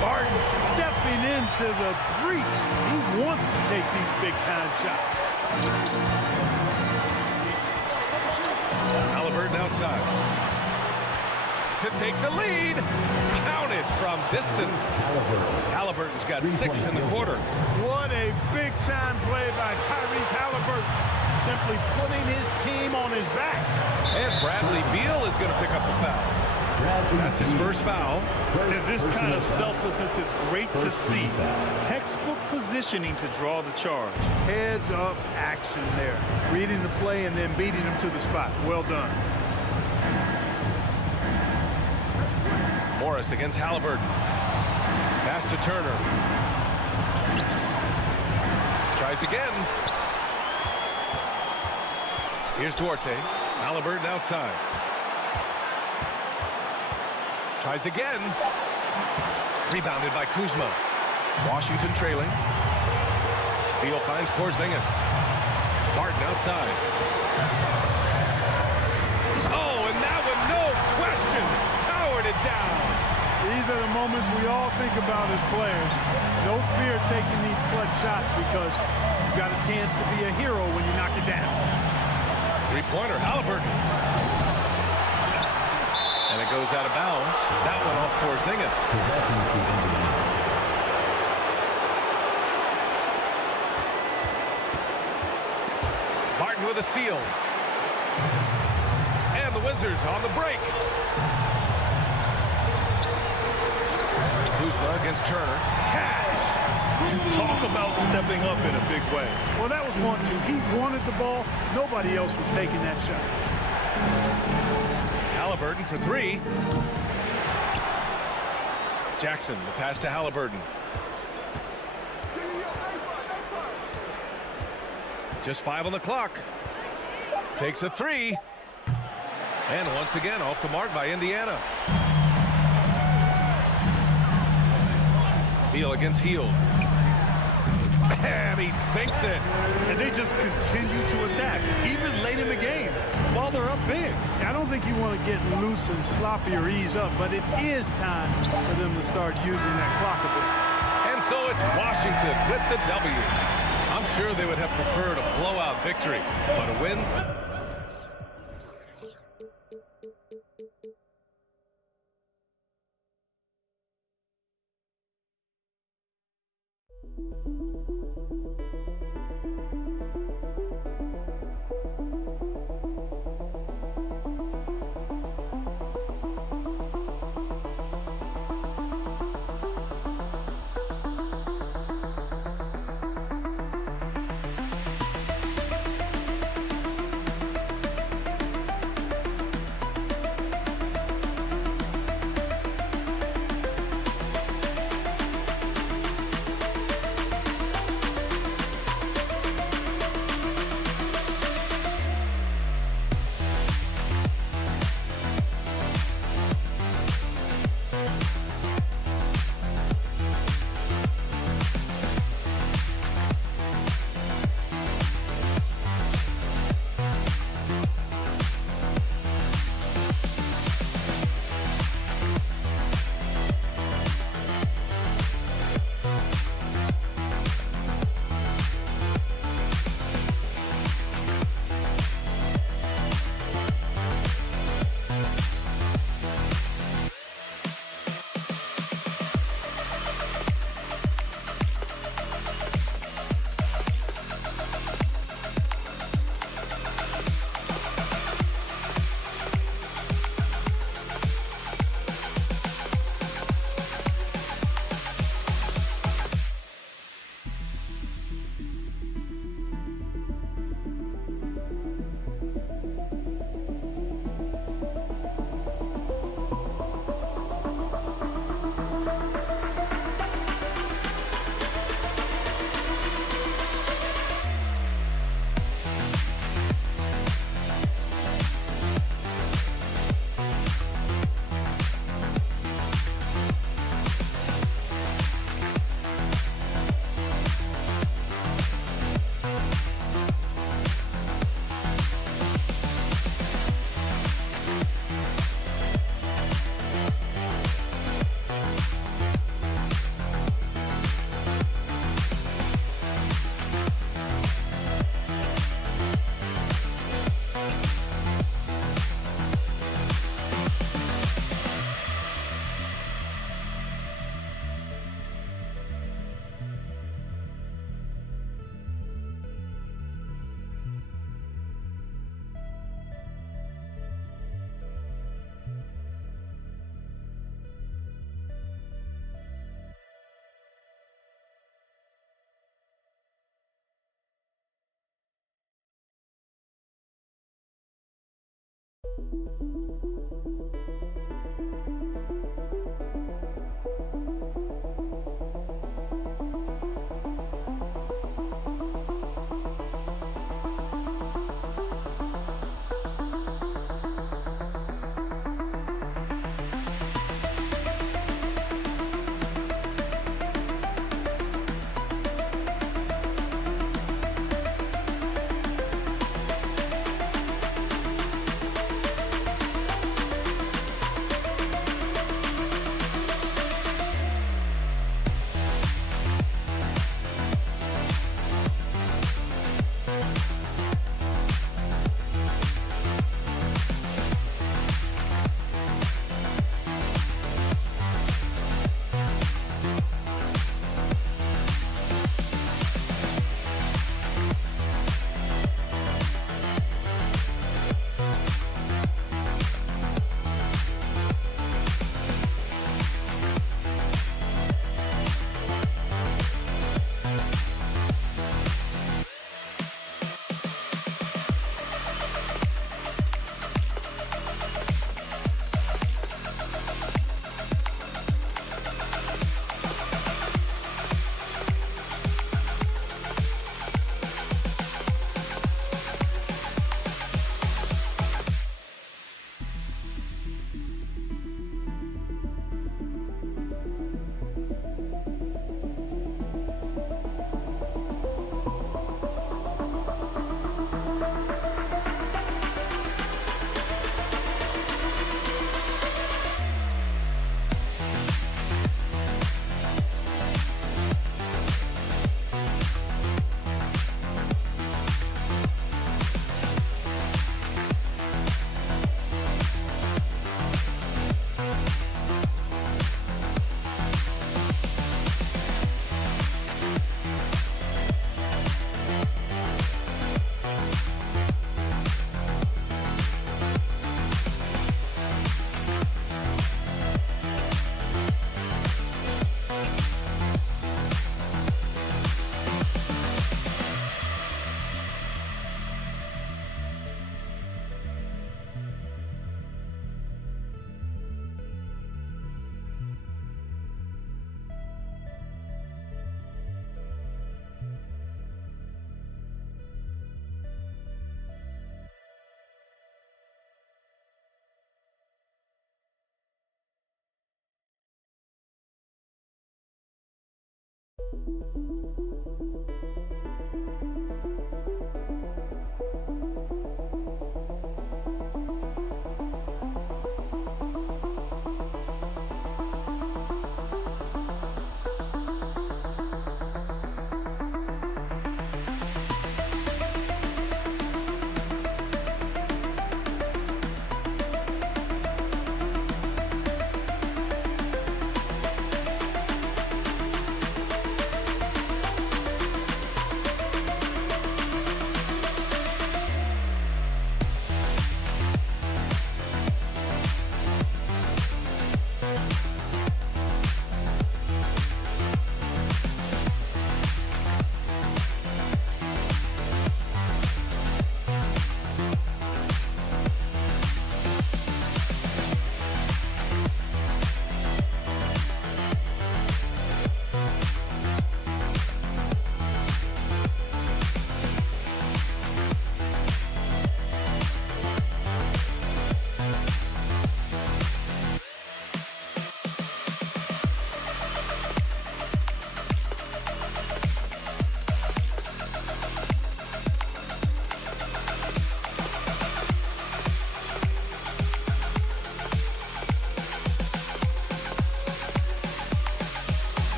Barton stepping into the breach. He wants to take these big-time shots. Halliburton outside. To take the lead. Counted from distance. Halliburton's got 6 in the quarter. What a big-time play by Tyrese Halliburton. Simply putting his team on his back. And Bradley Beal is going to pick up the foul. That's his first foul. And this kind of selflessness is great to see. Textbook positioning to draw the charge. Heads-up action there. Reading the play and then beating him to the spot. Well done. Morris against Halliburton. Pass to Turner. Tries again. Here's Duarte. Halliburton outside. Tries again. Rebounded by Kuzma. Washington trailing. Beal finds Porzingis. Barton outside. Oh, and that one, no question, powered it down. These are the moments we all think about as players. No fear taking these clutch shots because you've got a chance to be a hero when you knock it down. Three-pointer, Halliburton. And it goes out of bounds. That one off Porzingis. Martin with a steal. And the Wizards on the break. Kuzma against Turner. Cash! Talk about stepping up in a big way. Well, that was 1-2. He wanted the ball. Nobody else was taking that shot. Halliburton for 3. Jackson, the pass to Halliburton. Just 5 on the clock. Takes a 3. And once again off the mark by Indiana. Beal against Hield. And he sinks it. And they just continue to attack, even late in the game, while they're up big. I don't think you want to get loose and sloppy or ease up, but it is time for them to start using that clock a bit. And so it's Washington with the W. I'm sure they would have preferred a blowout victory, but a win.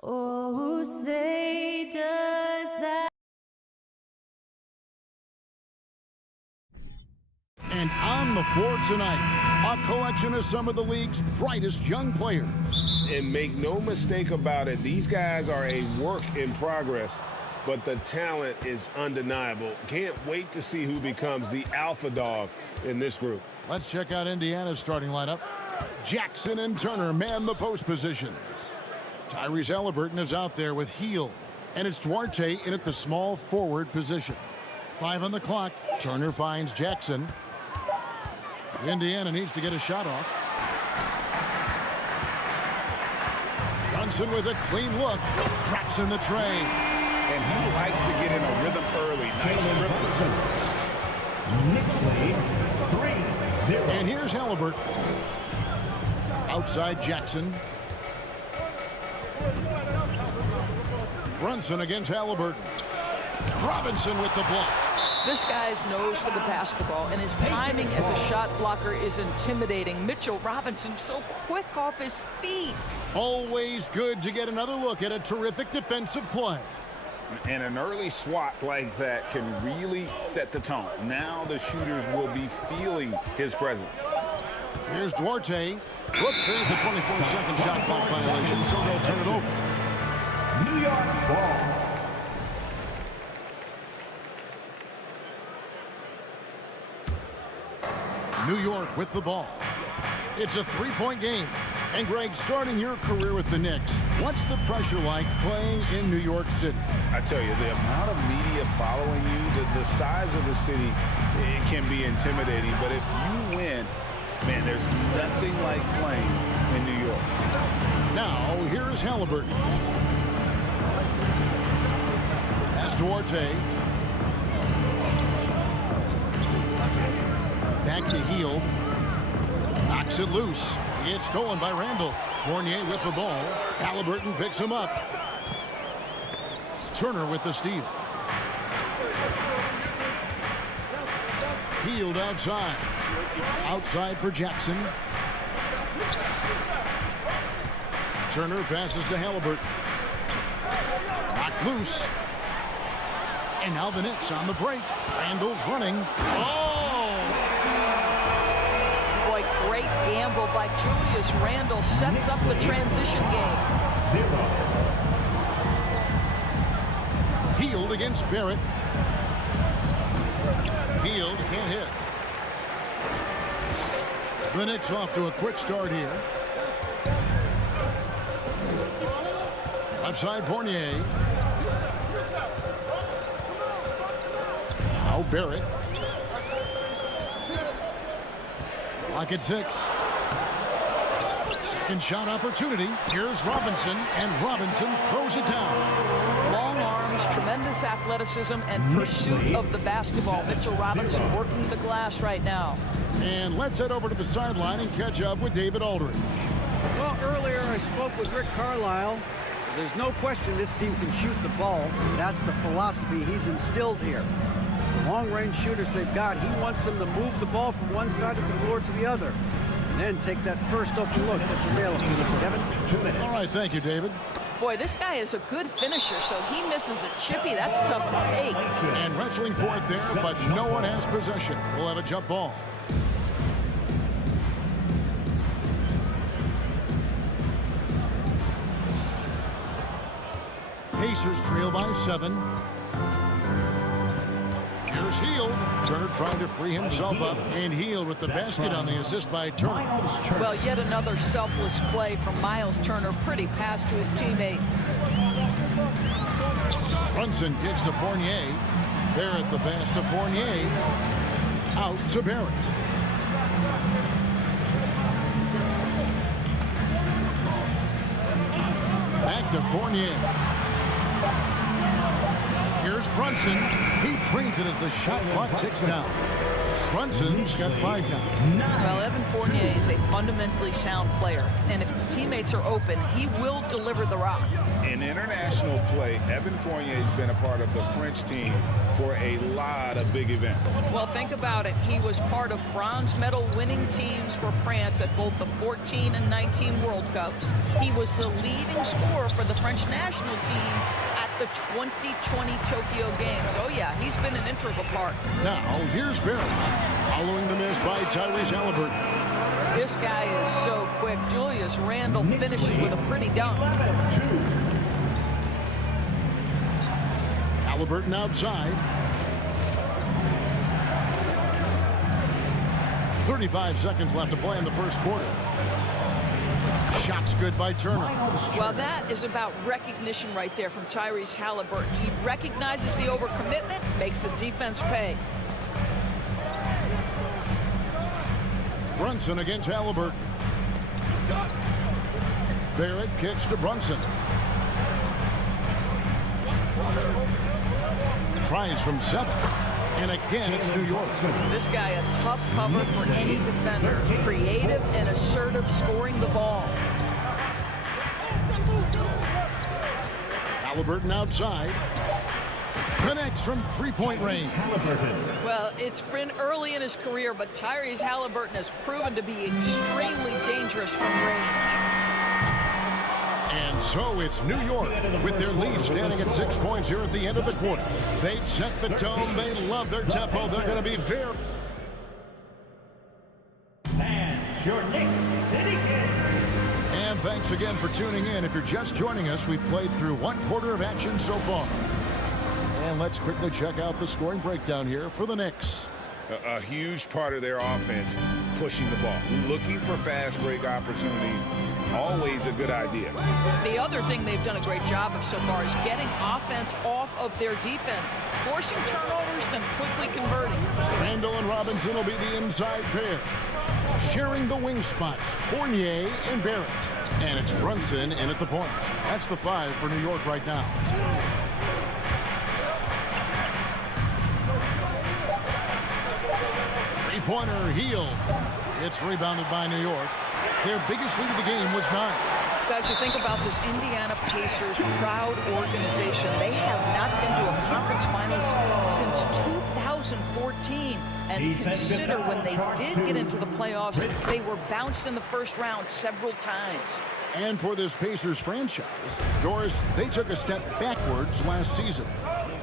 Oh, say does that. And on the floor tonight, a collection of some of the league's brightest young players. And make no mistake about it, these guys are a work in progress, but the talent is undeniable. Can't wait to see who becomes the alpha dog in this group. Let's check out Indiana's starting lineup. Jackson and Turner man the post positions. Tyrese Halliburton is out there with Heel, and it's Duarte in at the small forward position. 5 on the clock. Turner finds Jackson. Indiana needs to get a shot off. Brunson with a clean look. Drops in the tray. And he likes to get in a rhythm early. Nice Knicks lead 3-0. And here's Halliburton. Outside Jackson. Brunson against Halliburton. Robinson with the block. This guy's nose for the basketball, and his timing as a shot blocker is intimidating. Mitchell Robinson so quick off his feet. Always good to get another look at a terrific defensive play. And an early swat like that can really set the tone. Now the shooters will be feeling his presence. Here's Duarte. Look, there's the 24-second shot clock violation, so they'll turn it over. New York ball. New York with the ball. It's a three-point game. And Greg, starting your career with the Knicks, what's the pressure like playing in New York City? I tell you, the amount of media following you, the size of the city, it can be intimidating. But if you win, man, there's nothing like playing in New York. Now, here's Halliburton. Pass to Duarte. Back to Hield. Knocks it loose. It's stolen by Randall. Fournier with the ball. Halliburton picks him up. Turner with the steal. Hield outside. Outside for Jackson. Turner passes to Halliburton. Knocked loose. And now the Knicks on the break. Randall's running. Oh! Boy, great gamble by Julius Randle. Sets up the transition game. Hield against Barrett. Hield can't hit. The Knicks off to a quick start here. Left side Fournier. Now Barrett. Lock at 6. Second shot opportunity. Here's Robinson, and Robinson throws it down. Long arms, tremendous athleticism, and pursuit of the basketball. Mitchell Robinson working the glass right now. And let's head over to the sideline and catch up with David Aldridge. Well, earlier I spoke with Rick Carlisle. There's no question this team can shoot the ball. That's the philosophy he's instilled here. The long-range shooters they've got, he wants them to move the ball from one side of the floor to the other. And then take that first open look that's available. Kevin? All right, thank you, David. Boy, this guy is a good finisher, so he misses a chippy. That's tough to take. And wrestling for it there, but no one has possession. We'll have a jump ball. Pacers trail by 7. Here's Hield. Turner trying to free himself up. And Hield with the basket on the assist by Turner. Well, yet another selfless play from Miles Turner. Pretty pass to his teammate. Brunson gets to Fournier. Barrett the pass to Fournier. Out to Barrett. Back to Fournier. Here's Brunson. He trains it as the shot clock ticks down. Brunson's got 5 now. Well, Evan Fournier is a fundamentally sound player, and if his teammates are open, he will deliver the rock. In international play, Evan Fournier has been a part of the French team for a lot of big events. Well, think about it. He was part of bronze medal winning teams for France at both the 14 and 19 World Cups. He was the leading scorer for the French national team at the 2020 Tokyo Games. Oh, yeah, he's been an integral part. Now, here's Barrett. Following the miss by Tyrese Halliburton. This guy is so quick. Julius Randle finishes with a pretty dunk. Halliburton outside. 35 seconds left to play in the first quarter. Shots good by Turner. Well, that is about recognition right there from Tyrese Halliburton. He recognizes the overcommitment, makes the defense pay. Brunson against Halliburton. Barrett kicks to Brunson. Tries from 7. And again, it's New York. This guy a tough cover for any defender. Creative and assertive scoring the ball. Halliburton outside. Connects from three-point range. Well, it's been early in his career, but Tyrese Halliburton has proven to be extremely dangerous from range. And so it's New York with their lead standing at 6 points here at the end of the quarter. They've set the tone. They love their tempo. They're going to be very... And your Knicks City Kings. And thanks again for tuning in. If you're just joining us, we've played through 1 quarter of action so far. And let's quickly check out the scoring breakdown here for the Knicks. A huge part of their offense, pushing the ball. Looking for fast break opportunities, always a good idea. The other thing they've done a great job of so far is getting offense off of their defense, forcing turnovers, then quickly converting. Randall and Robinson will be the inside pair, sharing the wing spots, Fournier and Barrett. And it's Brunson in at the point. That's the 5 for New York right now. Three-pointer, Hield. It's rebounded by New York. Their biggest lead of the game was 9. Guys, you think about this Indiana Pacers proud organization. They have not been to a conference finals since 2014. And consider when they did get into the playoffs, they were bounced in the first round several times. And for this Pacers franchise, Doris, they took a step backwards last season.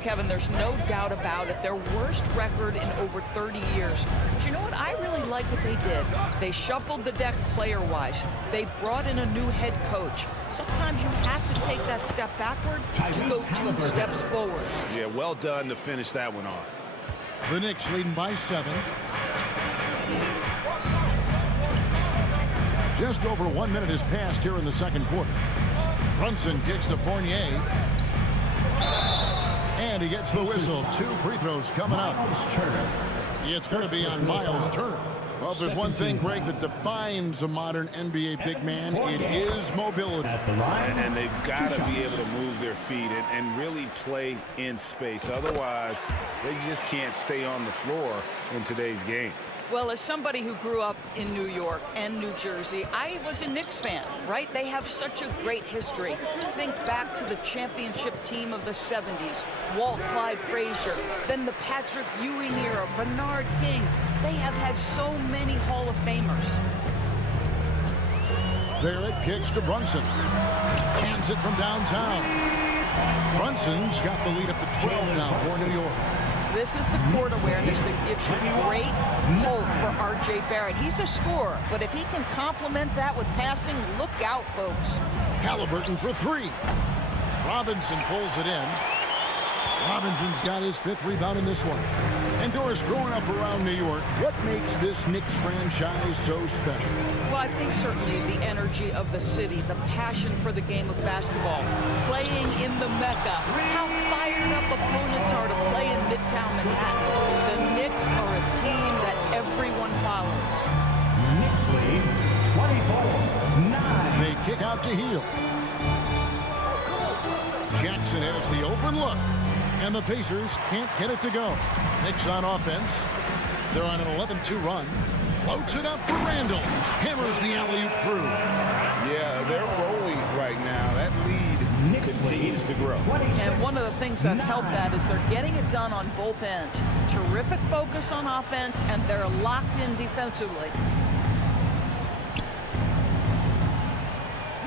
Kevin, there's no doubt about it. Their worst record in over 30 years. But you know what? I really like what they did. They shuffled the deck player-wise. They brought in a new head coach. Sometimes you have to take that step backward to go 2 steps forward. Yeah, well done to finish that one off. The Knicks leading by 7. Just over 1 minute has passed here in the second quarter. Brunson kicks to Fournier. And he gets the whistle. 2 free throws coming up. It's going to be on Miles Turner. Well, if there's one thing, Greg, that defines a modern NBA big man, it is mobility. And they've got to be able to move their feet and really play in space. Otherwise, they just can't stay on the floor in today's game. Well, as somebody who grew up in New York and New Jersey, I was a Knicks fan, right? They have such a great history. Think back to the championship team of the 70s, Walt Clyde Frazier, then the Patrick Ewing era, Bernard King. They have had so many Hall of Famers. Barrett kicks to Brunson. Cans it from downtown. Brunson's got the lead up to 12 now for New York. This is the court awareness that gives you great hope for R.J. Barrett. He's a scorer, but if he can complement that with passing, look out, folks. Halliburton for 3. Robinson pulls it in. Robinson's got his 5th rebound in this one. And Doris, growing up around New York, what makes this Knicks franchise so special? Well, I think certainly the energy of the city, the passion for the game of basketball, playing in the Mecca, how fired up opponents are to play in Midtown Manhattan. The Knicks are a team that everyone follows. Knicks lead 24-9. They kick out to Hield. Jackson has the open look. And the Pacers can't get it to go. Knicks on offense. They're on an 11-2 run. Floats it up for Randall. Hammers the alley-oop through. Yeah, they're rolling right now. That lead continues to grow. And one of the things that's helped that is they're getting it done on both ends. Terrific focus on offense, and they're locked in defensively.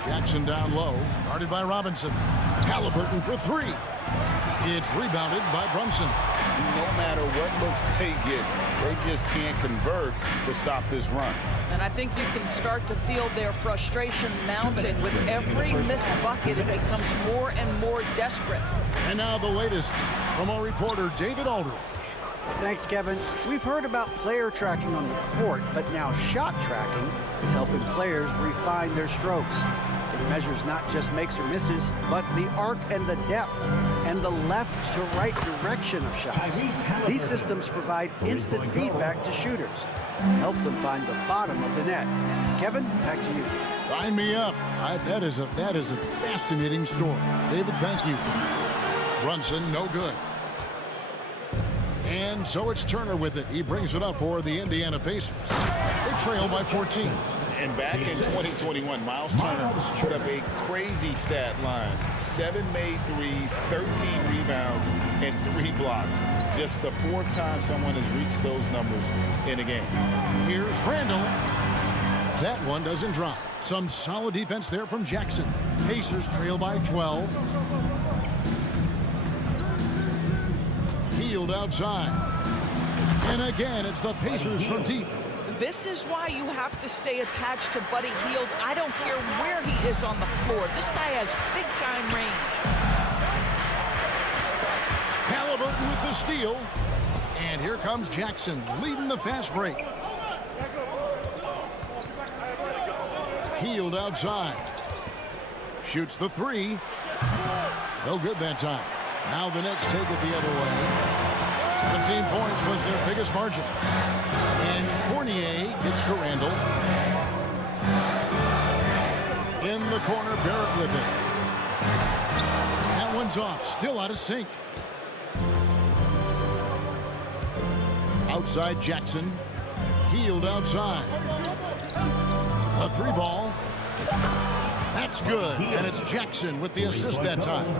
Jackson down low. Guarded by Robinson. Halliburton for 3. It's rebounded by Brunson. No matter what looks they get, they just can't convert to stop this run. And I think you can start to feel their frustration mounting. With every missed bucket, it becomes more and more desperate. And now the latest from our reporter, David Aldridge. Thanks, Kevin. We've heard about player tracking on the court, but now shot tracking is helping players refine their strokes. It measures not just makes or misses, but the arc and the depth and the left to right direction of shots. These systems provide instant feedback to shooters and help them find the bottom of the net. Kevin, back to you. Sign me up. That is a fascinating story. David, thank you. Brunson, no good. And so it's Turner with it. He brings it up for the Indiana Pacers. They trail by 14. And back in 2021, Miles Turner put up a crazy stat line. 7 made threes, 13 rebounds, and 3 blocks. Just the 4th time someone has reached those numbers in a game. Here's Randall. That one doesn't drop. Some solid defense there from Jackson. Pacers trail by 12. Hield outside. And again, it's the Pacers from deep. This is why you have to stay attached to Buddy Hield. I don't care where he is on the floor. This guy has big-time range. Halliburton with the steal. And here comes Jackson leading the fast break. Healed outside. Shoots the three. No good that time. Now the Knicks take it the other way. 17 points was their biggest margin. And Fournier gets to Randall. In the corner, Barrett with it. That one's off. Still out of sync. Outside Jackson. Healed outside. A three ball. That's good. And it's Jackson with the assist that time.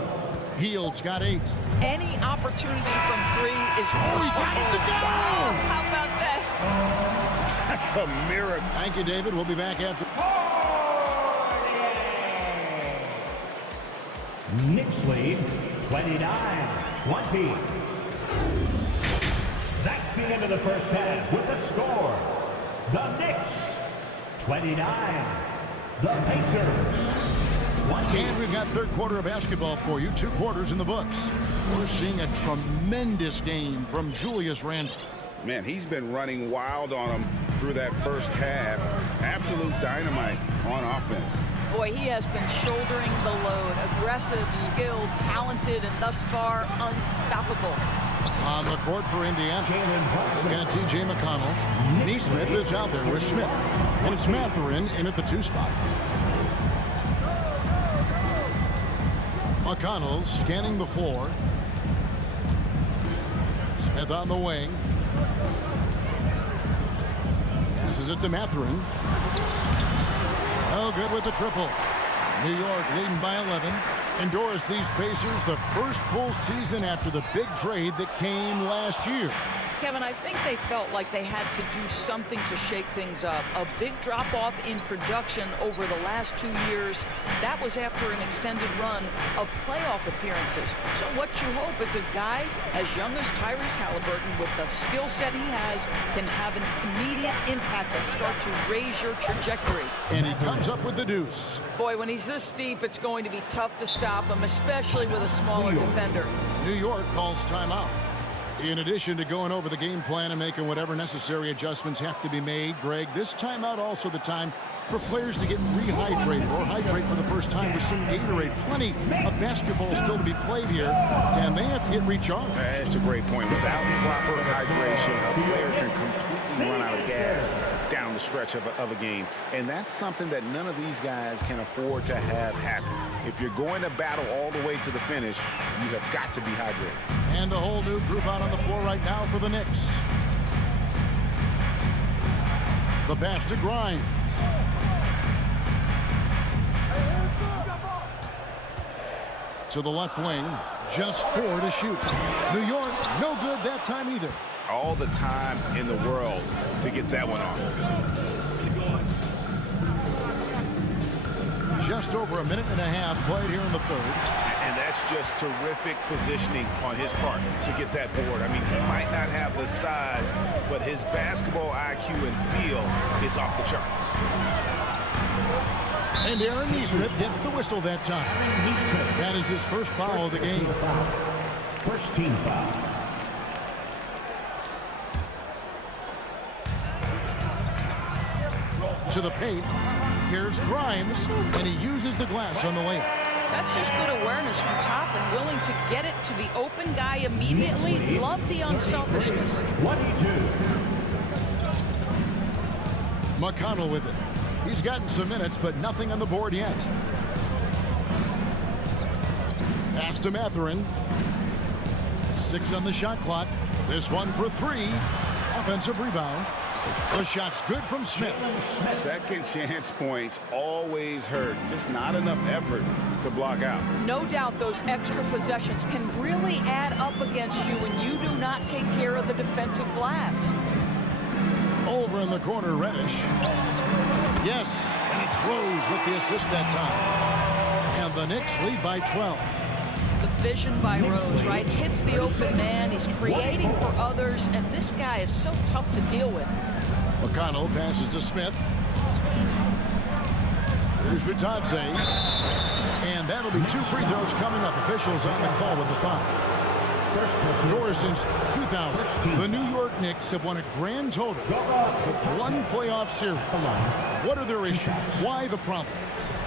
Hield's got 8. Any opportunity from 3 is... Oh, he got it to go! How about that? That's a miracle. Thank you, David. We'll be back after. Knicks lead 29-20. That's the end of the first half with the score. The Knicks 29. The Pacers 20. And we've got third quarter of basketball for you. 2 quarters in the books. We're seeing a tremendous game from Julius Randle. Man, he's been running wild on him through that first half. Absolute dynamite on offense. Boy, he has been shouldering the load. Aggressive, skilled, talented, and thus far unstoppable. On the court for Indiana, we've got T.J. McConnell. Neesmith is out there with Smith. And it's Mathurin in at the 2 spot. McConnell scanning the floor. Smith on the wing. This is it to Mathurin. Oh, good with the triple. New York leading by 11. Endures these Pacers the first full season after the big trade that came last year. Kevin, I think they felt like they had to do something to shake things up. A big drop-off in production over the last 2 years. That was after an extended run of playoff appearances. So what you hope is a guy as young as Tyrese Halliburton, with the skill set he has, can have an immediate impact and start to raise your trajectory. And he comes up with the deuce. Boy, when he's this deep, it's going to be tough to stop him, especially with a smaller defender. New York calls timeout. In addition to going over the game plan and making whatever necessary adjustments have to be made, Greg, this timeout also the time for players to get rehydrated or hydrate for the first time with some Gatorade. Plenty of basketball still to be played here, and they have to get recharged. That's a great point. Without proper hydration, a player can completely run out of gas down the stretch of a game. And that's something that none of these guys can afford to have happen. If you're going to battle all the way to the finish, you have got to be hydrated. And a whole new group out on the floor right now for the Knicks. The pass to Grimes. To the left wing, just 4 to shoot. New York, no good that time either. All the time in the world to get that one off. Just over a minute and a half played here in the third. And that's just terrific positioning on his part to get that board. I mean, he might not have the size, but his basketball IQ and feel is off the charts. And Aaron Neesmith gets the whistle that time. That is his first foul of the game. First team foul. To the paint. Here's Grimes, and he uses the glass on the layup. That's just good awareness from top and willing to get it to the open guy immediately. Love the unselfishness. 22. McConnell with it. He's gotten some minutes, but nothing on the board yet. Pass to Mathurin. 6 on the shot clock. This one for 3. Offensive rebound. The shot's good from Smith. Second chance points always hurt. Just not enough effort to block out. No doubt those extra possessions can really add up against you when you do not take care of the defensive glass. Over in the corner, Reddish. Yes, and it's Rose with the assist that time. And the Knicks lead by 12. The vision by Rose, right? Hits the open man. He's creating for others, and this guy is so tough to deal with. McConnell passes to Smith. Here's Vitadze. And that'll be 2 free throws coming up. Officials on the call with the foul. Doors since 2000, the New York Knicks have won a grand total of 1 playoff series. What are their issues? Why the problem?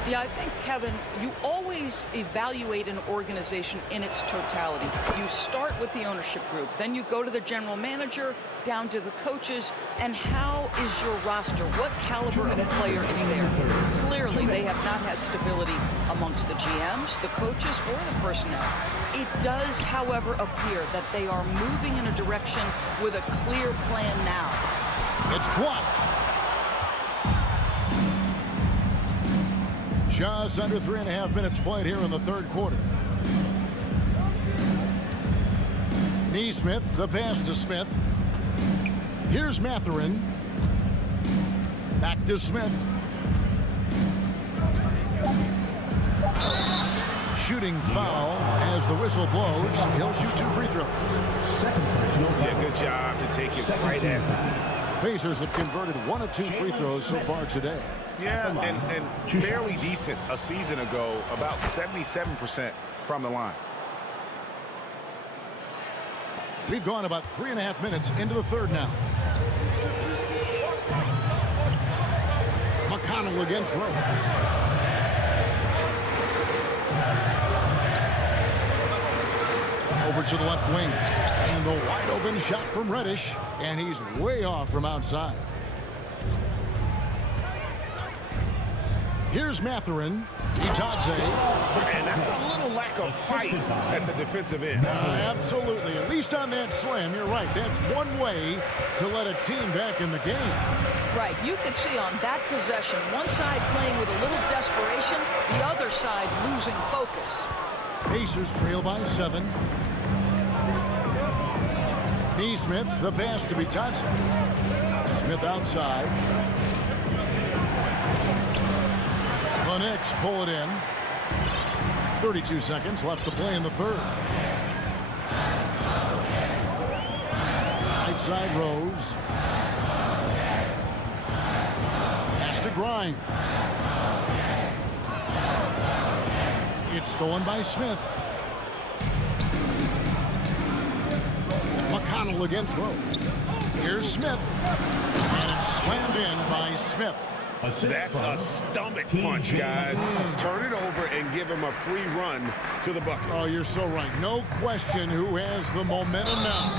Yeah, I think, Kevin, you always evaluate an organization in its totality. You start with the ownership group, then you go to the general manager, down to the coaches, and how is your roster? What caliber of player is there? Clearly, they have not had stability amongst the GMs, the coaches, or the personnel. It does, however, appear that they are moving in a direction with a clear plan now. It's blocked. Just under 3.5 minutes played here in the third quarter. Neesmith, the pass to Smith. Here's Mathurin. Back to Smith. Shooting foul as the whistle blows. He'll shoot 2 free throws. Yeah, good job to take it right at them. Pacers have converted 1 of 2 free throws so far today. Yeah, and fairly decent a season ago, about 77% from the line. We've gone about 3.5 minutes into the third now. McConnell against Rose. Over to the left wing. And the wide open shot from Reddish. And he's way off from outside. Here's Mathurin. Itaze. And that's a little lack of fight at the defensive end. Absolutely. At least on that slam, you're right. That's one way to let a team back in the game. Right. You can see on that possession, one side playing with a little desperation, the other side losing focus. Pacers trail by 7. Neesmith, the pass to Itaze. Smith outside. The Knicks pull it in. 32 seconds left to play in the third. Right side Rose. Pass to Grimes. It's stolen by Smith. McConnell against Rose. Here's Smith. And it's slammed in by Smith. That's a stomach punch, guys. Turn it over and give him a free run to the bucket. Oh, you're so right. No question who has the momentum now.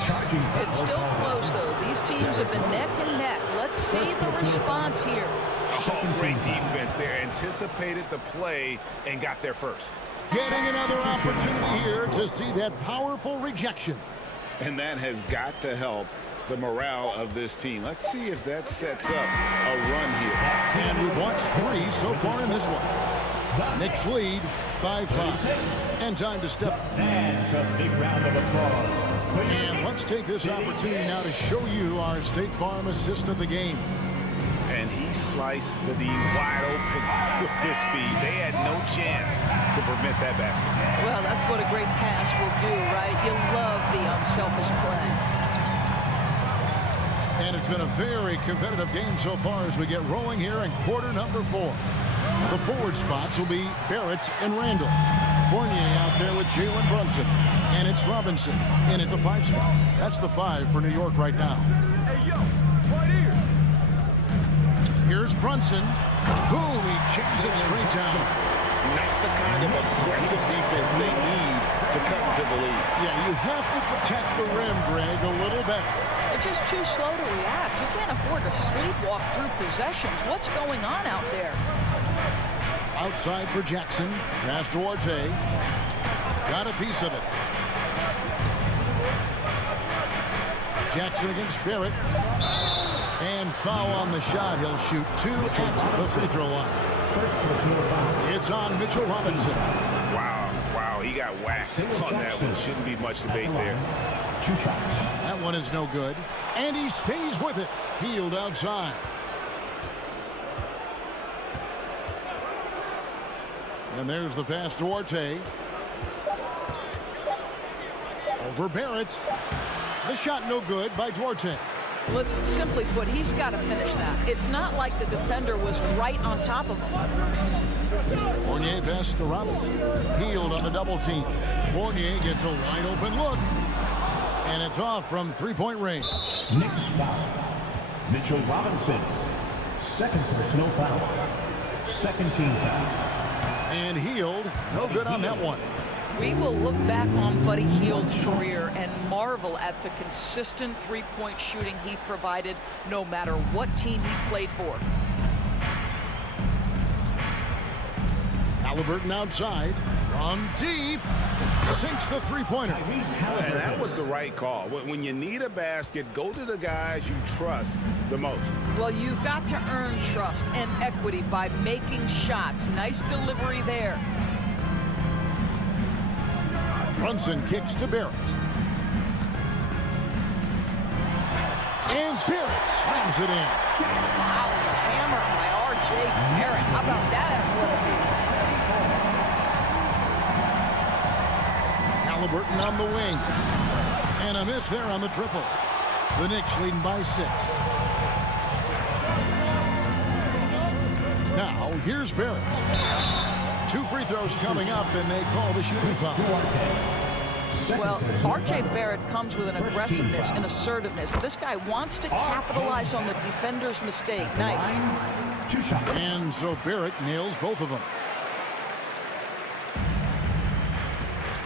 It's still close, though. These teams have been neck and neck. Let's see the response here. Oh, great defense there. Anticipated the play and got there first. Getting another opportunity here to see that powerful rejection. And that has got to help the morale of this team. Let's see if that sets up a run here. And we've watched 3 so far in this one. Knicks lead by 5. And time to step. And a big round of applause. And let's take this opportunity now to show you our State Farm assist of the game. And he sliced the D wide open with his feet. They had no chance to prevent that basket. Well, that's what a great pass will do, right? You love the unselfish play. And it's been a very competitive game so far as we get rolling here in quarter number 4. The forward spots will be Barrett and Randall. Fournier out there with Jalen Brunson. And it's Robinson in at the 5 spot. That's the 5 for New York right now. Hey, yo, right here. Here's Brunson. Boom, he jams it straight down. Not the kind of aggressive defense they need to cut into the lead. Yeah, you have to protect the rim, Greg, a little better. They're just too slow to react. You can't afford to sleepwalk through possessions. What's going on out there? Outside for Jackson. Pass to Orte. Got a piece of it. Jackson against Barrett. And foul on the shot. He'll shoot 2 at the free throw line. It's on Mitchell Robinson. Wow, he got whacked on that one. Shouldn't be much debate there. 2 shots. That one is no good. And he stays with it. Healed outside. And there's the pass to Orte. Over Barrett. The shot no good by Duarte. Listen, simply put, he's got to finish that. It's not like the defender was right on top of him. Fournier pass to Robinson. Healed on the double team. Fournier gets a wide open look. And it's off from three-point range. Knicks foul. Mitchell Robinson. Second personal foul. Second team foul. And Hield, no good on that one. We will look back on Buddy Hield's career and marvel at the consistent three-point shooting he provided no matter what team he played for. Halliburton outside. From deep. Sinks the three-pointer. And that was the right call. When you need a basket, go to the guys you trust the most. Well, you've got to earn trust and equity by making shots. Nice delivery there. Brunson kicks to Barrett. And Barrett slams it in. Wow, hammer by R.J. Barrett. How about that athleticism? Halliburton on the wing. And a miss there on the triple. The Knicks leading by 6. Now, here's Barrett. 2 free throws coming up, and they call the shooting foul. Well, R.J. Barrett comes with an aggressiveness and assertiveness. This guy wants to capitalize on the defender's mistake. Nice. And so Barrett nails both of them.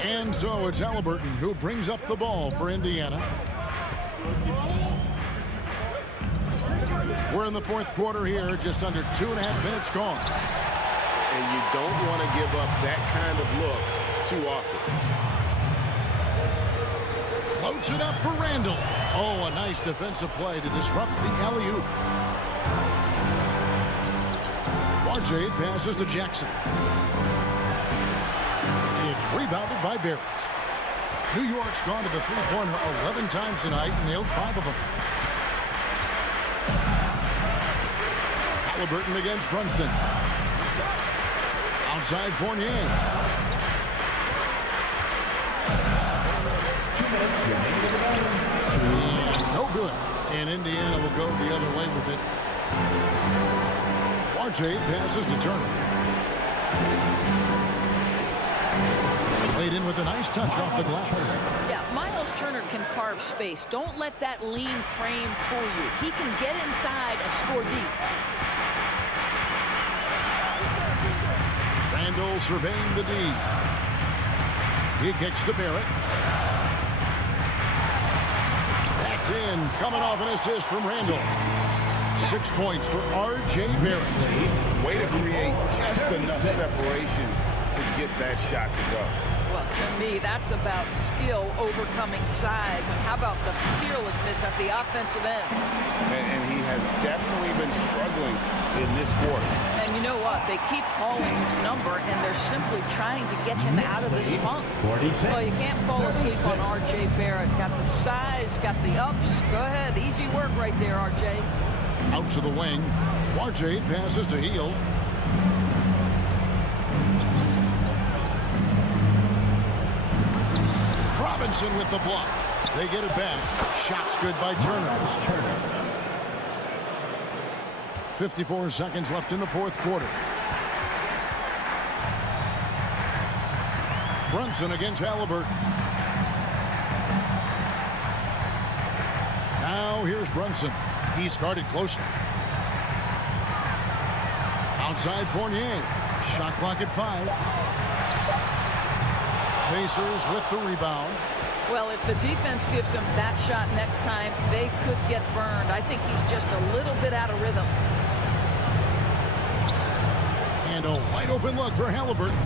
And so it's Halliburton who brings up the ball for Indiana. We're in the fourth quarter here, just under 2.5 minutes gone. And you don't want to give up that kind of look too often. Floats it up for Randall. Oh, a nice defensive play to disrupt the alley-oop. RJ passes to Jackson. It's rebounded by Barrett. New York's gone to the three-pointer 11 times tonight and nailed 5 of them. Halliburton against Brunson. Outside Fournier. And no good. And Indiana will go the other way with it. RJ passes to Turner. Played in with a nice touch off the glass. Yeah, Miles Turner can carve space. Don't let that lean frame fool you. He can get inside and score deep. Randall surveying the D. He kicks to Barrett. That's in. Coming off an assist from Randall. 6 points for R.J. Barrett. Way to create just enough separation to get that shot to go. Well, to me, that's about skill overcoming size. And how about the fearlessness at the offensive end? And he has definitely been struggling in this quarter. And you know what? They keep calling his number, and they're simply trying to get him out of this funk. Well, you can't fall asleep on R.J. Barrett. Got the size, got the ups. Go ahead. Easy work right there, R.J. Out to the wing. R.J. passes to Hield. Robinson with the block. They get it back. Shots good by Turner. 54 seconds left in the fourth quarter. Brunson against Halliburton. Now here's Brunson. He's guarded closely. Outside Fournier. Shot clock at 5. Pacers with the rebound. Well, if the defense gives him that shot next time, they could get burned. I think he's just a little bit out of rhythm. And a wide open look for Halliburton.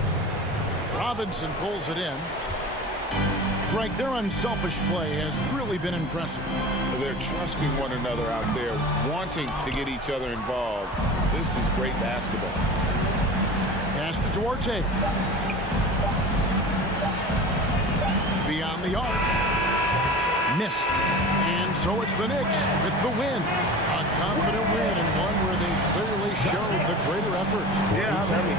Robinson pulls it in. Greg, their unselfish play has really been impressive. They're trusting one another out there, wanting to get each other involved. This is great basketball. Pass to Duarte. Beyond the arc. Missed. And so it's the Knicks with the win. A confident win and one where they clearly showed the greater effort. Yeah, I mean,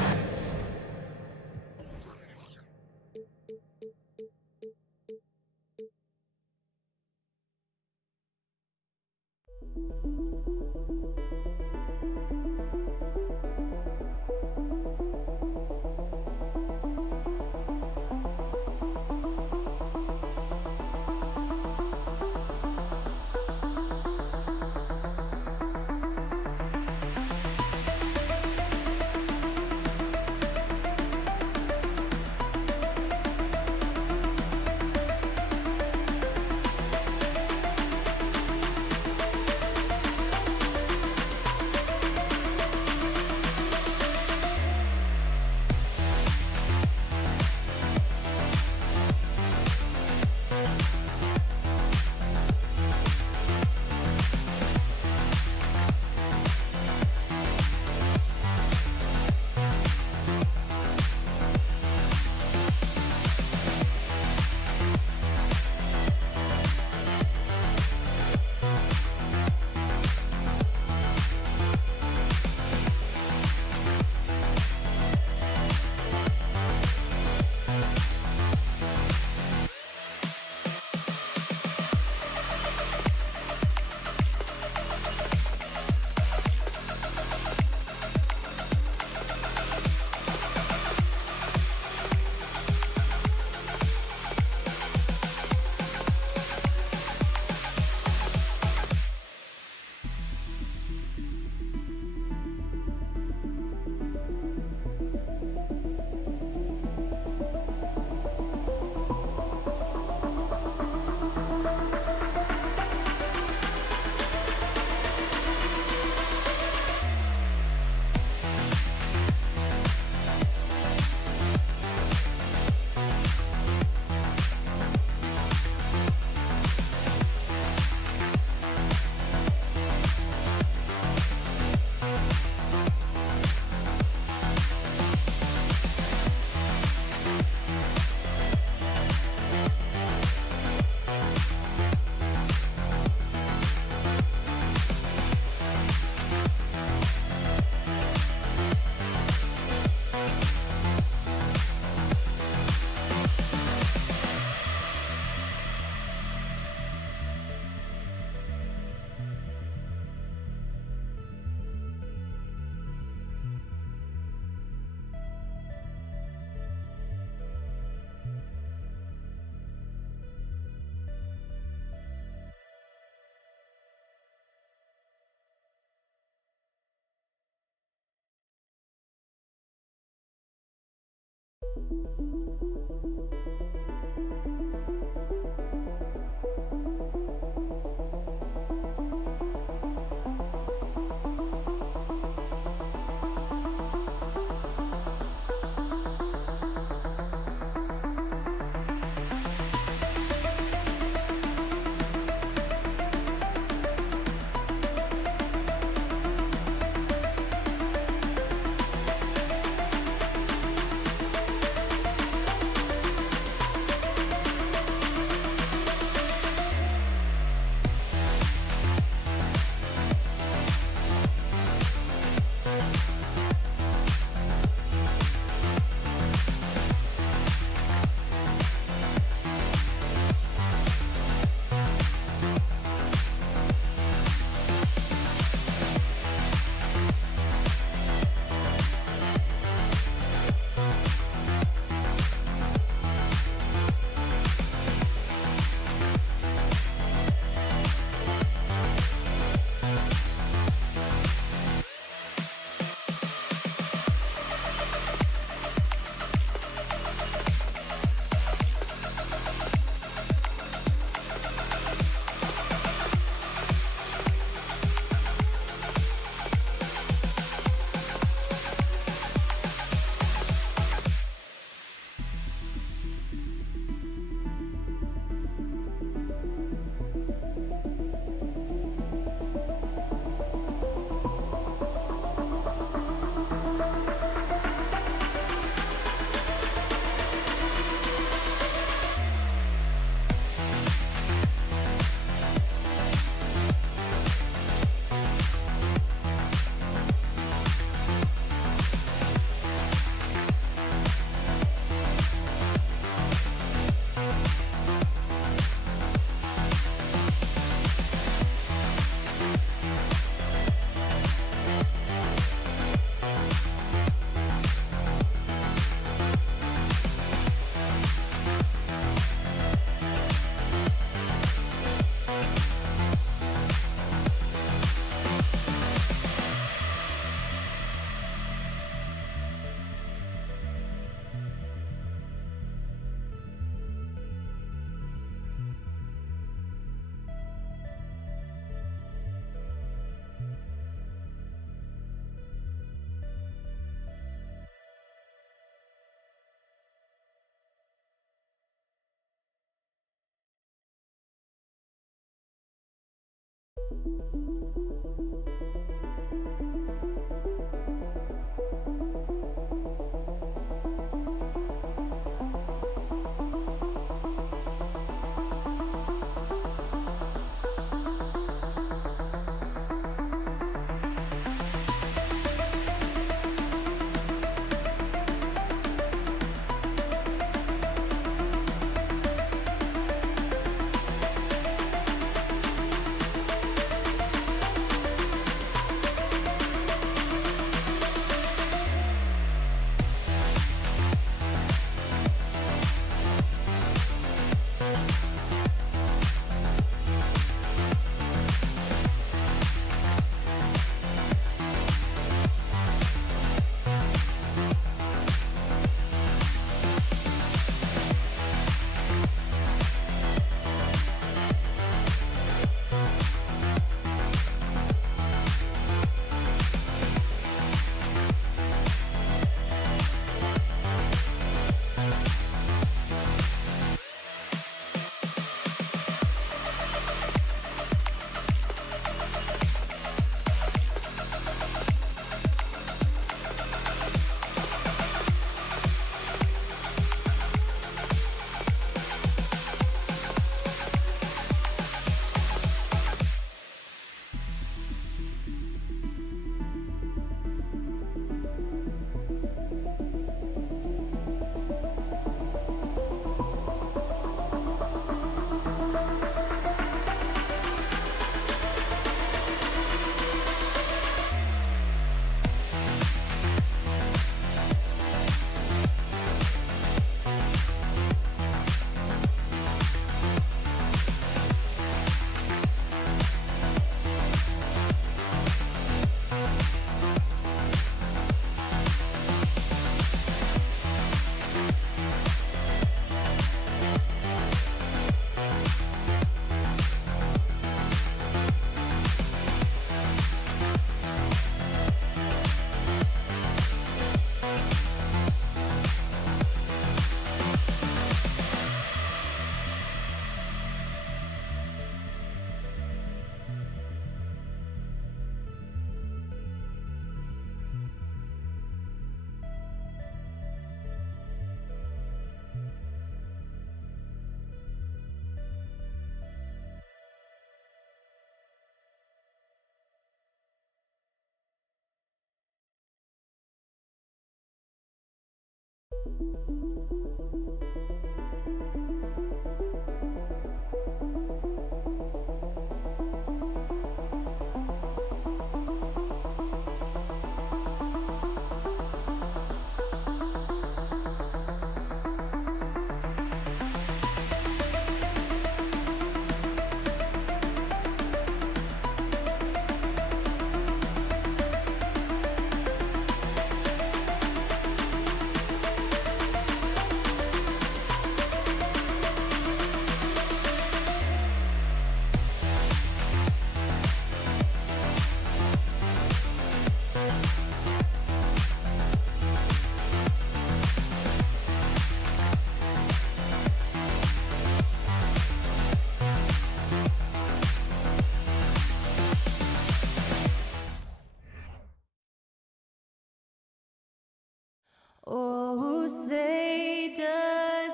Oh, say does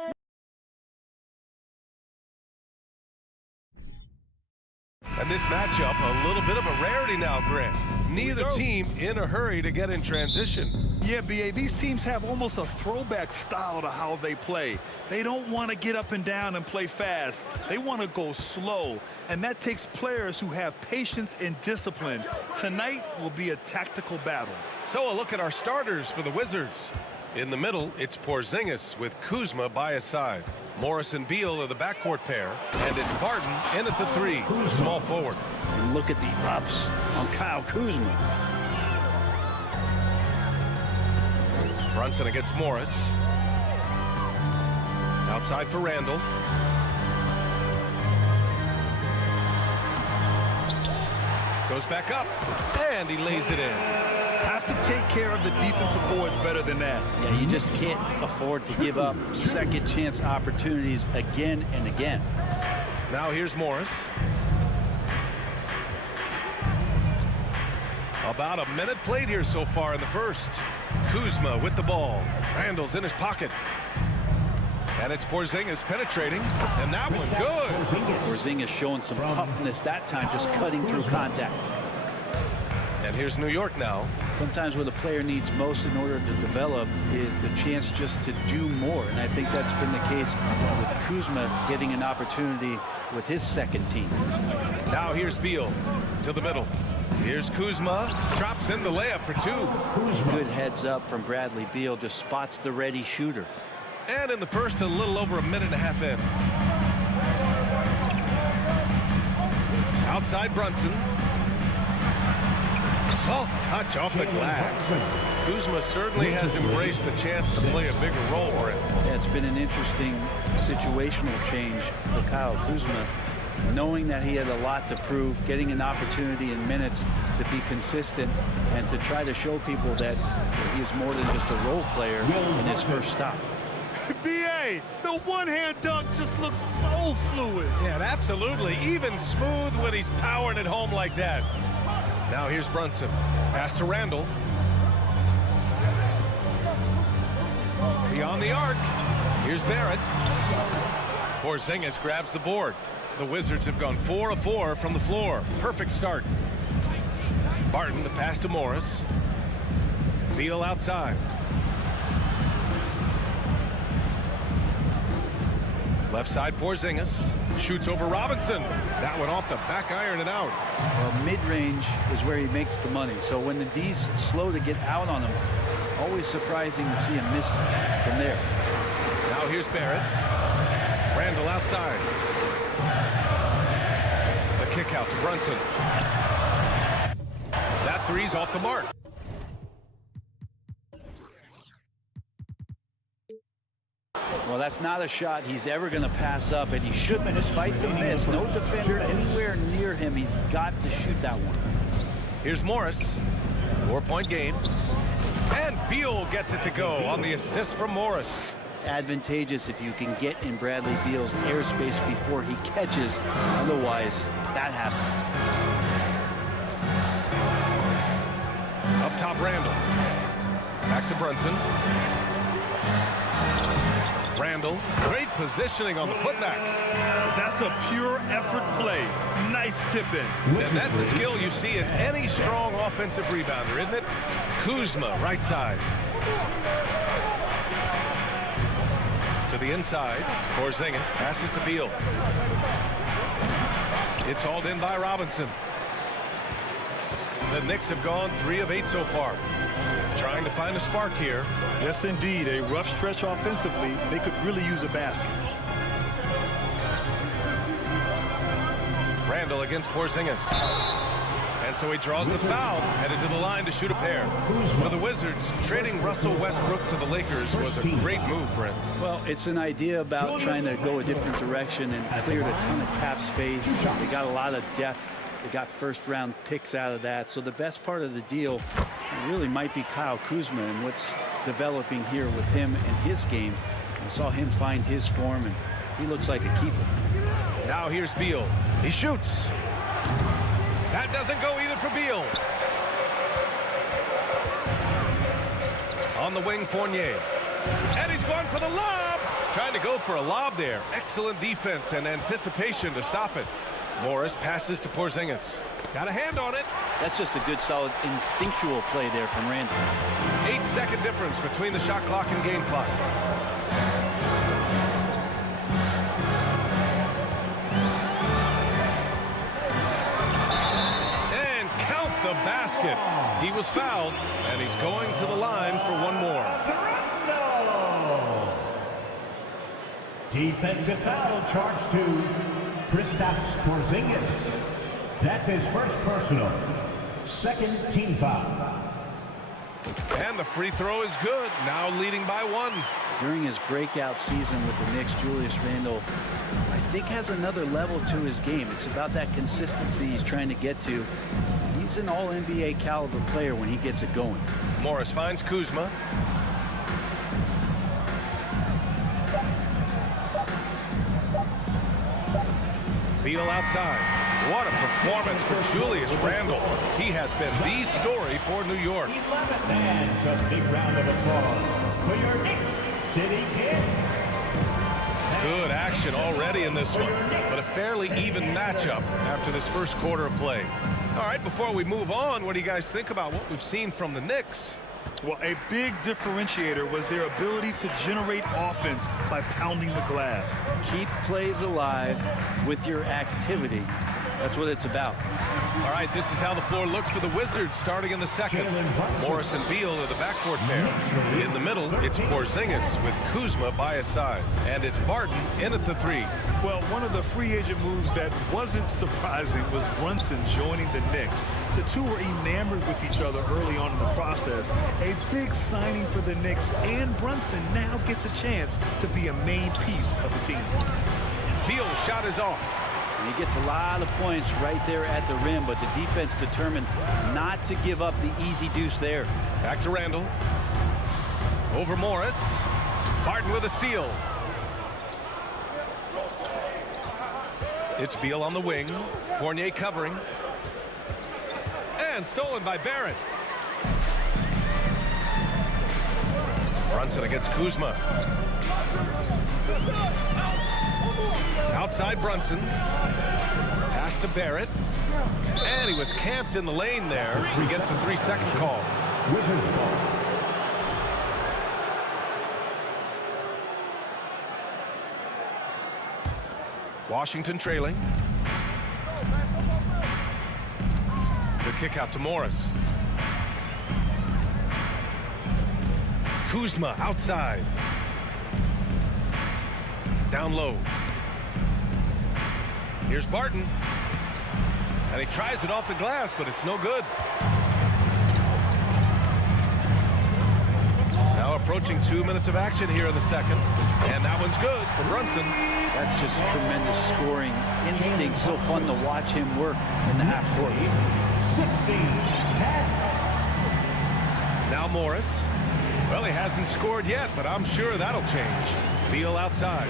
And this matchup, a little bit of a rarity now, Grant. Neither team in a hurry to get in transition. Yeah, B.A., these teams have almost a throwback style to how they play. They don't want to get up and down and play fast. They want to go slow, and that takes players who have patience and discipline. Tonight will be a tactical battle. So a look at our starters for the Wizards. In the middle, it's Porzingis with Kuzma by his side. Morris and Beal are the backcourt pair, and it's Barton in at the 3, small forward. And look at the ups on Kyle Kuzma. Brunson against Morris. Outside for Randall. Goes back up, and he lays it in. Have to take care of the defensive boards better than that. Yeah, you just can't afford to give up second chance opportunities again and again. Now here's Morris. About a minute played here so far in the first. Kuzma with the ball. Randall's in his pocket. And it's Porzingis penetrating, and that one good. Porzingis showing some toughness that time, just cutting through contact. And here's New York now. Sometimes what a player needs most in order to develop is the chance just to do more. And I think that's been the case with Kuzma getting an opportunity with his second team. Now here's Beal to the middle. Here's Kuzma. Drops in the layup for 2. Good heads up from Bradley Beal. Just spots the ready shooter. And in the first, a little over a minute and a half in. Outside Brunson. Soft touch off the glass. Kuzma certainly has embraced the chance to play a bigger role for him. Yeah, it's been an interesting situational change for Kyle Kuzma, knowing that he had a lot to prove, getting an opportunity in minutes to be consistent and to try to show people that he is more than just a role player in his first stop. B.A., the one-hand dunk just looks so fluid. Yeah, absolutely. Even smooth when he's powering it home like that. Now here's Brunson. Pass to Randall. Beyond the arc. Here's Barrett. Porzingis grabs the board. The Wizards have gone 4 of 4 from the floor. Perfect start. Barton, the pass to Morris. Beal outside. Left side, Porzingis. Shoots over Robinson. That one off the back iron and out. Well, mid-range is where he makes the money. So when the D's slow to get out on him, always surprising to see him miss from there. Now here's Barrett. Randall outside. The kick out to Brunson. That three's off the mark. Well, that's not a shot he's ever going to pass up, and he shouldn't, despite the miss. No defender anywhere near him. He's got to shoot that one. Here's Morris. 4-point game. And Beal gets it to go on the assist from Morris. Advantageous if you can get in Bradley Beal's airspace before he catches. Otherwise, that happens. Up top, Randall. Back to Brunson. Randall, great positioning on the putback. That's a pure effort play. Nice tip-in. And that's a skill you see in any strong offensive rebounder, isn't it? Kuzma, right side. To the inside. Porzingis passes to Beal. It's hauled in by Robinson. The Knicks have gone 3 of 8 so far. Trying to find a spark here. Yes, indeed. A rough stretch offensively. They could really use a basket. Randall against Porzingis. And so he draws the foul, headed to the line to shoot a pair. For the Wizards, trading Russell Westbrook to the Lakers was a great move, Brent. Well, it's an idea about trying to go a different direction and cleared a ton of cap space. They got a lot of depth. They got first-round picks out of that. So the best part of the deal really might be Kyle Kuzma and what's developing here with him and his game. I saw him find his form, and he looks like a keeper. Now here's Beal. He shoots. That doesn't go either for Beal. On the wing, Fournier. And he's going for the lob. Trying to go for a lob there. Excellent defense and anticipation to stop it. Morris passes to Porzingis. Got a hand on it. That's just a good, solid, instinctual play there from Randall. 8-second difference between the shot clock and game clock. And count the basket. He was fouled, and he's going to the line for one more. Defensive foul charged to Kristaps Porzingis. That's his first personal. Second team foul. And the free throw is good. Now leading by 1. During his breakout season with the Knicks, Julius Randle, I think, has another level to his game. It's about that consistency he's trying to get to. He's an all-NBA caliber player when he gets it going. Morris finds Kuzma. Beal outside. What a performance for Julius Randle. He has been the story for New York. 11th and a big round of applause for your Knicks City Kid. Good action already in this one, but a fairly even matchup after this first quarter of play. All right, before we move on, what do you guys think about what we've seen from the Knicks? Well, a big differentiator was their ability to generate offense by pounding the glass. Keep plays alive with your activity. That's what it's about. All right, this is how the floor looks for the Wizards starting in the second. Morris and Beal are the backcourt pair. In the middle, it's Porzingis with Kuzma by his side. And it's Barton in at the 3. Well, one of the free agent moves that wasn't surprising was Brunson joining the Knicks. The two were enamored with each other early on in the process. A big signing for the Knicks, and Brunson now gets a chance to be a main piece of the team. Beal's shot is off. And he gets a lot of points right there at the rim, but the defense determined not to give up the easy deuce there. Back to Randall. Over Morris. Barton with a steal. It's Beal on the wing. Fournier covering. And stolen by Barrett. Brunson against Kuzma. Outside Brunson. Pass to Barrett. And he was camped in the lane there. He gets a 3-second call. Wizards ball. Washington trailing. The kick out to Morris. Kuzma outside. Down low. Here's Barton. And he tries it off the glass, but it's no good. Now approaching 2 minutes of action here in the second. And that one's good for Brunson. That's just tremendous scoring instinct. So fun to watch him work in the half court. 16-10. Now Morris. Well, he hasn't scored yet, but I'm sure that'll change. Beal outside.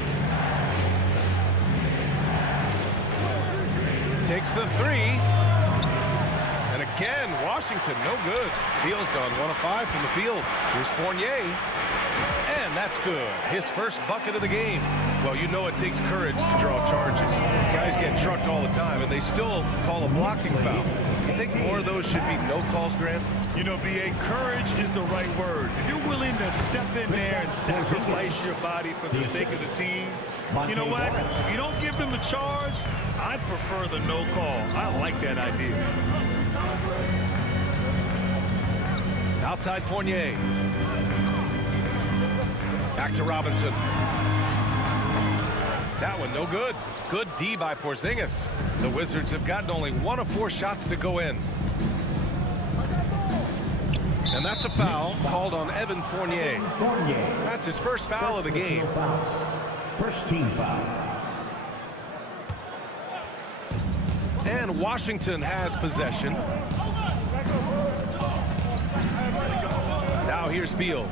Takes the 3. And again, Washington, no good. Beal's gone 1 of 5 from the field. Here's Fournier. And And that's good. His first bucket of the game. Well, you know it takes courage to draw charges. Guys get trucked all the time, and they still call a blocking foul. You think more of those should be no calls, Grant? You know, B.A., courage is the right word. If you're willing to step in there and sacrifice your body for the sake of the team, you know what? If you don't give them a charge, I prefer the no call. I like that idea. Outside Fournier. Back to Robinson. That one no good. Good D by Porzingis. The Wizards have gotten only 1 of 4 shots to go in. And that's a foul called on Evan Fournier. That's his first foul of the game. First team foul. And Washington has possession. Now here's Beal.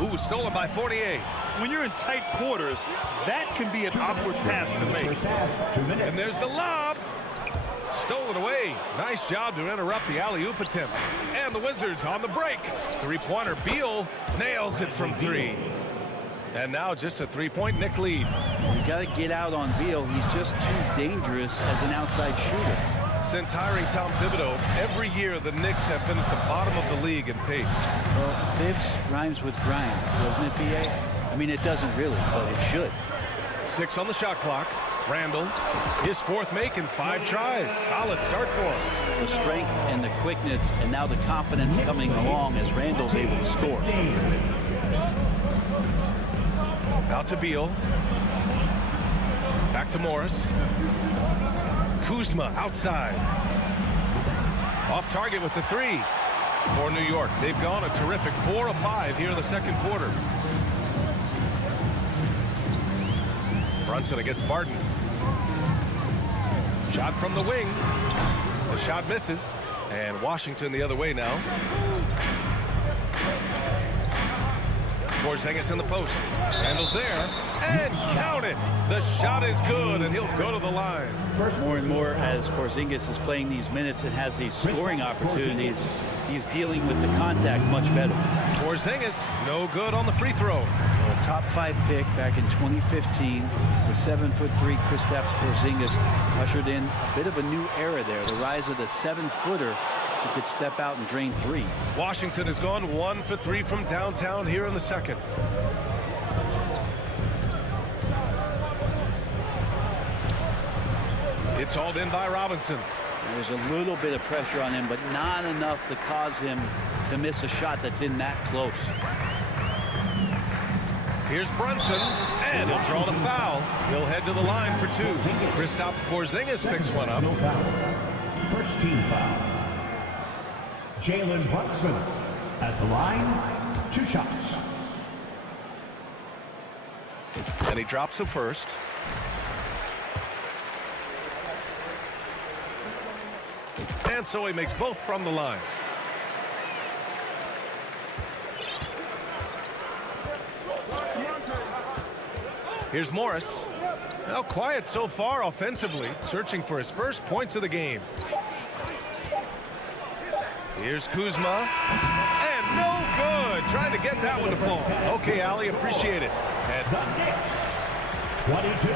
Ooh, stolen by Fournier. When you're in tight quarters, that can be an awkward pass to make. And there's the lob. Stolen away. Nice job to interrupt the alley-oop attempt. And the Wizards on the break. Three-pointer. Beal nails it from 3. And now just a 3-point Knick lead. You got to get out on Beal. He's just too dangerous as an outside shooter. Since hiring Tom Thibodeau, every year the Knicks have been at the bottom of the league in pace. Well, Fibs rhymes with grind, doesn't it, B.A.? I mean, it doesn't really, but it should. 6 on the shot clock. Randall, his 4th make in 5 tries. Solid start for him. The strength and the quickness, and now the confidence coming along as Randall's able to score. Out to Beal. Back to Morris. Kuzma outside. Off target with the 3 for New York. They've gone a terrific 4 of 5 here in the second quarter. Brunson against Barton. Shot from the wing. The shot misses. And Washington the other way now. Porzingis in the post. Randall's there. And count it. The shot is good, and he'll go to the line. More and more as Porzingis is playing these minutes and has these scoring opportunities, he's dealing with the contact much better. Porzingis, no good on the free throw. A top 5 pick back in 2015. The 7'3" Kristaps Porzingis ushered in a bit of a new era there. The rise of the 7-footer who could step out and drain 3. Washington has gone 1 for 3 from downtown here in the second. It's hauled in by Robinson. There's a little bit of pressure on him, but not enough to cause him to miss a shot that's in that close. Here's Brunson, and he'll draw the foul. He'll head to the line for 2. Kristaps Porzingis picks one up. First team foul. Jalen Brunson at the line, 2 shots. And he drops the first. And so he makes both from the line. Here's Morris. Now quiet so far offensively, searching for his first points of the game. Here's Kuzma. And no good. Trying to get that one to fall. Okay, Ali, appreciate it. And the Knicks, 22.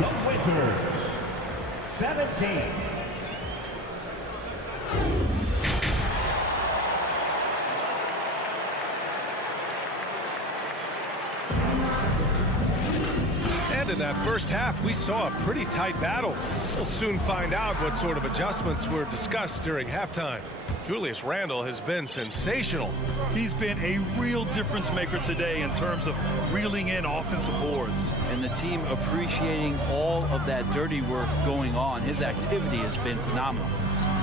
The Wizards, 17. And in that first half, we saw a pretty tight battle. We'll soon find out what sort of adjustments were discussed during halftime. Julius Randle has been sensational. He's been a real difference maker today in terms of reeling in offensive boards. And the team appreciating all of that dirty work going on. His activity has been phenomenal.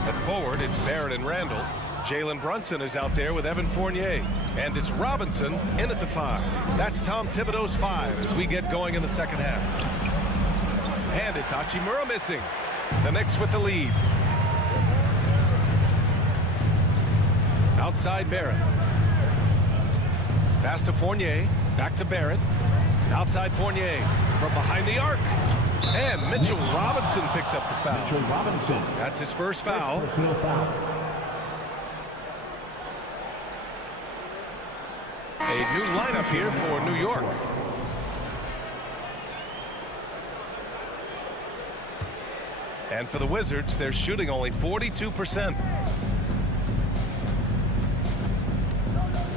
At forward, it's Barrett and Randle. Jalen Brunson is out there with Evan Fournier. And it's Robinson in at the 5. That's Tom Thibodeau's 5 as we get going in the second half. And it's Hachimura missing. The Knicks with the lead. Outside Barrett. Pass to Fournier. Back to Barrett. Outside Fournier. From behind the arc. And Mitchell Robinson picks up the foul. Mitchell Robinson. That's his first foul. Personal foul. A new lineup here for New York. And for the Wizards, they're shooting only 42%.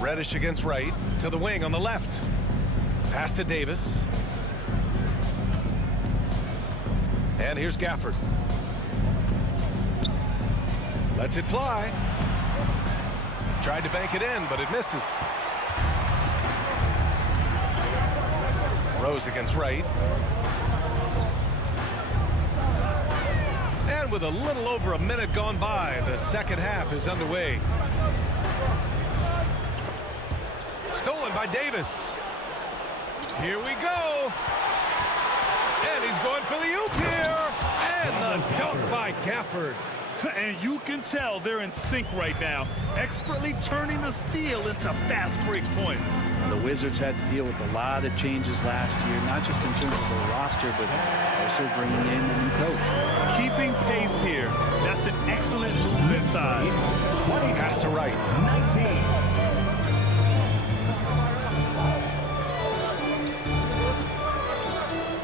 Reddish against Wright, to the wing on the left. Pass to Davis. And here's Gafford. Lets it fly. Tried to bank it in, but it misses. Rose against Wright. And with a little over a minute gone by, the second half is underway. Stolen by Davis. Here we go. And he's going for the oop here. And the dunk by Gafford. And you can tell they're in sync right now, expertly turning the steal into fast break points. The Wizards had to deal with a lot of changes last year, not just in terms of the roster, but also bringing in a new coach. Keeping pace here. That's an excellent move inside. Pass to Wright. 19.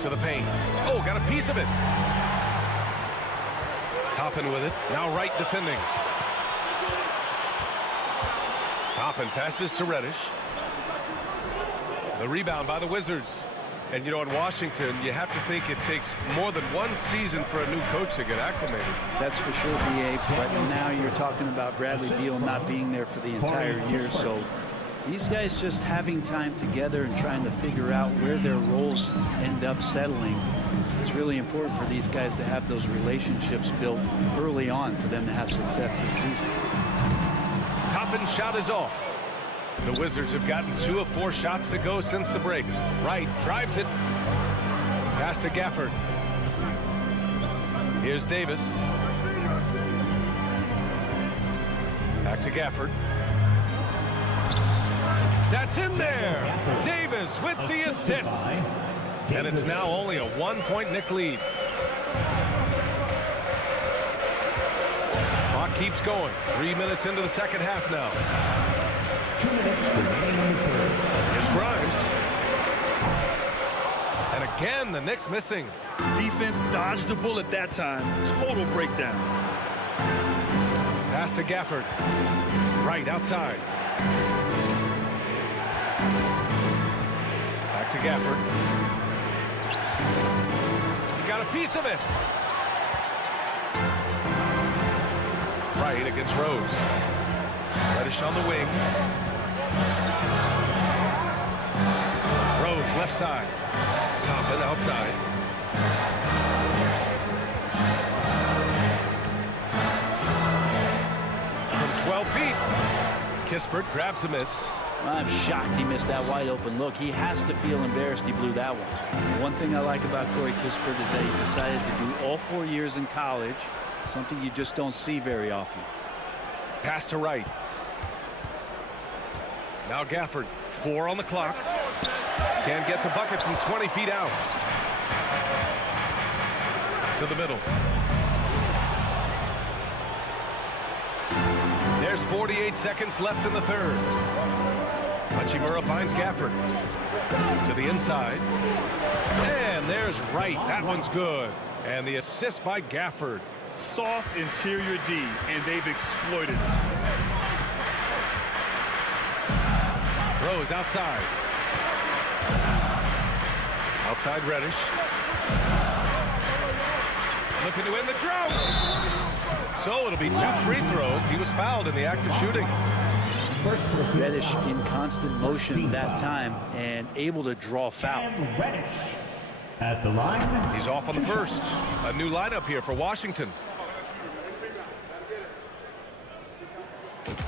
To the paint. Oh, got a piece of it. Toppin with it. Now Wright defending. Toppin passes to Reddish. The rebound by the Wizards. And, you know, in Washington, you have to think it takes more than one season for a new coach to get acclimated. That's for sure, B.A. But now you're talking about Bradley Beal not being there for the entire year. So these guys just having time together and trying to figure out where their roles end up settling. It's really important for these guys to have those relationships built early on for them to have success this season. Toppin's shot is off. The Wizards have gotten 2 of 4 shots to go since the break. Wright drives it. Pass to Gafford. Here's Davis. Back to Gafford. That's in there. Davis with the assist. And it's now only a 1-point Knick lead. Clock keeps going. 3 minutes into the second half now. 2 minutes remaining in the third. Here's Grimes. And again, the Knicks missing. Defense dodged the bullet that time. Total breakdown. Pass to Gafford. Right outside. Back to Gafford. He got a piece of it. Right against Rose. Reddish on the wing. Rose left side. Toppin outside. From 12 feet. Kispert grabs a miss. I'm shocked he missed that wide open look. He has to feel embarrassed he blew that one. One thing I like about Corey Kispert is that he decided to do all 4 years in college, something you just don't see very often. Pass to Wright. Now Gafford, 4 on the clock. Can't get the bucket from 20 feet out. To the middle. There's 48 seconds left in the third. Hachimura finds Gafford. To the inside. And there's Wright. That one's good. And the assist by Gafford. Soft interior D, and they've exploited it. Rose outside. Outside Reddish. Looking to win the drought. So it'll be 2 free throws. He was fouled in the act of shooting. Reddish in constant motion that time and able to draw foul. And Reddish at the line. He's off on the first. A new lineup here for Washington.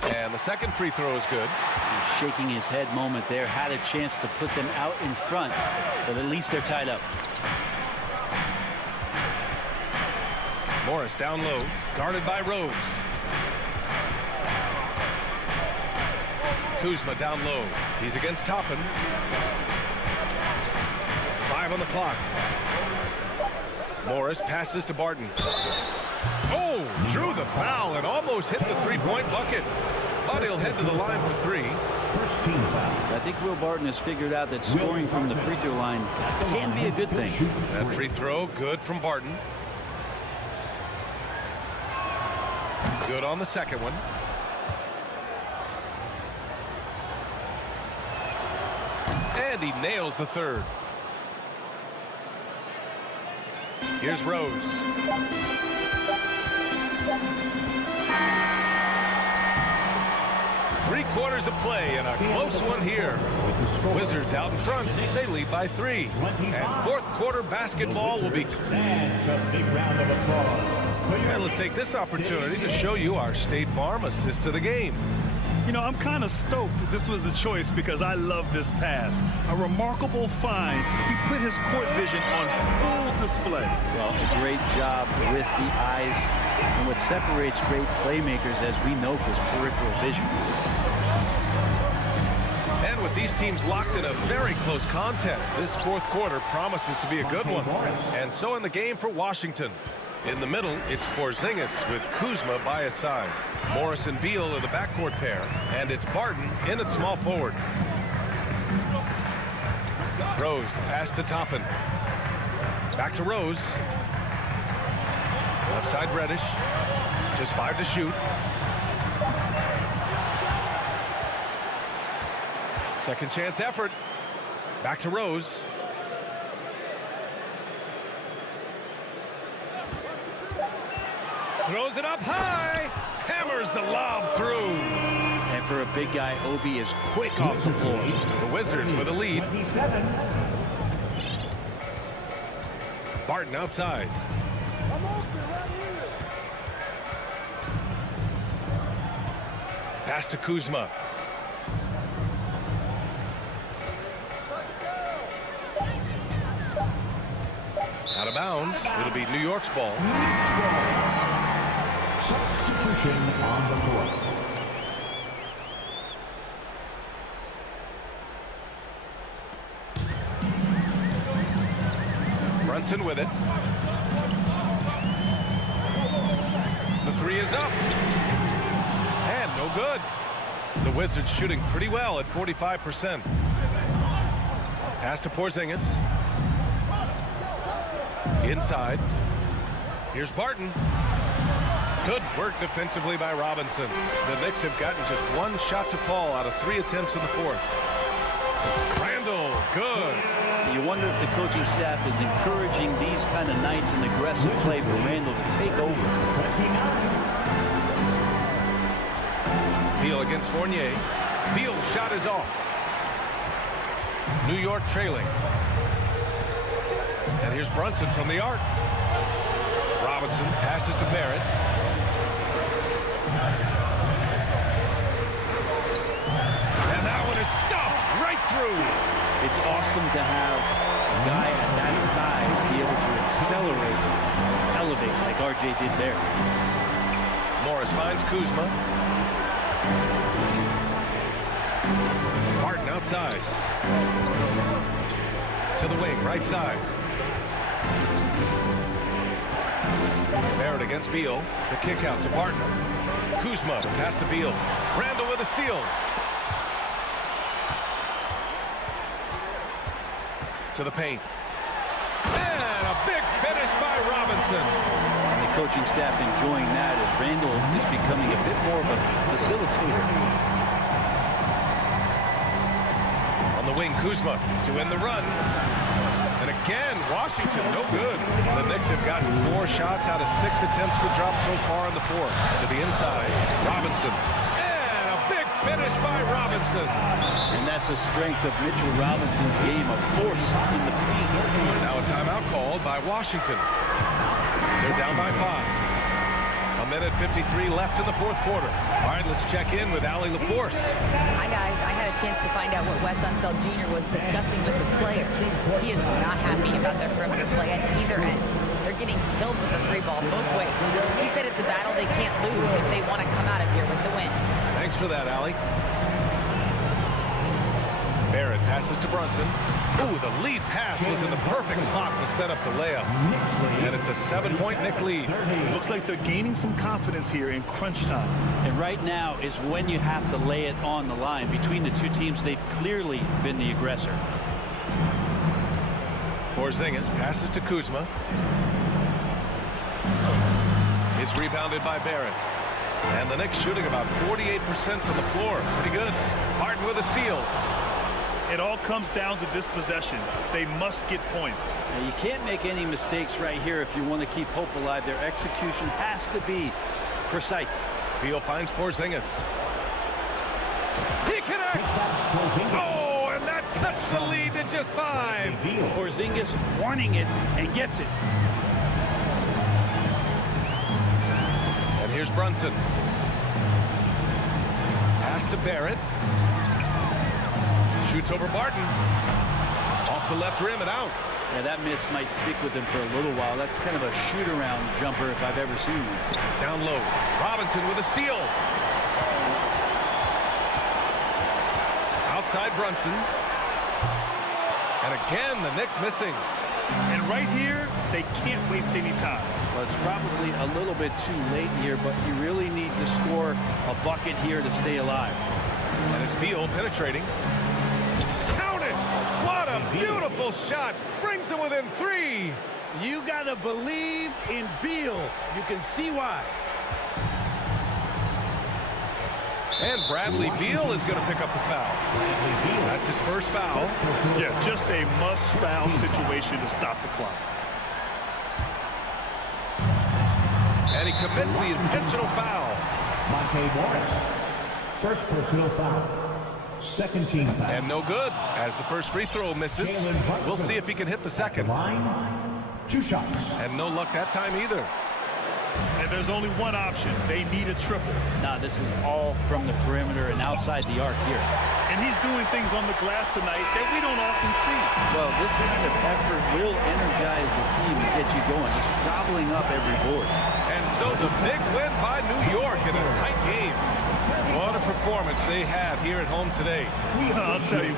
And the second free throw is good. He's shaking his head moment there. Had a chance to put them out in front, but at least they're tied up. Morris down low, guarded by Rose. Kuzma down low. He's against Toppin. 5 on the clock. Morris passes to Barton. Oh, drew the foul and almost hit the 3-point bucket. But he'll head to the line for 3. First team foul. I think Will Barton has figured out that scoring from the free throw line can be a good thing. That free throw, good from Barton. Good on the second one. And he nails the third. Here's Rose. Three-quarters of play and a close one here. Wizards out in front. They lead by 3. And fourth quarter basketball will be. And a big round of applause. And let's take this opportunity to show you our State Farm assist to the game. You know, I'm kind of stoked that this was a choice because I love this pass. A remarkable find. He put his court vision on full display. Well, a great job with the eyes. And what separates great playmakers, as we know, is peripheral vision. And with these teams locked in a very close contest, this fourth quarter promises to be a good one. And so in the game for Washington. In the middle, it's Porzingis with Kuzma by his side. Morris and Beal are the backcourt pair. And it's Barton in at small forward. Rose, the pass to Toppin. Back to Rose. Left side Reddish. Just 5 to shoot. Second chance effort. Back to Rose. Throws it up high. Hammers the lob through. And for a big guy, Obi is quick off the floor. The Wizards with a lead. 27. Barton outside. Pass to Kuzma. Out of bounds. It'll be New York's ball. Substitution on the court. Brunson with it. The three is up. And no good. The Wizards shooting pretty well at 45%. Pass to Porzingis. Inside. Here's Barton. Good work defensively by Robinson. The Knicks have gotten just one shot to fall out of 3 attempts in the fourth. Randall, good. You wonder if the coaching staff is encouraging these kind of nights and aggressive play for Randall to take over. 29. Beal against Fournier. Beal's shot is off. New York trailing. And here's Brunson from the arc. Robinson passes to Barrett. And that one is stuffed right through. It's awesome to have a guy at that size be able to accelerate, elevate like RJ did there. Morris finds Kuzma. Barton outside. To the wing, right side. Barrett against Beal. The kick out to Barton. Kuzma, the pass to Beal. Randall with a steal. To the paint. And a big finish by Robinson. And the coaching staff enjoying that as Randall is becoming a bit more of a facilitator. On the wing, Kuzma to win the run. And again, Washington, no good. The Knicks have gotten 4 shots out of 6 attempts to drop so far in the fourth. To the inside, Robinson. And a big finish by Robinson. And that's a strength of Mitchell Robinson's game, of force in the paint. Now a timeout called by Washington. They're down by 5. A minute 53 left in the fourth quarter. All right, let's check in with Allie LaForce. Hi, guys. I had a chance to find out what Wes Unseld Jr. was discussing with his players. He is not happy about their perimeter play at either end. They're getting killed with the 3 ball both ways. He said it's a battle they can't lose if they want to come out of here with the win. Thanks for that, Allie. Barrett passes to Brunson. Ooh, the lead pass was in the perfect spot to set up the layup. And it's a 7-point Knick lead. Looks like they're gaining some confidence here in crunch time. And right now is when you have to lay it on the line. Between the two teams, they've clearly been the aggressor. Porzingis passes to Kuzma. It's rebounded by Barrett. And the Knicks shooting about 48% from the floor. Pretty good. Martin with a steal. It all comes down to this possession. They must get points. Now, you can't make any mistakes right here if you want to keep hope alive. Their execution has to be precise. Beal finds Porzingis. He connects! Oh, and that cuts the lead to just 5. Porzingis wanting it and gets it. And here's Brunson. Pass to Barrett. Shoots over Barton. Off the left rim and out. Yeah, that miss might stick with him for a little while. That's kind of a shoot-around jumper if I've ever seen one. Down low. Robinson with a steal. Outside Brunson. And again, the Knicks missing. And right here, they can't waste any time. Well, it's probably a little bit too late here, but you really need to score a bucket here to stay alive. And it's Beal penetrating. Count it! What a beautiful shot! Brings him within 3. You got to believe in Beal. You can see why. And Bradley Beal is going to pick up the foul. That's his first foul. Yeah, just a must-foul situation to stop the clock. And he commits the intentional foul. Monte Morris. First personal foul. Second team foul. And no good, as the first free throw misses. We'll see if he can hit the second. Line, 2 shots. And no luck that time either. And there's only one option. They need a triple. Nah, this is all from the perimeter and outside the arc here. And he's doing things on the glass tonight that we don't often see. Well, this kind of effort will energize the team and get you going, just gobbling up every board. And so the big win by New York in a tight game. What a performance they have here at home today. I'll tell you.